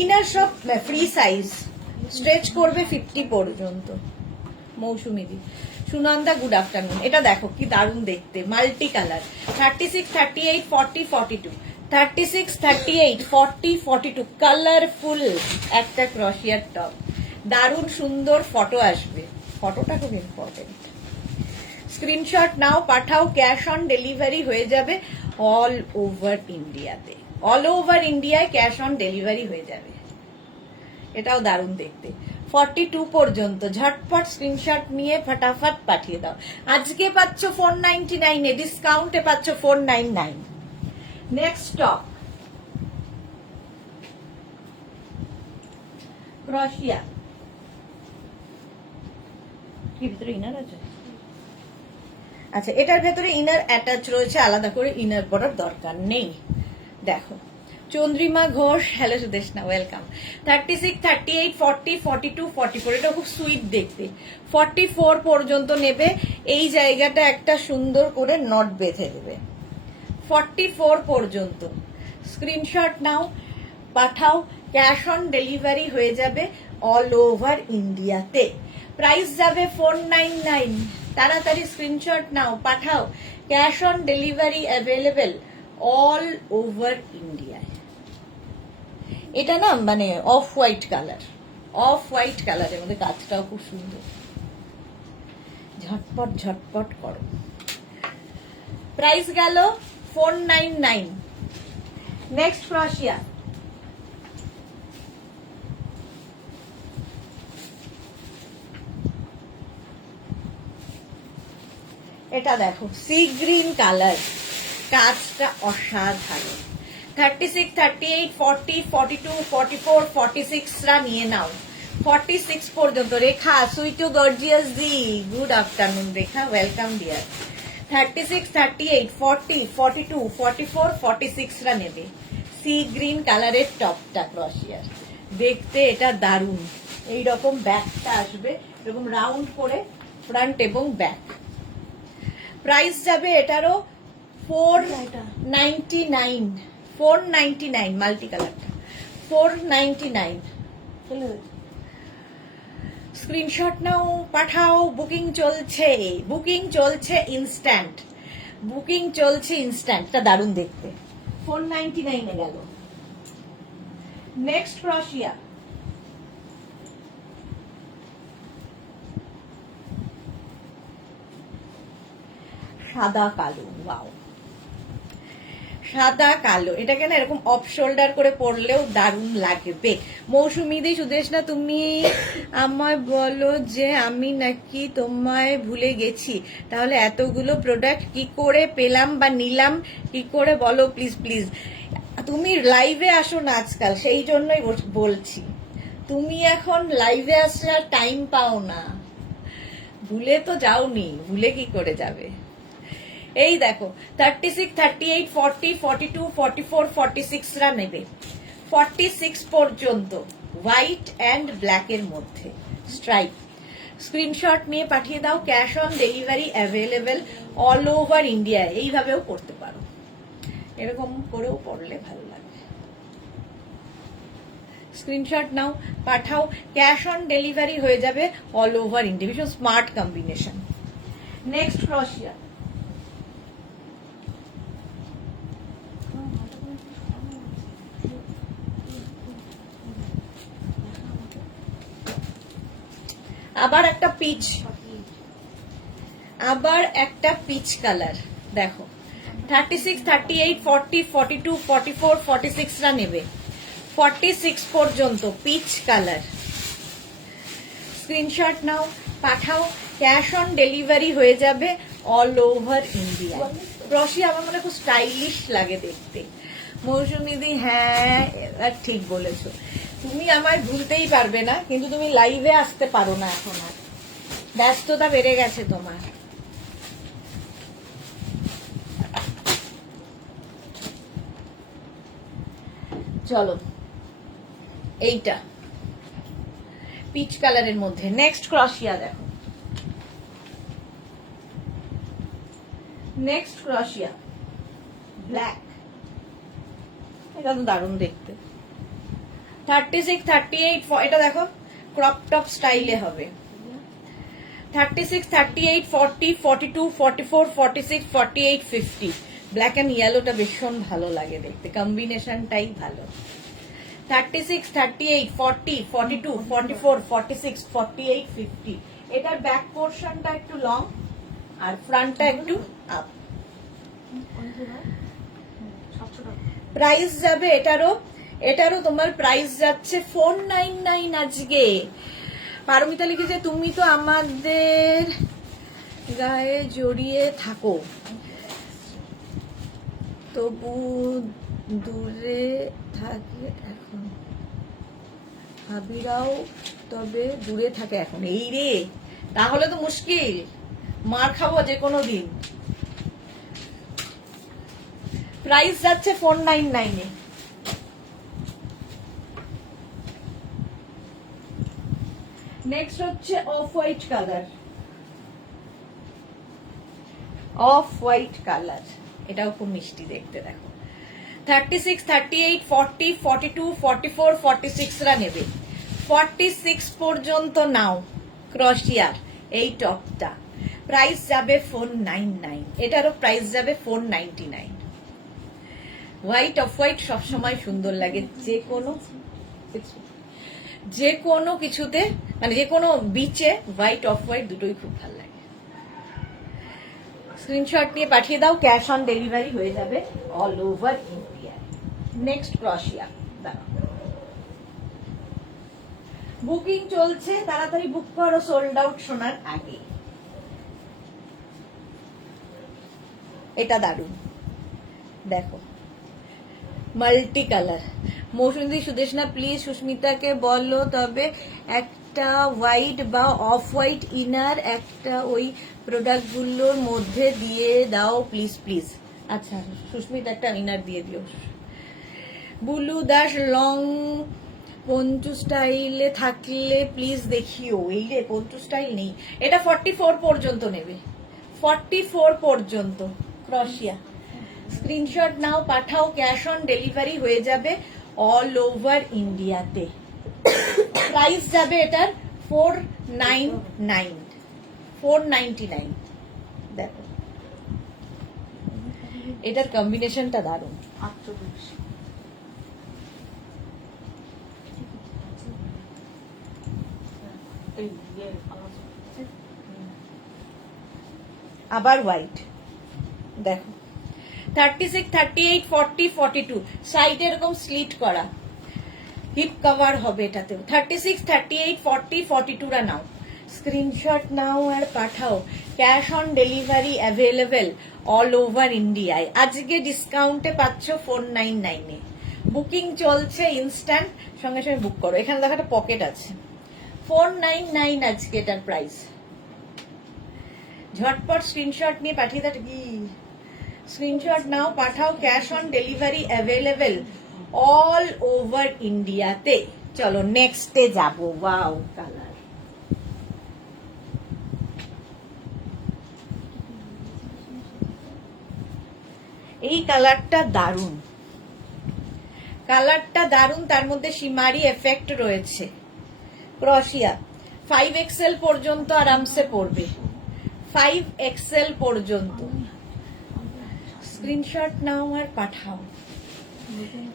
ইনার সব ফ্রি সাইজ, স্ট্রেচ করবে 50 পর্যন্ত। মৌসুমি দি, সুনন্দা গুড আফটারনুন। এটা দেখো কি দারুণ দেখতে, মাল্টি কালার। 36, 38, 40, 42, 36, 38, 40, 42 কালারফুল একটা ক্রশিয়ার টপ। দারুণ সুন্দর ফটো আসবে, ফটোটা খুব ইম্পর্টেন্ট। স্ক্রিনশট নাও, পাঠাও, ক্যাশ অন ডেলিভারি হয়ে যাবে অল ওভার ইন্ডিয়াতে। অল ওভার ইন্ডিয়ায় ক্যাশ অন ডেলিভারি হয়ে যাবে। এটাও দারুণ দেখতে। 42 পর্যন্ত ঝটপট স্ক্রিনশট নিয়ে ফটাফট পাঠিয়ে দাও। আজকে পাচ্ছ 499 এ, ডিসকাউন্টে পাচ্ছ 499। নেক্সট স্টক ক্রশিয়া। কি ভিতরে ইনার আছে? আচ্ছা, এটার ভেতরে ইনার অ্যাটাচ রয়েছে, আলাদা করে ইনার পরার দরকার নেই। দেখো, চন্দ্রিমা ঘোষ, হ্যালো সুদেশনা, ওয়েলকাম। 36, 38, 40, 42, 44, এটা খুব সুইট দেখতে। 44 পর্যন্ত নেবে, এই জায়গাটা একটা সুন্দর করে নট বেঁধে দেবে। 44 পর্যন্ত স্ক্রিনশট নাও, পাঠাও, ক্যাশ অন ডেলিভারি হয়ে যাবে অল ওভার ইন্ডিয়াতে। প্রাইস যাবে 499। তাড়াতাড়ি স্ক্রিনশট নাও, পাঠাও, cash on delivery available all over ইন্ডিয়ায়। এটা না মানে of white colour, off white কালারের মধ্যে কাজটাও খুব সুন্দর। ঝটপট ঝটপট করো। প্রাইস গেল 499। নেক্সট ক্রশিয়া। এটা দেখো, সি গ্রিন কালার, কাজটা অসাধারণ। 36, 38, 40, 42, 44, 46 রা নিয়ে নাও। 46 পর্যন্ত। রেখা, সুইটু গর্জিয়াস দি, গুড আফটারনুন রেখা, ওয়েলকাম ডিয়ার। 36, 38, 40, 42, 44, 46 রা নেবে। সি গ্রিন কালারের টপটা ক্রশিয়ার, দেখতে এটা দারুণ। এইরকম ব্যাকটা আসবে, এরকম রাউন্ড করে ফ্রন্ট এবং ব্যাক। প্রাইস যাবে এটারও 499। 499 মাল্টি কালারটা 499। স্ক্রিনশট নাও, পাঠাও, বুকিং চলছে, বুকিং চলছে ইনস্ট্যান্ট, বুকিং চলছে ইনস্ট্যান্ট। এটা দারুণ দেখতে। 499 এ গেল। নেক্সট ক্রশিয়া। সাদা কালো, ওয়াও, সাদা কালো। এটাকে না এরকম অফ শোল্ডার করে পরলেও দারুণ লাগবে। মৌসুমি দি, সুদেশনা, তুমি আমায় বলো যে আমি নাকি তোমায় ভুলে গেছি, তাহলে এতগুলো প্রোডাক্ট কি করে পেলাম বা নিলাম কি করে বলো প্লিজ প্লিজ। তুমি লাইভে আসো না আজকাল, সেই জন্যই বলছি। তুমি এখন লাইভে আসার টাইম পাও না, ভুলে তো যাওনি, ভুলে কি করে যাবে। এই দেখো, 36, 38, 40, 42, 44, 46 রা নেবে। 46 পর্যন্ত হোয়াইট অ্যান্ড ব্ল্যাক এর মধ্যে স্ট্রাইপ। স্ক্রিনশট নিয়ে পাঠিয়ে দাও, cash on delivery available all over India. এইভাবেও করতে পারো, এরকম করেও পড়লে ভালো লাগবে। স্ক্রিনশট নাও, পাঠাও, ক্যাশ অন ডেলিভারি হয়ে যাবে অল ওভার ইন্ডিয়া। ভীষণ স্মার্ট কম্বিনেশন। নেক্সট ক্রশিয়া। আবার একটা পিচ, আবার একটা পিচ কালার। দেখো, 36, 38, 40, 42, 44, 46 রা নেবে। 46 পর্যন্ত পিচ কালার। স্ক্রিনশট নাও, পাঠাও, ক্যাশ অন ডেলিভারি হয়ে যাবে অল ওভার ইন্ডিয়া। ক্রশি আমার মনে খুব স্টাইলিশ লাগে দেখতে। মৌসুমি দি, হ্যাঁ ঠিক বলেছো। তুমি আমায় ভুলতেই পারবে না, কিন্তু তুমি লাইভে আসতে পারো না এখন, আর ব্যস্ততা বেড়ে গেছে তোমার। চলো, এইটা পিচ কালারের মধ্যে। নেক্সট ক্রশিয়া দেখো, নেক্সট ক্রশিয়া ব্ল্যাক, এটা তো দারুণ দেখতে। 36, 38, এটা দেখো ক্রপ টপ স্টাইলে হবে। 36, 38, 40, 42, 44, 46, 48, 50। ব্ল্যাক অ্যান্ড ইয়েলোটা ভীষণ ভালো লাগে দেখতে, কম্বিনেশনটাই ভালো। 36, 38, 40, 42, 44, 46, 48, 50। এটার ব্যাক পোর্শনটা একটু লং আর ফ্রন্টটা একটু আপ। প্রাইস যাবে এটারও তোমার প্রাইস যাচ্ছে 499 আজকে। পারমিতা লিখেছে তুমি তো আমাদের গায়ে জড়িয়ে থাকো, তবু দূরে থাকে এখন, ভাবিরাও তবে দূরে থাকে এখন। এই রে, তাহলে তো মুশকিল, মার খাবো যে কোনো দিন। প্রাইস যাচ্ছে 499 এ। নেক্সট হচ্ছে of white colour, of white colour, এটাও খুব মিষ্টি দেখতে। দেখো 36, 38, 40, 42, 44, 46 রা নেবে। 46 পর্যন্ত নাও ক্রশিয়ার এই টপটা। প্রাইস যাবে 499, এটারও প্রাইস যাবে 499। হোয়াইট অফ হোয়াইট সবসময় সুন্দর লাগে, যে কোনো কিছুতে, মানে যে কোনো বিচে হোয়াইট অফ হোয়াইট দুটোই খুব ভালো লাগে। স্ক্রিনশট নিয়ে পাঠিয়ে দাও, ক্যাশ অন ডেলিভারি হয়ে যাবে অল ওভার ইন্ডিয়া। নেক্সট ক্রশিয়া, দাঁড়াও বুকিং চলছে, তাড়াতাড়ি বুক করো সোল্ড আউট শোনার আগে। এটা দারুণ দেখো, multi colour. Mousumi Sudeshna please সুস্মিতাকে বলো তবে একটা হোয়াইট বা অফ হোয়াইট ইনার একটা ওই প্রোডাক্টগুলোর মধ্যে দিয়ে দাও প্লিজ প্লিজ। আচ্ছা সুস্মিতা একটা ইনার দিয়ে দিও। বুলু দাস লং পঞ্চু স্টাইলে থাকলে প্লিজ দেখিও। এই রে পঞ্চু স্টাইল নেই, এটা 44 পর্যন্ত নেবে, 44 পর্যন্ত ক্রশিয়া। স্ক্রিনশট নাও পাঠাও, ক্যাশ অন ডেলিভারি হয়ে যাবে অল ওভার ইন্ডিয়াতে। প্রাইস যাবে এটার 499, 499। দেখো এটার কম্বিনেশনটা দারুণ। আবার হোয়াইট দেখো 36, 38, 40, 42 সাইডে এরকম স্লিট করা, হিপ কভার হবে এটাতেও। 36, 38, 40, 42 রা নাও, স্ক্রিনশট নাও আর পাঠাও, cash on delivery available all over ইন্ডিয়ায়। আজকে ডিসকাউন্টে পাচ্ছ 499 এ। বুকিং চলছে ইনস্ট্যান্ট, সঙ্গে সঙ্গে বুক করো। এখানে দেখো একটা পকেট আছে, 499 আজকে এটার প্রাইস। ঝটপট স্ক্রিনশট নিয়ে পাঠিয়ে দাও, স্ক্রিনশট নাও পাঠাও, cash on delivery available all over ইন্ডিয়াতে। চলো নেক্সটে যাবো। ওয়াও কালার, এই কালারটা দারুণ, কালারটা দারুণ, তার মধ্যে শিমারি এফেক্ট রয়েছে। ক্রশিয়া 5XL পর্যন্ত আরামসে পড়বে, 5XL পর্যন্ত। স্ক্রিনশট নাও আর পাঠাও।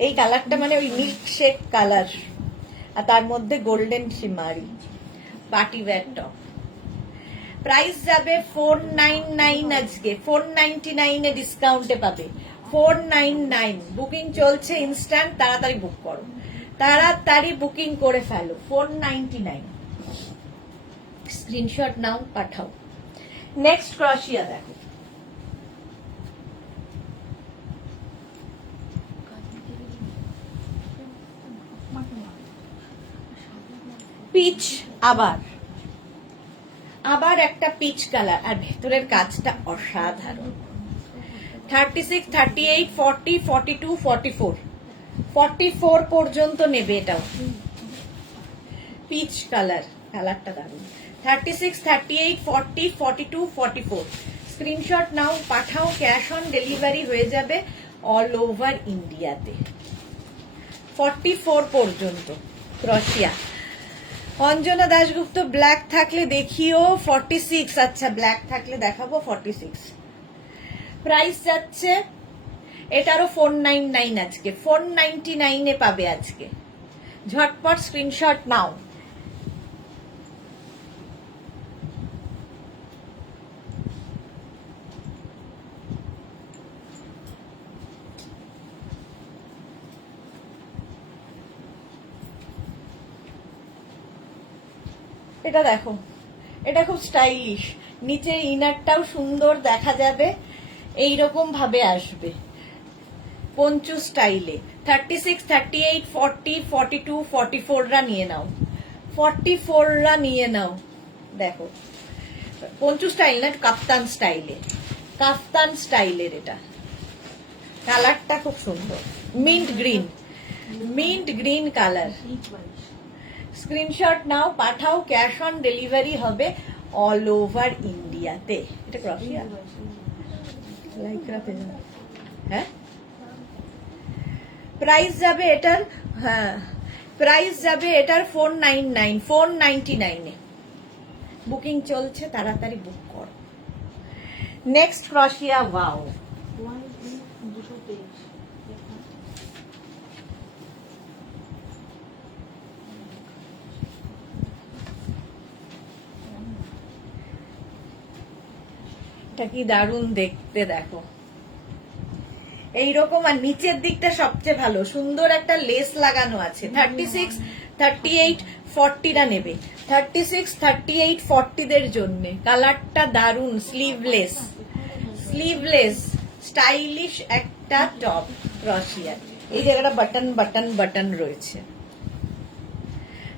এই কালারটা মানে ওই মিল্ক শেক কালার, আর তার মধ্যে golden শিমারি, party wear top. Price যাবে 499 আজকে, 499 এ ডিসকাউন্টে পাবে 499। বুকিং চলছে ইনস্ট্যান্ট, তাড়াতাড়ি বুক করো, তাড়াতাড়ি বুকিং করে ফেলো। 499 স্ক্রিনশট নাও পাঠাও। নেক্সট ক্রশিয়া দেখো, পিচ, আবার একটা পিচ কালার, আর ভেতরের কাজটা অসাধারণ। 36, 38, 40, 42, 44, 44 পর্যন্ত নেবে এটাও। পিচ কালার, কালারটা দারুণ। 36, 38, 40, 42, 44 স্ক্রিনশট নাও পাঠাও, ক্যাশ অন ডেলিভারি হয়ে যাবে অল ওভার ইন্ডিয়াতে। 44 পর্যন্ত ক্রশিয়া। অঞ্জনা দাশগুপ্ত ব্ল্যাক থাকলে দেখিও। 46, আচ্ছা ব্ল্যাক থাকলে দেখাবো। 46 প্রাইস যাচ্ছে এটারও 499 আজকে, 499 পাবে আজকে। ঝটপট স্ক্রিনশট নাও। এটা দেখো, এটা খুব স্টাইলিশ, নিচের ইনারটাও সুন্দর দেখা যাবে, এইরকম ভাবে আসবে পঞ্চু স্টাইলে। 36, 38, 40, 42, 44 রা নিয়ে নাও, 44 রা নিয়ে নাও। দেখো পঞ্চু স্টাইল না, কাপ্তান স্টাইলে, কাপ্তান স্টাইলের এটা। কালারটা খুব সুন্দর, mint green, mint green colour. Screenshot নাও, পাঠাও, ক্যাশ অন ডেলিভারি হবে অল ওভার ইন্ডিয়াতে। এটা ক্রশিয়া লাইকরাতে যাবে। হ্যাঁ প্রাইস যাবে এটার, হ্যাঁ প্রাইস যাবে এটার 499, 499 বুকিং চলছে, তাড়াতাড়ি বুক কর। নেক্সট ক্রশিয়া। ওয়াও, এটা কি দারুণ দেখতে, দেখো এইরকম। আর নিচের দিকটা সবচেয়ে ভালো, সুন্দর একটা লেস লাগানো আছে। 36, 38, 40 রা নেবে। 36, 38, 40 দের জন্য কালারটা দারুণ। স্লিভলেস, স্লিভলেস স্টাইলিশ একটা টপ ক্রশিয়ার। এই জায়গাটা বাটন বাটন বাটন রয়েছে।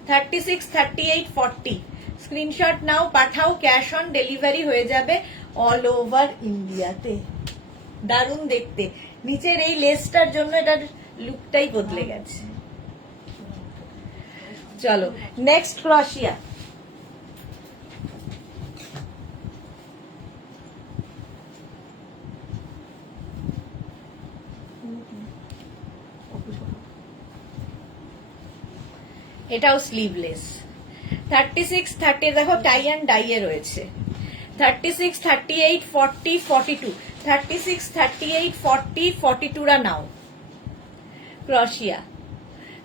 36, 38, 40 স্ক্রিনশট নাও, পাঠাও, ক্যাশ অন ডেলিভারি হয়ে যাবে অল ওভার ইন্ডিয়াতে। দারুণ দেখতে, নিচের এই লেসটার জন্য এটার লুকটাই বদলে গেছে। চলো নেক্সট ক্রশিয়া। এটাও স্লিভলেস। 36, 30 দেখো টাই অ্যান্ড ডাইয়ে রয়েছে। 36, 38, 40, 42, 36, 38, 40, 42 রা নাও ক্রশিয়া।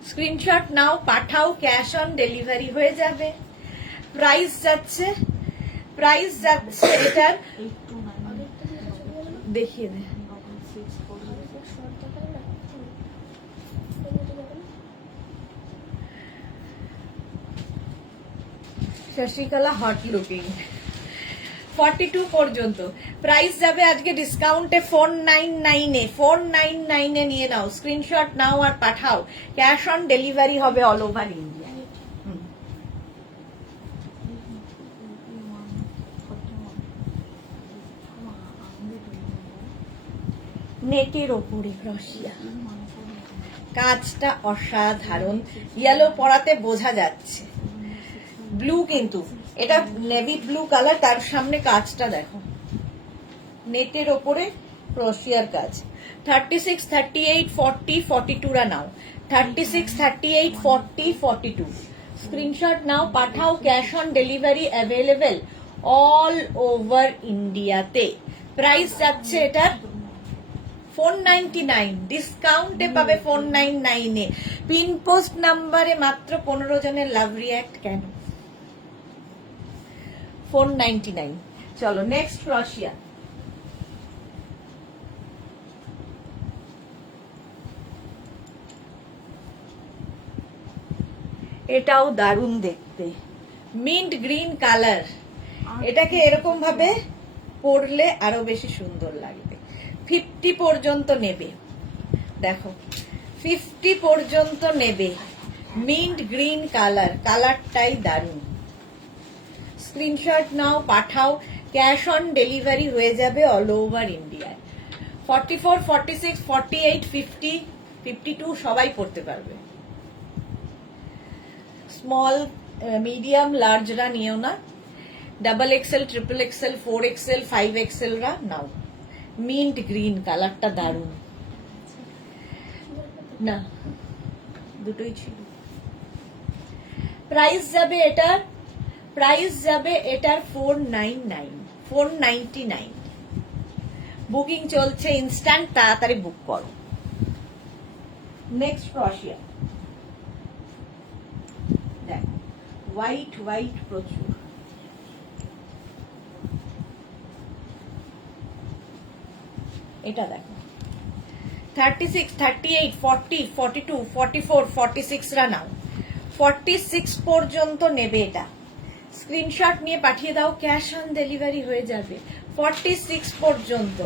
স্ক্রিনশট নাও, পাঠাও, ক্যাশ অন ডেলিভারি হয়ে যাবে। প্রাইস যাচ্ছে, প্রাইস যাচ্ছে এটার, দেখিয়ে দে। Shashikala hot looking. 42 পর্যন্ত প্রাইস যাবে আজকে ডিসকাউন্টে 499 এ, 499 এ নিয়ে নাও। স্ক্রিনশট নাও আর পাঠাও, ক্যাশ অন ডেলিভারি হবে অল ওভার ইন্ডিয়া। নেটের ওপরে ক্রশিয়া, কাজটা অসাধারণ। ইয়েলো পরাতে বোঝা যাচ্ছে, ব্লু কিন্তু এটা নেভি ব্লু কালার, তার সামনে কাজটা দেখো, নেটের ওপরে ক্রশিয়ার কাজ। 36, 38, 40, 42 রা নাও। 36, 38, 40, 42 স্ক্রিনশট নাও, পাঠাও, cash on delivery available all over ইন্ডিয়াতে। প্রাইস যাচ্ছে এটার 499, ডিসকাউন্টে পাবে 499 এ। পিন পোস্ট নাম্বারে মাত্র 15 জনের লাভ রিয়াক্ট কেন? 499। চলো নেক্সট ক্রশিয়া। এটাও দারুণ দেখতে, মিন্ট গ্রিন কালার। এটাকে এরকম ভাবে পরলে আরো বেশি সুন্দর লাগবে। 50 পর্যন্ত নেবে, দেখো 50 পর্যন্ত নেবে। মিন্ট গ্রিন কালার, কালারটাই দারুণ। স্ক্রিনশট নাও, পাঠাও, ক্যাশ অন ডেলিভারি হয়ে যাবে অল ওভার ইন্ডিয়ায়। 44, 46, 48, 50, 52 সবাই পড়তে পারবে। স্মল, মিডিয়াম, লার্জরা নিও না। Double XL, triple XL, 4 XL, 5 XL রা নাও। মিন্ট গ্রিন কালারটা দারুণ। না, দুটোই ছিল। প্রাইস যাবে এটার 499 বুকিং চলছে ইনস্ট্যান্ট, তাড়াতাড়ি বুক করো। নেক্সট ক্রশিয়া, দেখো হোয়াইট প্রচুর, এটা দেখো 36, 38, 40, 42, 44, 46 রা নাও, 46 পর্যন্ত নেবে এটা। স্ক্রিনশট নিয়ে পাঠিয়ে দাও, ক্যাশ অন ডেলিভারি হয়ে যাবে। 46 পর্যন্ত,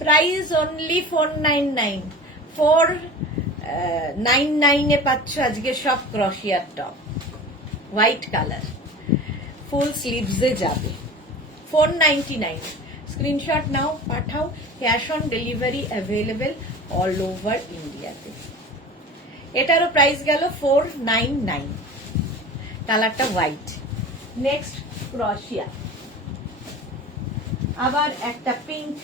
প্রাইস অনলি 499, 499 এ পাচ্ছ আজকে সব ক্রশিয়ার টপ, হোয়াইট কালার, ফুল স্লিভসে যাবে, 499। স্ক্রিনশট নাও, পাঠাও, cash on delivery available all over ইন্ডিয়াতে। এটারও প্রাইস গেল 499, কালারটা হোয়াইট। নেক্সট ক্রশিয়া, আবার একটা পিঙ্ক,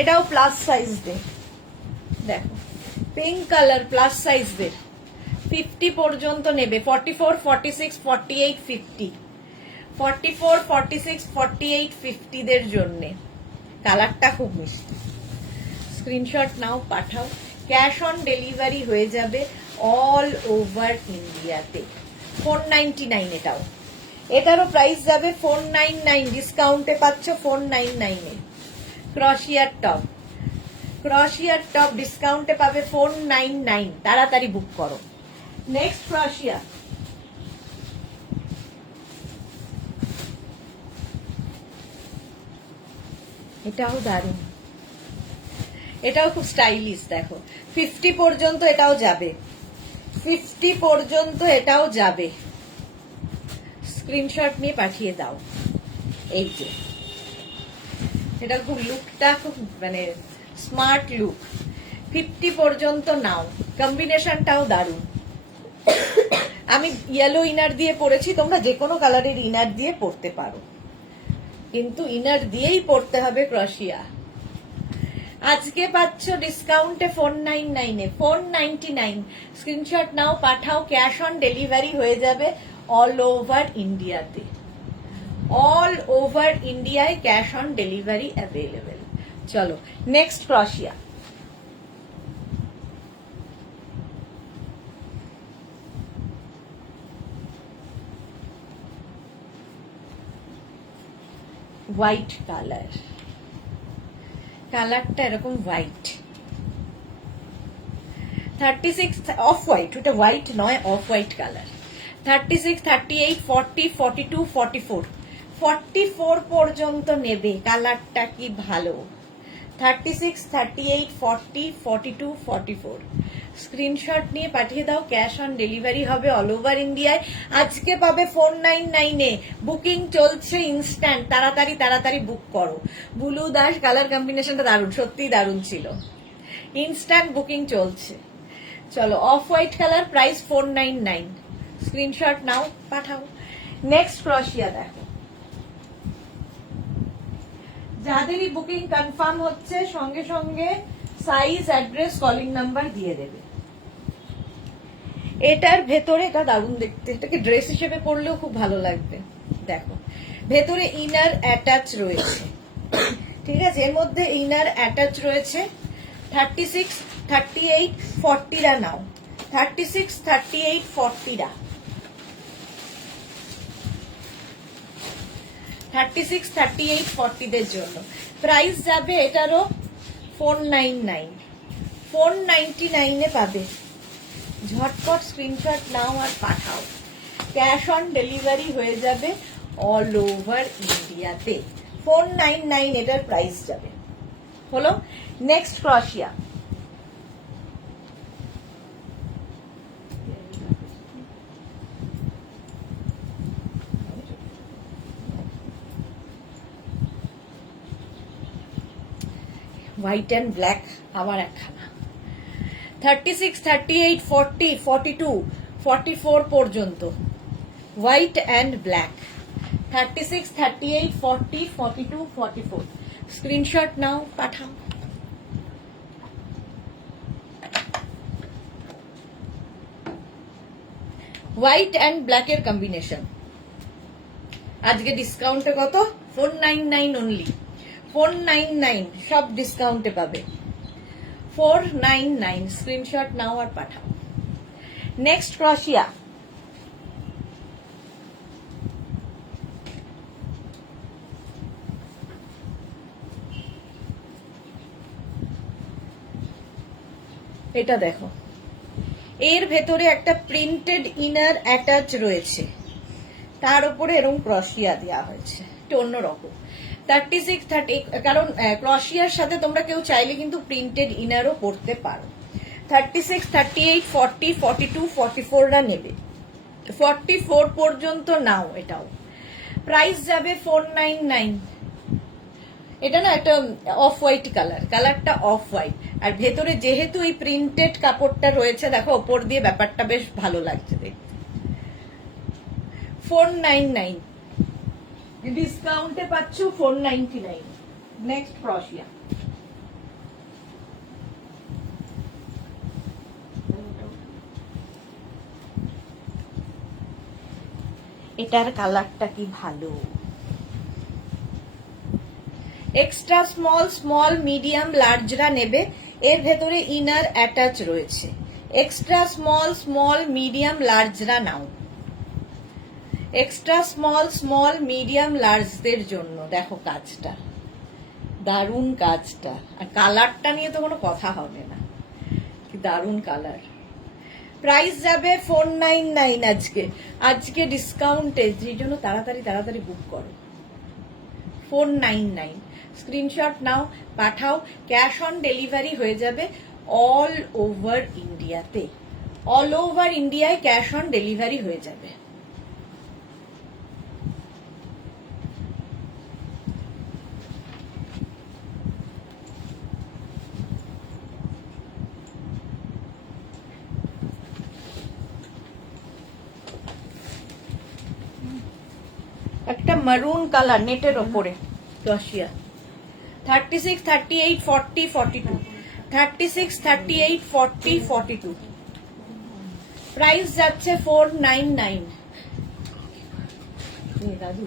এটাও প্লাস সাইজ দে, দেখো পিঙ্ক কালার প্লাস সাইজ দে, 50 পর্যন্ত নেবে, 44, 46, 48, 50, 44, 46, 48, 50 দের জন্য। কালারটা খুব মিষ্টি। স্ক্রিনশট নাও, পাঠাও, ক্যাশ অন ডেলিভারি হয়ে যাবে অল ওভার ইন্ডিয়াতে। 499 এটাও, এটারও প্রাইস যাবে 499, ডিসকাউন্টে পাচ্ছ 499 এ। ক্রশিয়ার টপ ডিসকাউন্টে পাবে 499, তাড়াতাড়ি বুক করো। নেক্সট ক্রশিয়া, এটাও দারুণ, এটাও খুব স্টাইলিশ, দেখো 50 পর্যন্ত এটাও যাবে, 50 পর্যন্ত এটাও যাবে। স্ক্রিনশট নিয়ে পাঠিয়ে দাও। এই যে এটা খুব লুকটা খুব মানে স্মার্ট লুক, 50 পর্যন্ত নাও, কম্বিনেশনটাও দারুণ। আমি ইয়েলো ইনার দিয়ে পরেছি, তোমরা যে কোনো কালারের ইনার দিয়ে পরতে পারো, কিন্তু ইনার দিয়েই পরতে হবে ক্রশিয়া। আজকে পাচ্ছ ডিসকাউন্টে 499 এ, 499। স্ক্রিনশট নাও, পাঠাও, ক্যাশ অন ডেলিভারি হয়ে যাবে অল ওভার ইন্ডিয়াতে। অল ওভার ইন্ডিয়ায় ক্যাশ অন ডেলিভারি অ্যাভেলেবেল। চলো নেক্সট ক্রশিয়া, হোয়াইট কালার, কালারটা এরকম হোয়াইট, 36 অফ হোয়াইট, ওটা হোয়াইট নয়, অফ হোয়াইট কালার। 36, 38, 40, 42, 44, 44 পর্যন্ত নেবে, কালারটা কি ভালো। 36, 38, 40, 42, 44। স্ক্রিনশট নিয়ে পাঠিয়ে দাও, ক্যাশ অন ডেলিভারি হবে অল ওভার ইন্ডিয়ায়। আজকে পাবে 499 এ, বুকিং চলছে ইনস্ট্যান্ট, তাড়াতাড়ি বুক করো। ব্লু দাস কালার কম্বিনেশনটা দারুণ, সত্যিই দারুণ ছিল, ইনস্ট্যান্ট বুকিং চলছে। চলো off white colour, price 499, screenshot নাও, পাঠাও। নেক্সট ক্রশিয়া দেখো, যাদেরই বুকিং কনফার্ম হচ্ছে সঙ্গে সঙ্গে সাইজ, অ্যাড্রেস, কলিং নাম্বার দিয়ে দেবে। এটার ভেতরে, এটা দারুণ দেখতে, এটাকে ড্রেস হিসেবে পরলেও খুব ভালো লাগবে। দেখো ভেতরে ইনার অ্যাটাচ রয়েছে, ঠিক আছে, এর মধ্যে ইনার অ্যাটাচ রয়েছে। 36, 38, 40 রা নাও, 36, 38, 40 রা, 36, 38, 40 দের জন্য। প্রাইস যাবে এটারও 499, 499 এ পাবে। ঝটপট স্ক্রিনশট নাও আর পাঠাও, ক্যাশ অন ডেলিভারি হয়ে যাবে অল ওভার ইন্ডিয়াতে। 499 এটার প্রাইস যাবে। হলো নেক্সট ক্রশিয়া, হোয়াইট অ্যান্ড ব্ল্যাক, আবার একখানা। 36, 38, 40, 42, 44 পর্যন্ত হোয়াইট অ্যান্ড ব্ল্যাক। 36, 38, 40, 42, 44। স্ক্রিনশট নাও, পাঠাও। হোয়াইট অ্যান্ড ব্ল্যাকের কম্বিনেশন। আজকে ডিসকাউন্টে কত? 499 অনলি, 499, সব ডিসকাউন্টে পাবে। 499, স্ক্রিনশট নাও আর পাঠাও। নেক্সট ক্রশিয়া, এটা দেখো, এর ভেতরে একটা প্রিন্টেড ইনার অ্যাটাচ রয়েছে, তার উপরে এরকম ক্রশিয়া দেওয়া হয়েছে, একটু অন্যরকম। 36, 30, কারণ ক্রশিয়ার সাথে তোমরা কেউ চাইলে কিন্তু প্রিন্টেড ইনারও পরতে পারো। 36, 38, 40, 42, 44রা নেবে, 44 পর্যন্ত নাও। এটাও প্রাইস যাবে 499। এটা না একটা অফ হোয়াইট কালার, কালারটা অফ হোয়াইট, আর ভেতরে যেহেতু এই প্রিন্টেড কাপড়টা রয়েছে, দেখো ওপর দিয়ে ব্যাপারটা বেশ ভালো লাগছে দেখতে। 499, ডিসকাউন্টে পাচ্ছ 499। নেক্সট ক্রশিয়া, এটার কালারটা কি ভালো। এক্সট্রা স্মল, স্মল, মিডিয়াম, লার্জরা নেবে, এর ভেতরে ইনার অ্যাটাচ রয়েছে। এক্সট্রা স্মল, স্মল, মিডিয়াম, লার্জরা নাও। এক্সট্রা স্মল, স্মল, মিডিয়াম, লার্জদের জন্য দেখো কাজটা, দারুণ কাজটা, আর কালারটা নিয়ে তো কোনো কথা হবে না, কি দারুণ কালার। প্রাইস যাবে 499 আজকে, আজকে ডিসকাউন্টে, যেই জন্য তাড়াতাড়ি তাড়াতাড়ি বুক করো। 499, স্ক্রিনশট নাও, পাঠাও। ক্যাশ অন ডেলিভারি হয়ে যাবে অল ওভার ইন্ডিয়াতে, অল ওভার ইন্ডিয়ায় ক্যাশ অন ডেলিভারি হয়ে যাবে। একটা মারুন কালার নেটের ওপরে ক্রশিয়া। 36, 38, 40, 42, 36, 38, 40, 42, প্রাইস যাচ্ছে 499। দাদু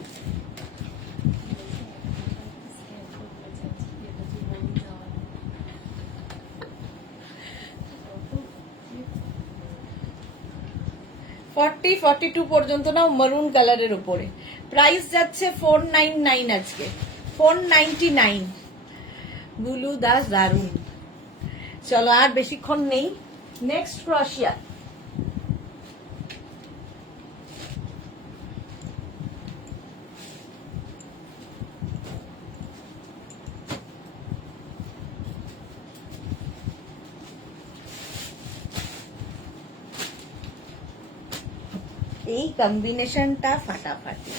ফর্টি 42 পর্যন্ত নাও, মারুন কালারের উপরে। প্রাইস যাচ্ছে 499 আজকে, 499। বুলু দাস দারুন। চলো আর বেশিক্ষণ নেই। নেক্সট ক্রশিয়া, এই কম্বিনেশনটা ফাটাফাটি,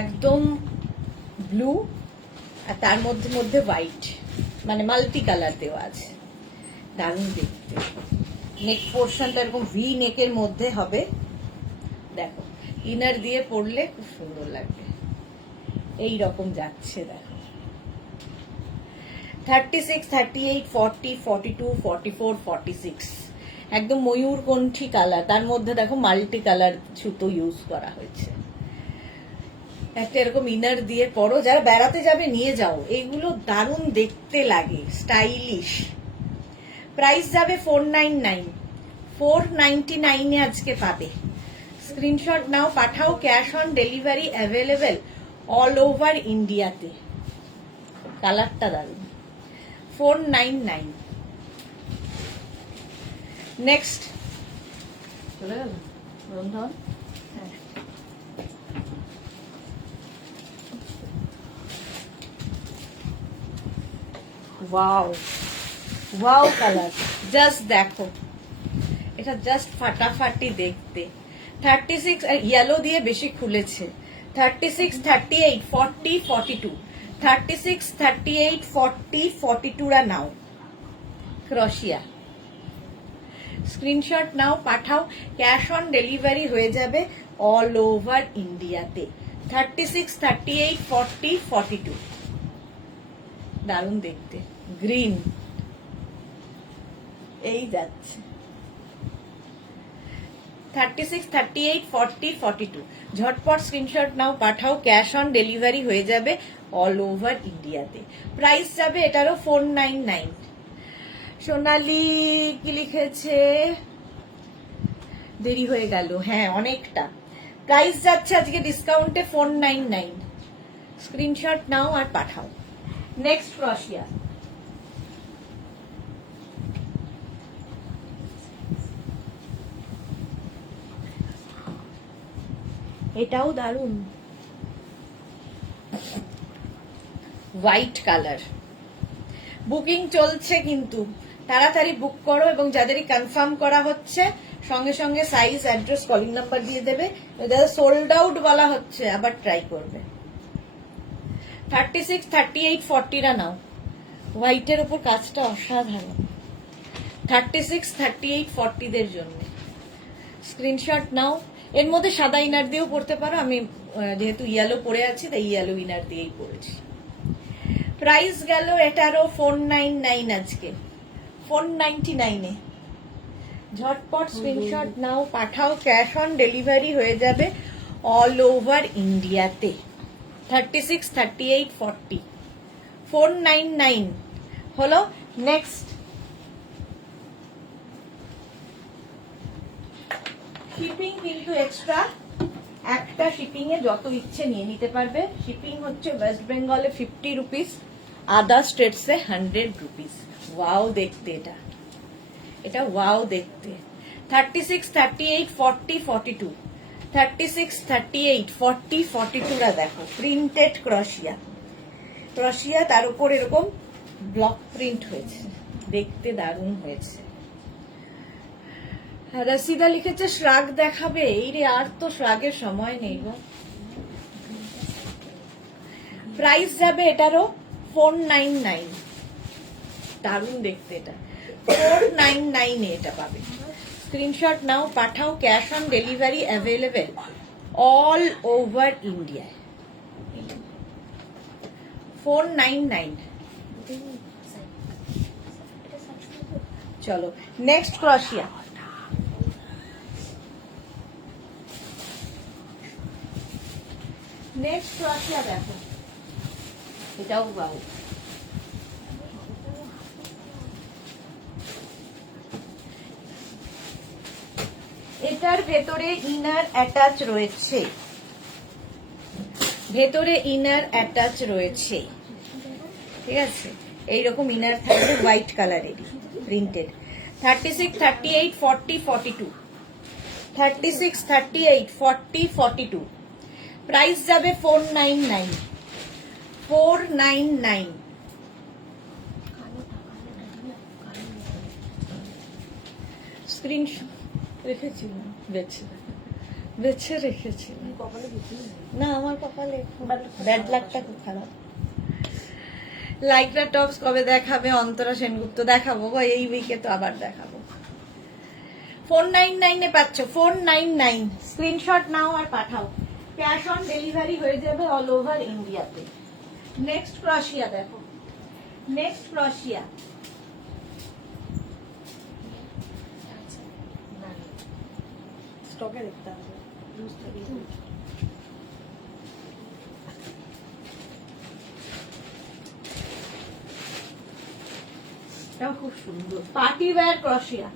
একদম ব্লু আর তার মধ্যে মধ্যে হোয়াইট, মানে মাল্টি কালার দেওয়া আছে, দারুণ দেখতে। নেক পোর্শনটা এরকম ভি নেকের মধ্যে হবে, দেখো ইনার দিয়ে পরলে খুব সুন্দর লাগবে, এই রকম যাচ্ছে দেখো। 36, 38, 40, 42, 44, 46, একদম ময়ূরকণ্ঠী কালার, তার মধ্যে দেখো মাল্টি কালার সুতো ইউজ করা হয়েছে। একটা এরকম ইনার দিয়ে পরো, যারা বেড়াতে যাবে নিয়ে যাও, এগুলো দারুণ দেখতে লাগে, স্টাইলিশ। প্রাইস যাবে 499, 499 এ আজকে পাবে। স্ক্রিনশট নাও, পাঠাও। Cash on delivery available all over ইন্ডিয়াতে। কালারটা দারুণ। 499। নেক্সট চলে গেল রন্ধন। ওয়াও ওয়াও কালার, জাস্ট দেখো, এটা জাস্ট ফাটাফাটি দেখতে। 36 ইয়েলো দিয়ে বেশি খুলেছে। 36, 38, 40, 42, 36, 38, 40, 42 রা নাও। ক্রশিয়া, স্ক্রিনশট নাও, পাঠাও। ক্যাশ অন ডেলিভারি হয়ে যাবে অল ওভার ইন্ডিয়াতে। 36, 38, 40, 42, দারুণ দেখতে। গ্রিন, এই যাচ্ছে 36, 38, 40, 42। ঝটপট স্ক্রিনশট নাও, পাঠাও, ক্যাশ অন ডেলিভারি হয়ে যাবে অল ওভার ইন্ডিয়াতে। প্রাইস যাবে এটারও 499। সোনালি কি লিখেছে? দেরি হয়ে গেল, হ্যাঁ অনেকটা। প্রাইস যাচ্ছে আজকে ডিসকাউন্টে 499। স্ক্রিনশট নাও আর পাঠাও। নেক্সট ক্রশিয়া। এটাও দারুণ, হোয়াইট কালার। বুকিং চলছে কিন্তু তাড়াতাড়ি বুক করো, এবং যাদেরই কনফার্ম করা হচ্ছে সঙ্গে সঙ্গে সাইজ, অ্যাড্রেস, কলিং নাম্বার দিয়ে দেবে। যাদের সোল্ড আউট বলা হচ্ছে আবার ট্রাই করবে। 36, 38, 40রা নাও। হোয়াইটের উপর কাজটা অসাধারণ। 36, 38, 40দের জন্য স্ক্রিনশট নাও। এর মধ্যে সাদা ইনার দিয়েও পড়তে পারো, আমি যেহেতু ইয়েলো পরে আছি তাই ইয়েলো ইনার দিয়েই পরেছি। প্রাইস গেল এটারও 499, আজকে 499-এ। ঝটপট স্ক্রিনশট নাও, পাঠাও, ক্যাশ অন ডেলিভারি হয়ে যাবে অল ওভার ইন্ডিয়াতে। 36, 38, 40, 499 হলো। নেক্সট শিপিং কিন্তু এক্সট্রা, একটা শিপিং এ যত ইচ্ছে নিয়ে নিতে পারবে। শিপিং হচ্ছে ওয়েস্ট বেঙ্গলে 50 রুপিস, আদার স্টেটসে 100 রুপিস। ওয়াও দেখতে এটা, এটা ওয়াও দেখতে। 36, 38, 40, 42, 36, 38, 40, 42রা দেখো। প্রিন্টেড ক্রশিয়া, ক্রশিয়া তার উপর এরকম ব্লক প্রিন্ট হয়েছে, দেখতে দারুণ হয়েছে। রসিদা লিখেছে শ্রাগ দেখাবে। এই রে, আর তো শ্রাগের সময় নেই গো। প্রাইস যাবে এটারও 499। দারুণ দেখতে এটা, 499-এ এটা পাবে। স্ক্রিনশট নাও, পাঠাও, cash on delivery available all over India. 499। চলো নেক্সট ক্রশিয়া। নেক্সট ক্রশিয়া দেখো, এটাও বাউ। এটার ভেতরে ইনার অ্যাটাচ রয়েছে, ভেতরে ইনার অ্যাটাচ রয়েছে, ঠিক আছে। এইরকম ইনার থাকবে হোয়াইট কালারেরই প্রিন্টেড। 36, 38, 40, 42, 36, 38, 40, 42। প্রাইস যাবে 499, 499। স্ক্রিনশট রেখেছিলাম, বেছে বেছে রেখেছিলাম। না, আমার কপালে ব্যাড লাকটা খুব খারাপ। লাইকরা টপস কবে দেখাবে? অন্তরা সেনগুপ্ত দেখাবো গো, এই উইকে তো আবার দেখাবো। 499-এ পাচ্ছ, 499। স্ক্রিনশট নাও আর পাঠাও, ক্যাশ অন ডেলিভারি হয়ে যাবে অল ওভার ইন্ডিয়াতে। নেক্সট ক্রশিয়া দেখো, নেক্সট ক্রশিয়া। স্টকে দেখতে হবে, এটাও খুব সুন্দর পার্টি ওয়্যার ক্রশিয়া।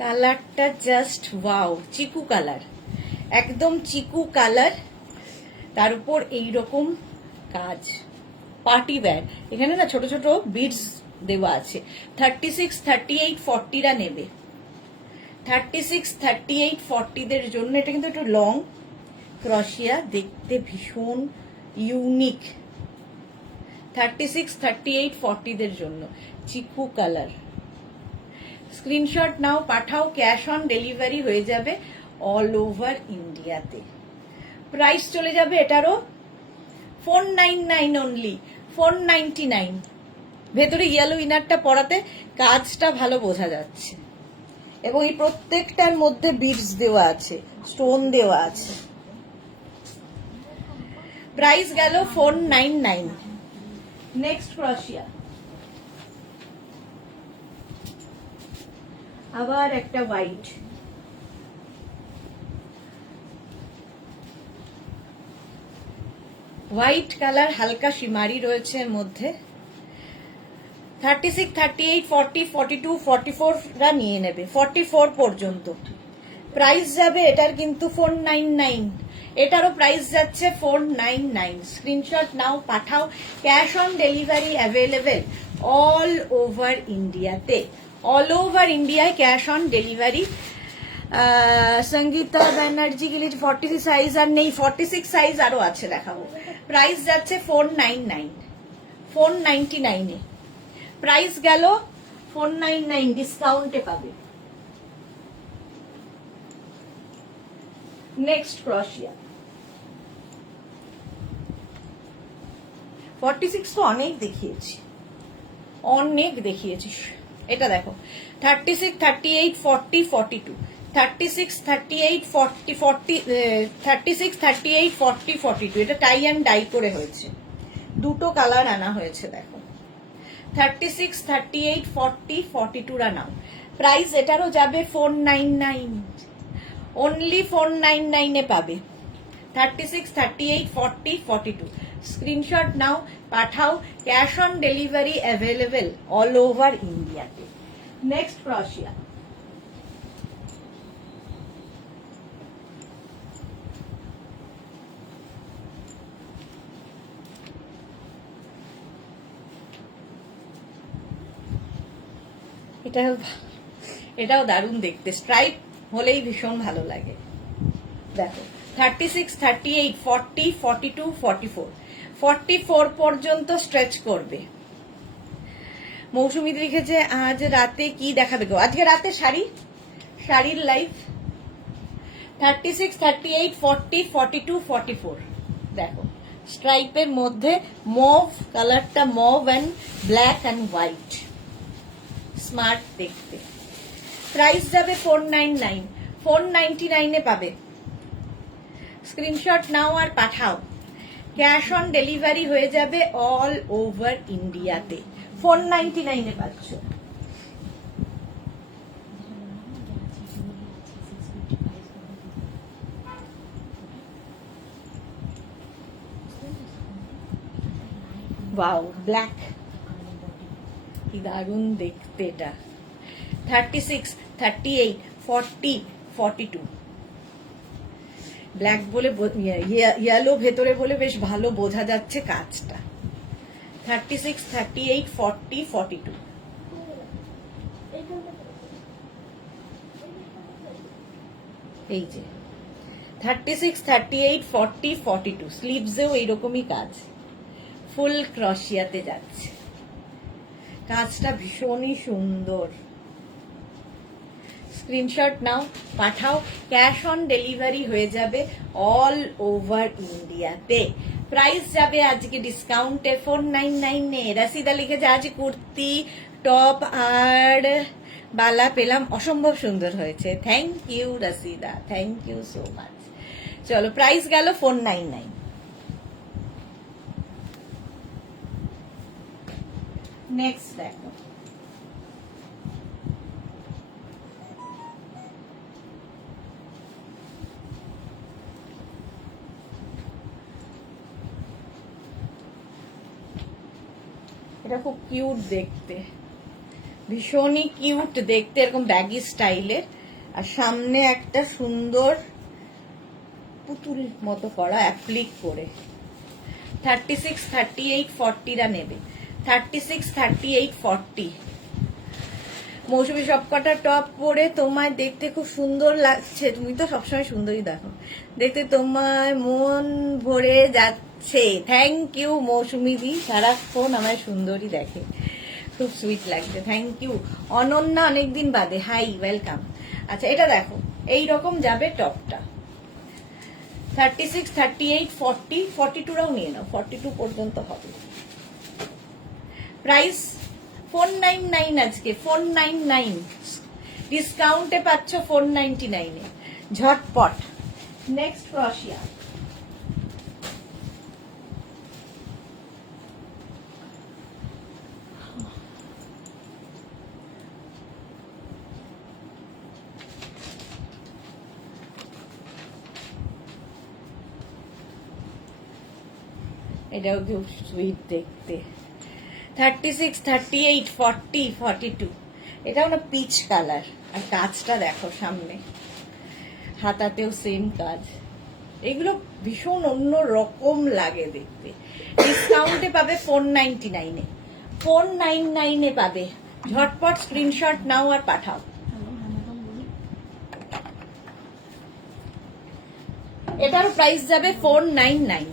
কালারটা জাস্ট ওয়াও, চিকু কালার, একদম চিকু কালার, তার উপর এইরকম কাজ। পার্টি ওয়্যার, এখানে না ছোট ছোট বিডস দেওয়া আছে। 36, 38, 40রা নেবে। 36, 38, 40দের জন্য এটা কিন্তু একটু লং ক্রশিয়া, দেখতে ভীষণ ইউনিক। 36, 38, 40দের জন্য চিকু কালার। স্ক্রিনশট নাও, পাঠাও, ক্যাশ অন ডেলিভারি হয়ে যাবে অল ওভার ইন্ডিয়াতে। প্রাইস চলে যাবে এটারও 499 অনলি, 499। ভেতরে ইয়েলো ইনারটা পরাতে কাজটা ভালো বোঝা যাচ্ছে, এবং এই প্রত্যেকটার মধ্যে বিডস দেওয়া আছে, স্টোন দেওয়া আছে। প্রাইস গেল 499। নেক্সট ক্রশিয়া, আবার একটা হোয়াইট, হোয়াইট কালার, হালকা শিমারি রয়েছে এর মধ্যে। 36, 38, 40, 42, 44 রা নিয়ে নেবে, 44 পর্যন্ত। প্রাইস যাবে এটার কিন্তু 499, এটারও প্রাইস যাচ্ছে 499। স্ক্রিনশট নাও, পাঠাও। Cash on delivery available all over ইন্ডিয়াতে, অল ওভার ইন্ডিয়ায় cash on delivery. Sangeeta Banerjee के लिए 40 সাইজ আর নেই, 46 সাইজ আরো আছে, দেখাবো। প্রাইস যাচ্ছে 499, 499 এ প্রাইস গেল 499, ডিসকাউন্টে পাবে। নেক্সট ক্রশিয়া, 46 তো অনেক দেখিয়েছি, অনেক দেখিয়েছি। এটা দেখো 36, 38, 40, 42, 36, 38, 40, 36, 38, 40, 42। এটা টাই অ্যান্ড ডাই করে হয়েছে, দুটো কালার আনা হয়েছে। দেখো 36, 38, 40, 42 রা নাও। প্রাইস এটারও যাবে 499, অনলি 499 এ পাবে। 36, 38, 40, 42। স্ক্রিনশট নাও, পাঠাও। Cash on delivery available all over ইন্ডিয়াতে। নেক্সট ক্রশিয়া, এটাও দারুণ দেখতে, স্ট্রাইপ হলেই ভীষণ ভালো লাগে। দেখো 36, 38, 40, 42, 44, 44 পর্যন্ত স্ট্রেচ করবে। মৌসুমী লিখেছে আজ রাতে কি দেখাবে গো? আজকে রাতে শাড়ির লাইভ। 36, 38, 40, 42, 44। দেখো স্ট্রাইপের মধ্যে মভ কালারটা, mauve and black and white, smart দেখতে। প্রাইস যাবে 499, 499 এ পাবে। স্ক্রিনশট নাও আর পাঠাও। ক্যাশ অন ডেলিভারি হয়ে যাবে অল ওভার ইন্ডিয়াতে, 499 এ পাচ্ছ। ওয়াও, ব্ল্যাক, কি দারুণ দেখতে এটা। 36, 38, 40, 42। ব্ল্যাক বলে ইয়েলো ভেতরে বলে বেশ ভালো বোঝা যাচ্ছে কাজটা। 36, 38, 40, 42। এই যে 36, 38, 40, 42। স্লিভসেও এইরকমই কাজ, ফুল ক্রশিয়াতে যাচ্ছে। কাজটা ভীষণই সুন্দর। স্ক্রিনশট নাও, পাঠাও। ক্যাশ অন ডেলিভারি হয়ে যাবে অল ওভার ইন্ডিয়াতে। প্রাইস যাবে আজকে ডিসকাউন্টে 499 এ। রাসিদা লিখেছে আজ কুর্তি, টপ আর বালা পেলাম, অসম্ভব সুন্দর হয়েছে। Thank you Rashida, thank you so much. চলো, প্রাইস গেল 499। নেক্সট দেখো, এটা খুব কিউট দেখতে, ভীষণই কিউট দেখতে, এরকম ব্যাগি স্টাইলের। আর সামনে একটা সুন্দর পুতুল মতো করা অ্যাপ্লিক করে। 36, 38, 40 রা নেবে। 36, 38, 40। মৌসুমী সবকটা টপ পরে তোমায় দেখতে খুব সুন্দর লাগছে। তুমি তো সবসময় সুন্দরই দেখো, দেখতে তোমায় মন ভরে যাচ্ছে। থ্যাংক ইউ মৌসুমী দি, সারাক্ষণ আমার সুন্দরী দেখে, খুব সুইট লাগছে। Thank you. অনন্যা অনেকদিন বাদে, হাই, ওয়েলকাম। আচ্ছা, এটা দেখো, এইরকম যাবে টপটা। 36, 38, 40, 42 রাও নিয়ে নাও, 42 পর্যন্ত হবে। প্রাইস 499 আজকে, 499। ডিসকাউন্টে পাচ্ছ 499 এ, ঝটপট। নেক্সট ক্রশিয়া, এটাও খুব সুইট দেখতে। 36, 38, 40, 42, এটাও না পিচ কালার। আর কাজটা দেখো সামনে, হাতাতেও সেম কাজ। এগুলো ভীষণ অন্য রকম লাগে দেখতে। ডিসকাউন্টে পাবে 499-এ, 499-এ পাবে। ঝটপট স্ক্রিনশট নাও আর পাঠাও। এটার প্রাইস যাবে 499।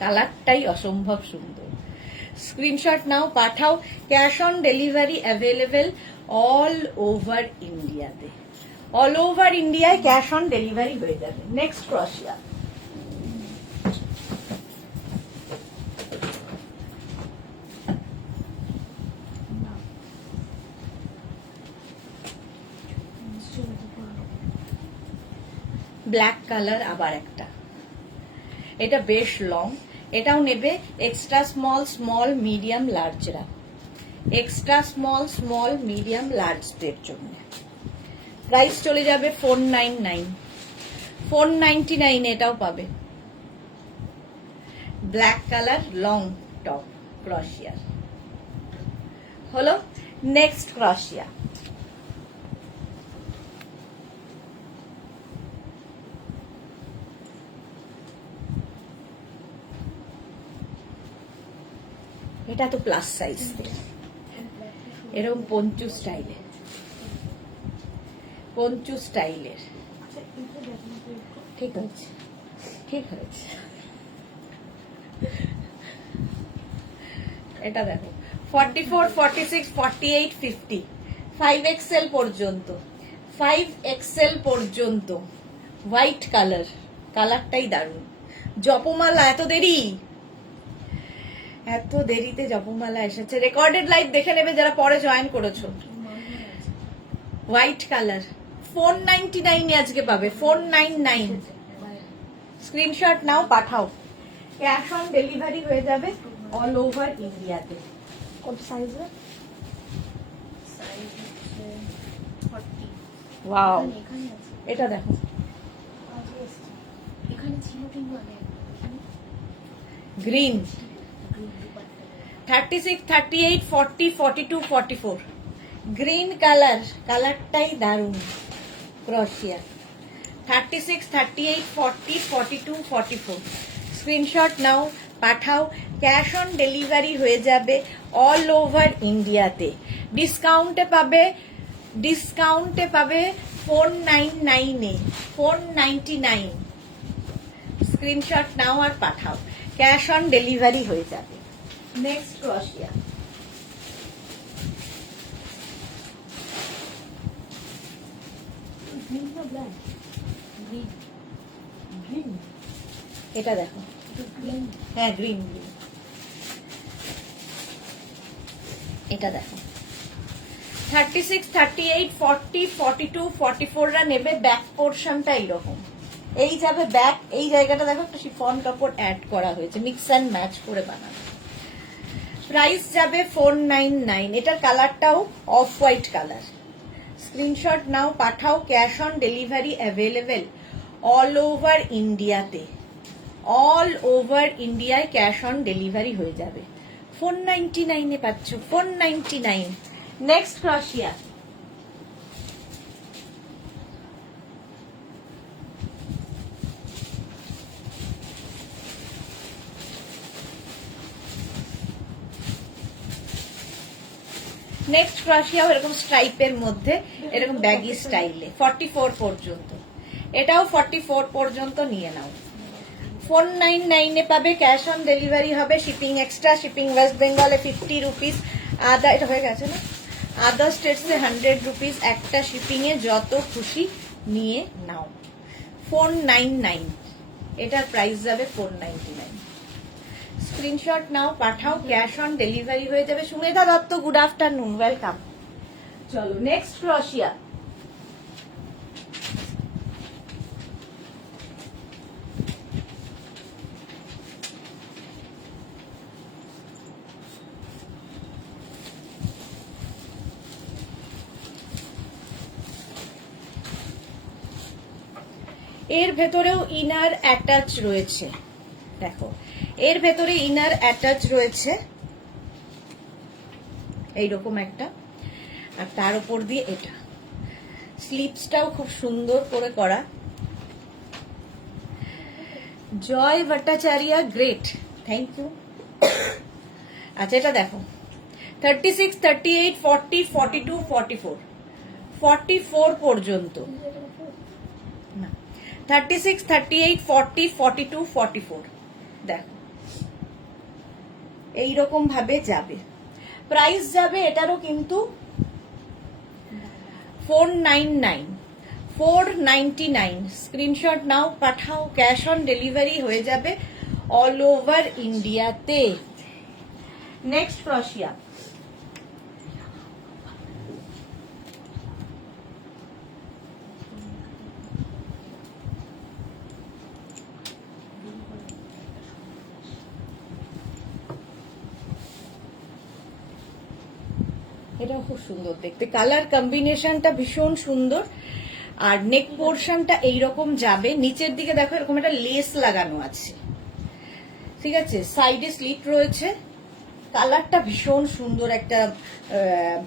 কালারটাই অসম্ভব সুন্দর। স্ক্রিনশট নাও পাঠাও। Cash on delivery available all over ইন্ডিয়াতে। অল ওভার ইন্ডিয়ায় ক্যাশ অন ডেলিভারি হয়ে যাবে। নেক্সট ক্রশিয়া। ব্ল্যাক কালার আবার একটা, এটা বেশ লং। এটাও নেবে এক্সট্রা স্মল, স্মল, মিডিয়াম, লার্জরা। এক্সট্রা স্মল, স্মল, মিডিয়াম, লার্জদের জন্য প্রাইস চলে যাবে 499। 499 এটাও পাবে। ব্ল্যাক কালার লং টপ ক্রশিয়ার হলো। নেক্সট ক্রশিয়া। এটা তো প্লাস সাইজ, এরকম পঞ্চু স্টাইলে, পঞ্চু স্টাইলের। ঠিক আছে, ঠিক আছে। এটা দেখো 44, 46, 48, 50, 5XL পর্যন্ত, 5XL পর্যন্ত হোয়াইট কালার। কালারটাই দারুণ। জপমালা, এত দেরি, এত দেরিতে জপমালা এসেছে। রেকর্ডেড লাইভ দেখে নেবে যারা পরে জয়েন করেছো। হোয়াইট কালার 499 আজকে পাবে। 499। স্ক্রিনশট নাও পাঠাও। ক্যাশ অন ডেলিভারি হয়ে যাবে অল ওভার ইন্ডিয়াতে। কত সাইজ? ওয়াও, এটা দেখো, এখানে ছিল কিন্তু গ্রিন। 36, 38, 40, 42, 44, green colour. কালারটাই দারুণ। ক্রশিয়া 36, 38, 40, 42, 44। স্ক্রিনশট নাও পাঠাও। ক্যাশ অন ডেলিভারি হয়ে যাবে অল ওভার ইন্ডিয়াতে। ডিসকাউন্টে পাবে, ডিসকাউন্টে পাবে 499-এ, 499। স্ক্রিনশট নাও আর পাঠাও। ক্যাশ অন ডেলিভারি হয়ে যাবে। নেক্সট ক্রশিয়া। এটা দেখো, হ্যাঁ গ্রিন গ্রিন। এটা দেখো 36, 38, 40, 42, 44রা নেবে। ব্যাক পোর্শনটা এইরকম, এই যাবে ব্যাক। এই জায়গাটা দেখো একটা শিফন কাপড় অ্যাড করা হয়েছে, মিক্স অ্যান্ড ম্যাচ করে বানানো। প্রাইস যাবে 499। এটার কালারটাও অফ হোয়াইট কালার। স্ক্রিনশট নাও পাঠাও। Cash on delivery available all over ইন্ডিয়াতে। অল ওভার ইন্ডিয়ায় ক্যাশ অন ডেলিভারি হয়ে যাবে। 499-এ পাচ্ছ। 499। নেক্সট ক্রশিয়া। নেক্সট ক্রশিয়াও এরকম স্ট্রাইপের মধ্যে, এরকম ব্যাগি স্টাইলে। 44 পর্যন্ত, এটাও 44 পর্যন্ত নিয়ে নাও। 499-এ পাবে। ক্যাশ অন ডেলিভারি হবে। Shipping extra. শিপিং ওয়েস্ট বেঙ্গলে 50 রুপিস। আদা, এটা হয়ে গেছে না, আদার স্টেটসে 100 রুপিস। একটা শিপিং এ যত খুশি নিয়ে নাও। 499, এটার প্রাইস যাবে 499। স্ক্রিনশট নাও পাঠাও। ক্যাশ অন ডেলিভারি হয়ে যাবে। Sumedha Dutta, good afternoon, welcome. চলো নেক্সট ক্রশিয়া। এর ভেতরেও ইনার অ্যাটাচ রয়েছে। দেখো এর ভেতরে ইনার অ্যাটাচ রয়েছে এইরকম একটা, আর তার উপর দিয়ে এটা স্লিপসটাও খুব সুন্দর করে করা। জয় ভট্টাচার্য গ্রেট, থ্যাংক ইউ। আচ্ছা এটা দেখো 36, 38, 40, 42, 44, 44 পর্যন্ত, না 36, 38, 40, 42, 44 দেখো এইরকম ভাবে যাবে। প্রাইস যাবে এটারও কিন্তু 499, 499। স্ক্রিনশট নাও, পাঠাও, ক্যাশ অন ডেলিভারি হয়ে যাবে অল ওভার ইন্ডিয়াতে। নেক্সট ক্রশিয়া, এটাও খুব সুন্দর দেখতে, কালার কম্বিনেশনটা ভীষণ সুন্দর। আর নেক পোর্শনটা এইরকম যাবে, নিচের দিকে দেখো এরকম একটা লেস লাগানো আছে, ঠিক আছে, সাইডে স্লিট রয়েছে, কালারটা ভীষণ সুন্দর, একটা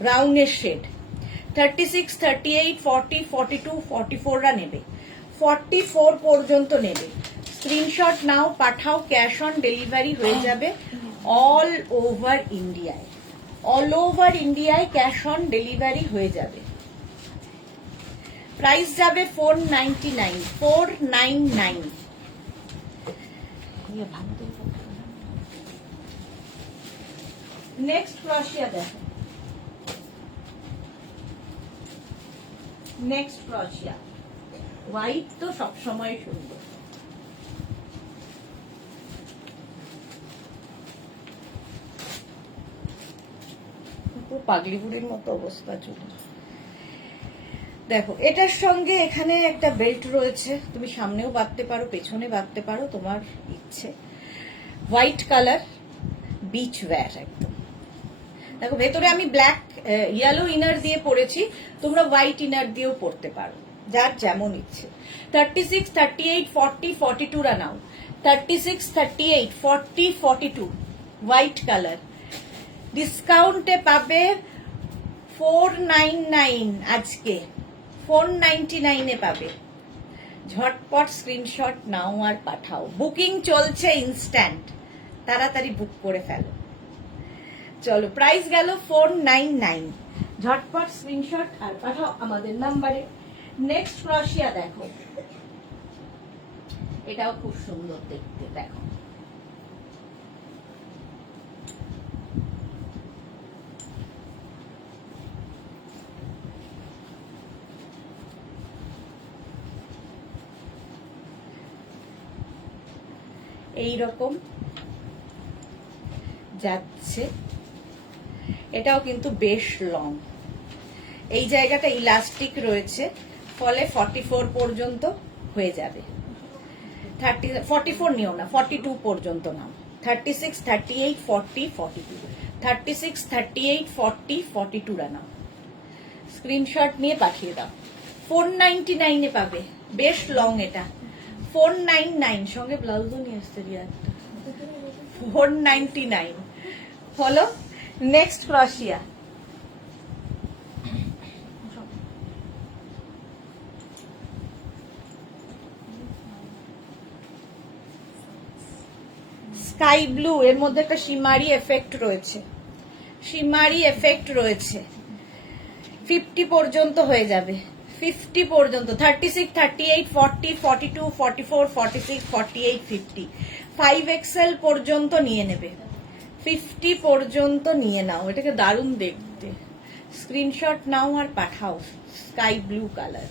ব্রাউনের শেড। 36, 38, 40, 42, 44 রা নেবে, 44 পর্যন্ত নেবে। স্ক্রিনশট নাও, পাঠাও, ক্যাশ অন ডেলিভারি হয়ে যাবে অল ওভার ইন্ডিয়ায়, অল ওভার ইন্ডিয়ায় ক্যাশ অন ডেলিভারি হয়ে যাবে। প্রাইস যাবে 499, 499। নেক্সট ক্রশিয়া দেখো, নেক্সট ক্রশিয়া হোয়াইট তো সবসময় সুন্দর। পাগলিপুরির মতো অবস্থা চুল। দেখো এটার সঙ্গে এখানে একটা বেল্ট রয়েছে, তুমি সামনেও বাঁধতে পারো, পেছনে বাঁধতে পারো, তোমার ইচ্ছে। হোয়াইট কালার বিচ ওয়্যার একদম। দেখো ভেতরে আমি ব্ল্যাক ইয়েলো ইনার দিয়ে পরেছি, তোমরা হোয়াইট ইনার দিয়েও পরতে পারো, যার যেমন ইচ্ছে। 36, 38, 40, 42 রা নাও। 36, 38, 40, 42 হোয়াইট কালার। ডিসকাউন্টে পাবে 499, আজকে 499 এ পাবে। ঝটপট স্ক্রিনশট নাও আর পাঠাও, বুকিং চলছে ইনস্ট্যান্ট, তাড়াতাড়ি বুক করে ফেলো। চলো প্রাইস গেল 499, ঝটপট স্ক্রিনশট আর পাঠাও আমাদের নাম্বারে। নেক্সট ক্রশিয়া দেখো, এটাও খুব সুন্দর দেখতে, দেখো এইরকম যাচ্ছে, এটাও কিন্তু বেশ লং, এই জায়গাটা ইলাস্টিক রয়েছে, ফলে 44 পর্যন্ত হয়ে যাবে। 44 নিও না, 42 পর্যন্ত নাও। 36, 38, 40, 42, 36, 38, 40, 42 রা নাও। স্ক্রিনশট নিয়ে পাঠিয়ে দাও। 499 এ পাবে, বেশ লং এটা। 499 সঙ্গে ব্লাউজও নিয়ে আসতে রিয়া একটা। 499 হলো। নেক্সট ক্রশিয়া, স্কাই ব্লু, এর মধ্যে একটা শিমারি এফেক্ট রয়েছে, শিমারি এফেক্ট রয়েছে। 50 পর্যন্ত হয়ে যাবে, 50 পর্যন্ত। 36, 38, 40, 42, 44, 46, 48, 50, 5XL পর্যন্ত নিয়ে নেবে। 50 পর্যন্ত নিয়ে নাও, এটাকে দারুণ দেখতে। স্ক্রিনশট নাও আর পাঠাও, স্কাই ব্লু কালার।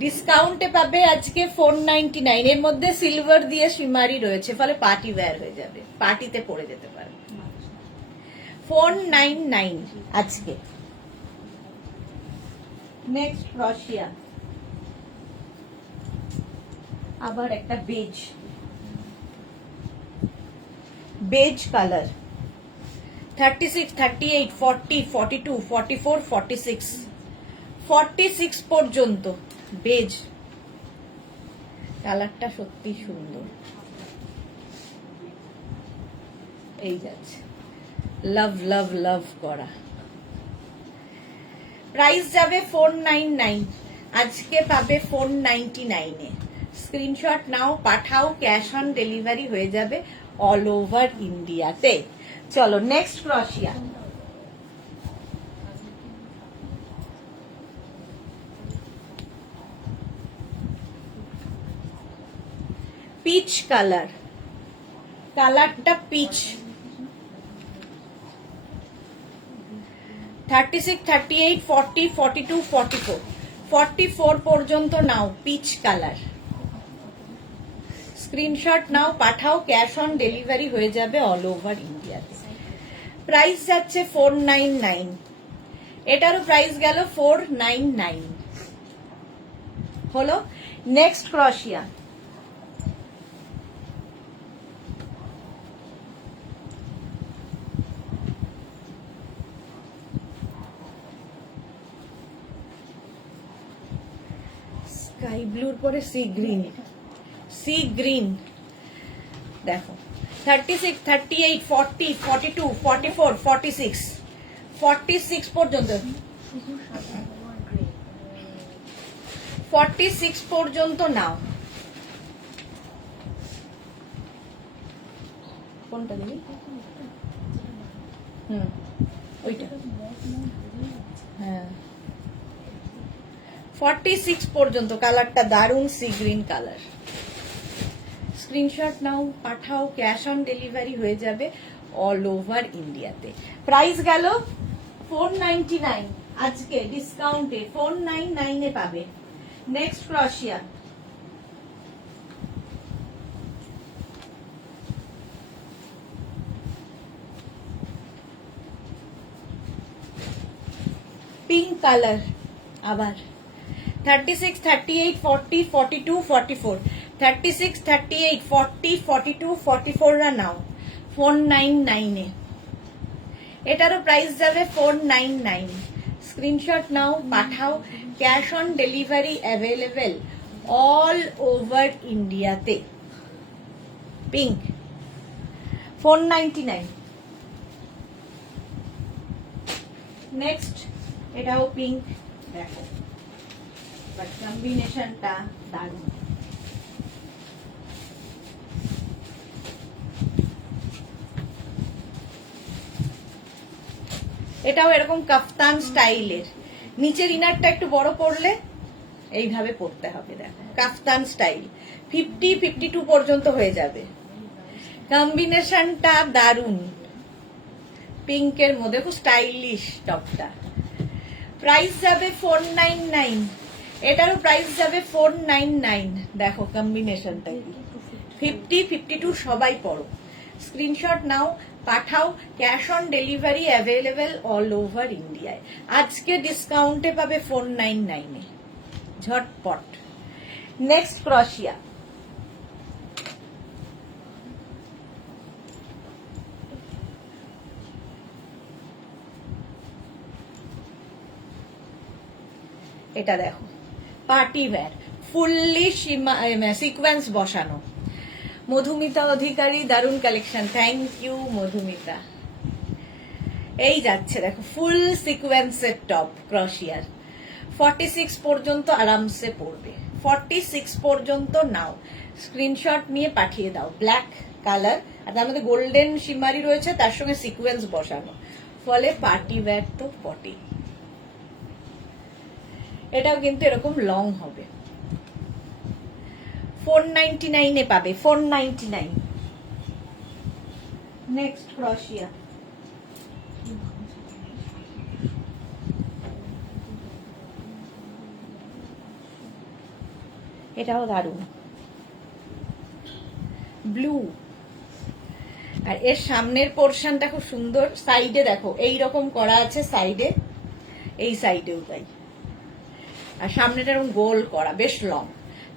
ডিসকাউন্টে পাবে আজকে 499, এর মধ্যে সিলভার দিয়ে শিমারি রয়েছে, ফলে পার্টি ওয়্যার হয়ে যাবে, পার্টিতে পরে যেতে পারে। 499 আজকে। নেক্সট ক্রশিয়া, আবার একটা বেজ, বেজ কালার। 36, 38, 40, 42, 44, 46, 46 পর্যন্ত বেজ। কালারটা সত্যি সুন্দর, এই যাচ্ছে লাভ লাভ লাভ করা। প্রাইস যাবে 499, আজকে পাবে 499 এ। স্ক্রিনশট নাও, পাঠাও, ক্যাশ অন ডেলিভারি হয়ে যাবে অল ওভার ইন্ডিয়াতে। চলো নেক্সট ক্রশিয়া। পিচ কালার, কালারটা পিচ। 36, 38, 40, 42, 44, 44 পর্যন্ত নাও, পিচ কালার। স্ক্রিনশট নাও, পাঠাও, ক্যাশ অন ডেলিভারি হয়ে যাবে অল ওভার ইন্ডিয়াতে। প্রাইস যাচ্ছে 499, এটারও প্রাইস গেল 499 হলো। নেক্সট ক্রশিয়া। স্কাই ব্লুর পরে সি গ্রিন, সি গ্রিন দেখো। 36, 38, 40, 42, 44, 46, 46 পর্যন্ত, 46 পর্যন্ত নাও। কোনটা দিবি? ওইটা, হ্যাঁ 46 পর্যন্ত। কালারটা দারুণ, সি গ্রিন কালার। স্ক্রিনশট নাও, পাঠাও, ক্যাশ অন ডেলিভারি হয়ে যাবে অল ওভার ইন্ডিয়াতে। প্রাইস গেল 499, আজকে ডিসকাউন্টে 499 এ পাবে। নেক্সট ক্রশিয়া। পিঙ্ক কালার আবার। 36, 38, 40, 42, 44, 36, 38, 40, 42, 44 রা নাও 499 এ। এটারও প্রাইস যাবে 499। স্ক্রিনশট নাও, পাঠাও, cash on delivery available all over ইন্ডিয়াতে। পিঙ্ক 499। নেক্সট, এটাও পিঙ্ক দেখো, বাট কম্বিনেশনটা দারুণ। এটাও এরকম কাফতান স্টাইলের, নিচের ইনারটা একটু বড় পড়লে এইভাবে পড়তে হবে। দেখো কাফতান স্টাইল, 50, 52 পর্যন্ত হয়ে যাবে। কম্বিনেশনটা দারুণ, পিঙ্কের মধ্যে খুব স্টাইলিশ টপটা। প্রাইস যাবে 499, এটারও প্রাইস যাবে 499। দেখো কম্বিনেশনটা কি, 50, 52 সবাই পড়ো। স্ক্রিনশট নাও, পাঠাও, cash on delivery available all over ইন্ডিয়ায়। আজকে ডিসকাউন্টে পাবে 499 এ, ঝটপট। নেক্সট ক্রশিয়া। এটা দেখো পার্টি ওয়্যার, ফুললি সিকোয়েন্স বসানো। মধুমিতা অধিকারী, দারুণ কালেকশন, থ্যাংক ইউ মধুমিতা। এই যাচ্ছে দেখো ফুল সিকোয়েন্সের টপ ক্রশিয়ার। 46 পর্যন্ত আরামসে পড়বে, 46 পর্যন্ত নাও। স্ক্রিনশট নিয়ে পাঠিয়ে দাও। ব্ল্যাক কালার, আর তার মধ্যে গোল্ডেন শিমারি রয়েছে, তার সঙ্গে সিকোয়েন্স বসানো, ফলে পার্টি ওয়্যার তো বটেই। এটাও কিন্তু এরকম লং হবে। 499 এ পাবে, 499। নেক্সট ক্রশিয়া। এটাও দারুণ, ব্লু। আর এর সামনের পোর্শনটা খুব সুন্দর, সাইডে দেখো এই রকম করা আছে, সাইডে, এই সাইডেও তাই। আর সামনেটা এরকম গোল করা, বেশ লং।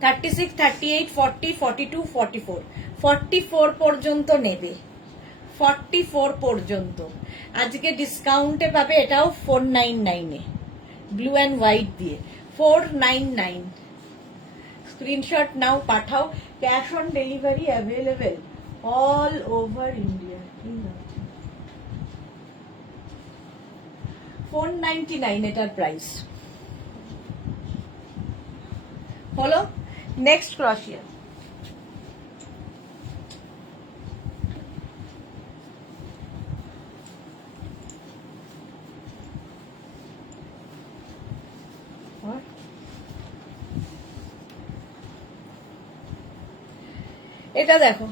36, 38, 40, 42, 44, 44 পর্যন্ত নেবে, 44 পর্যন্ত। আজকে ডিসকাউন্টে পাবে এটাও 499 এ, ব্লু অ্যান্ড হোয়াইট দিয়ে 499। স্ক্রিনশট নাও, পাঠাও, cash on delivery available all over India. 499 এটার প্রাইস হলো। নেক্সট ক্রশিয়া, এটা দেখো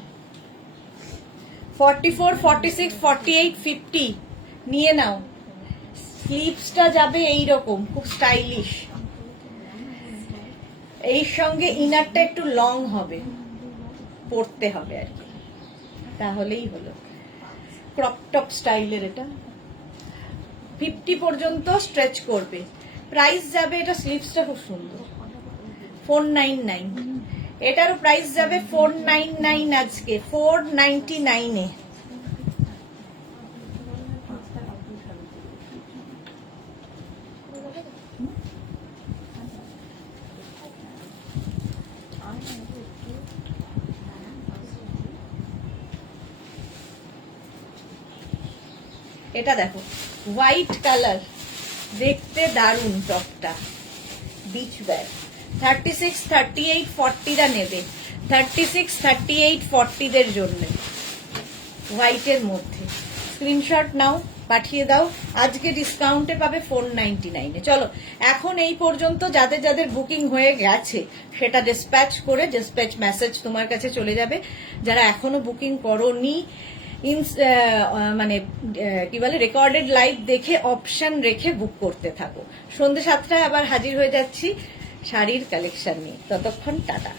44, 46, 48, 50 নিয়ে নাও। স্লিভসটা যাবে এইরকম, খুব স্টাইলিশ। এই সঙ্গে ইনারটা একটু লং হবে, পরতে হবে আর কি, তাহলেই হলো। ক্রপ টপ স্টাইলের এটা 50 পর্যন্ত স্ট্রেচ করবে। প্রাইস যাবে, এটা স্লিভসটা খুব সুন্দর, 499। এটারও প্রাইস যাবে 499, আজকে 499 এ। এটা দেখো হোয়াইট কালার, দেখতে দারুণ টপটা, বিচ ব্যাগ। 36, 38, 40রা নেবে, 36, 38, 40দের জন্য হোয়াইটের মধ্যে। স্ক্রিনশট নাও, পাঠিয়ে দাও। আজকে ডিসকাউন্টে পাবে 499 এ। চলো এখন এই পর্যন্ত যাদের যাদের বুকিং হয়ে গেছে সেটা ডিসপ্যাচ করে, ডিসপ্যাচ মেসেজ তোমার কাছে চলে যাবে। যারা এখনো বুকিং করোনি, মানে কি বলে, রেকর্ডেড লাইভ দেখে অপশন রেখে বুক করতে থাকো। সন্ধ্যে 7টায় আবার হাজির হয়ে যাচ্ছি শাড়ির কালেকশন নিয়ে। ততক্ষণ টাটা।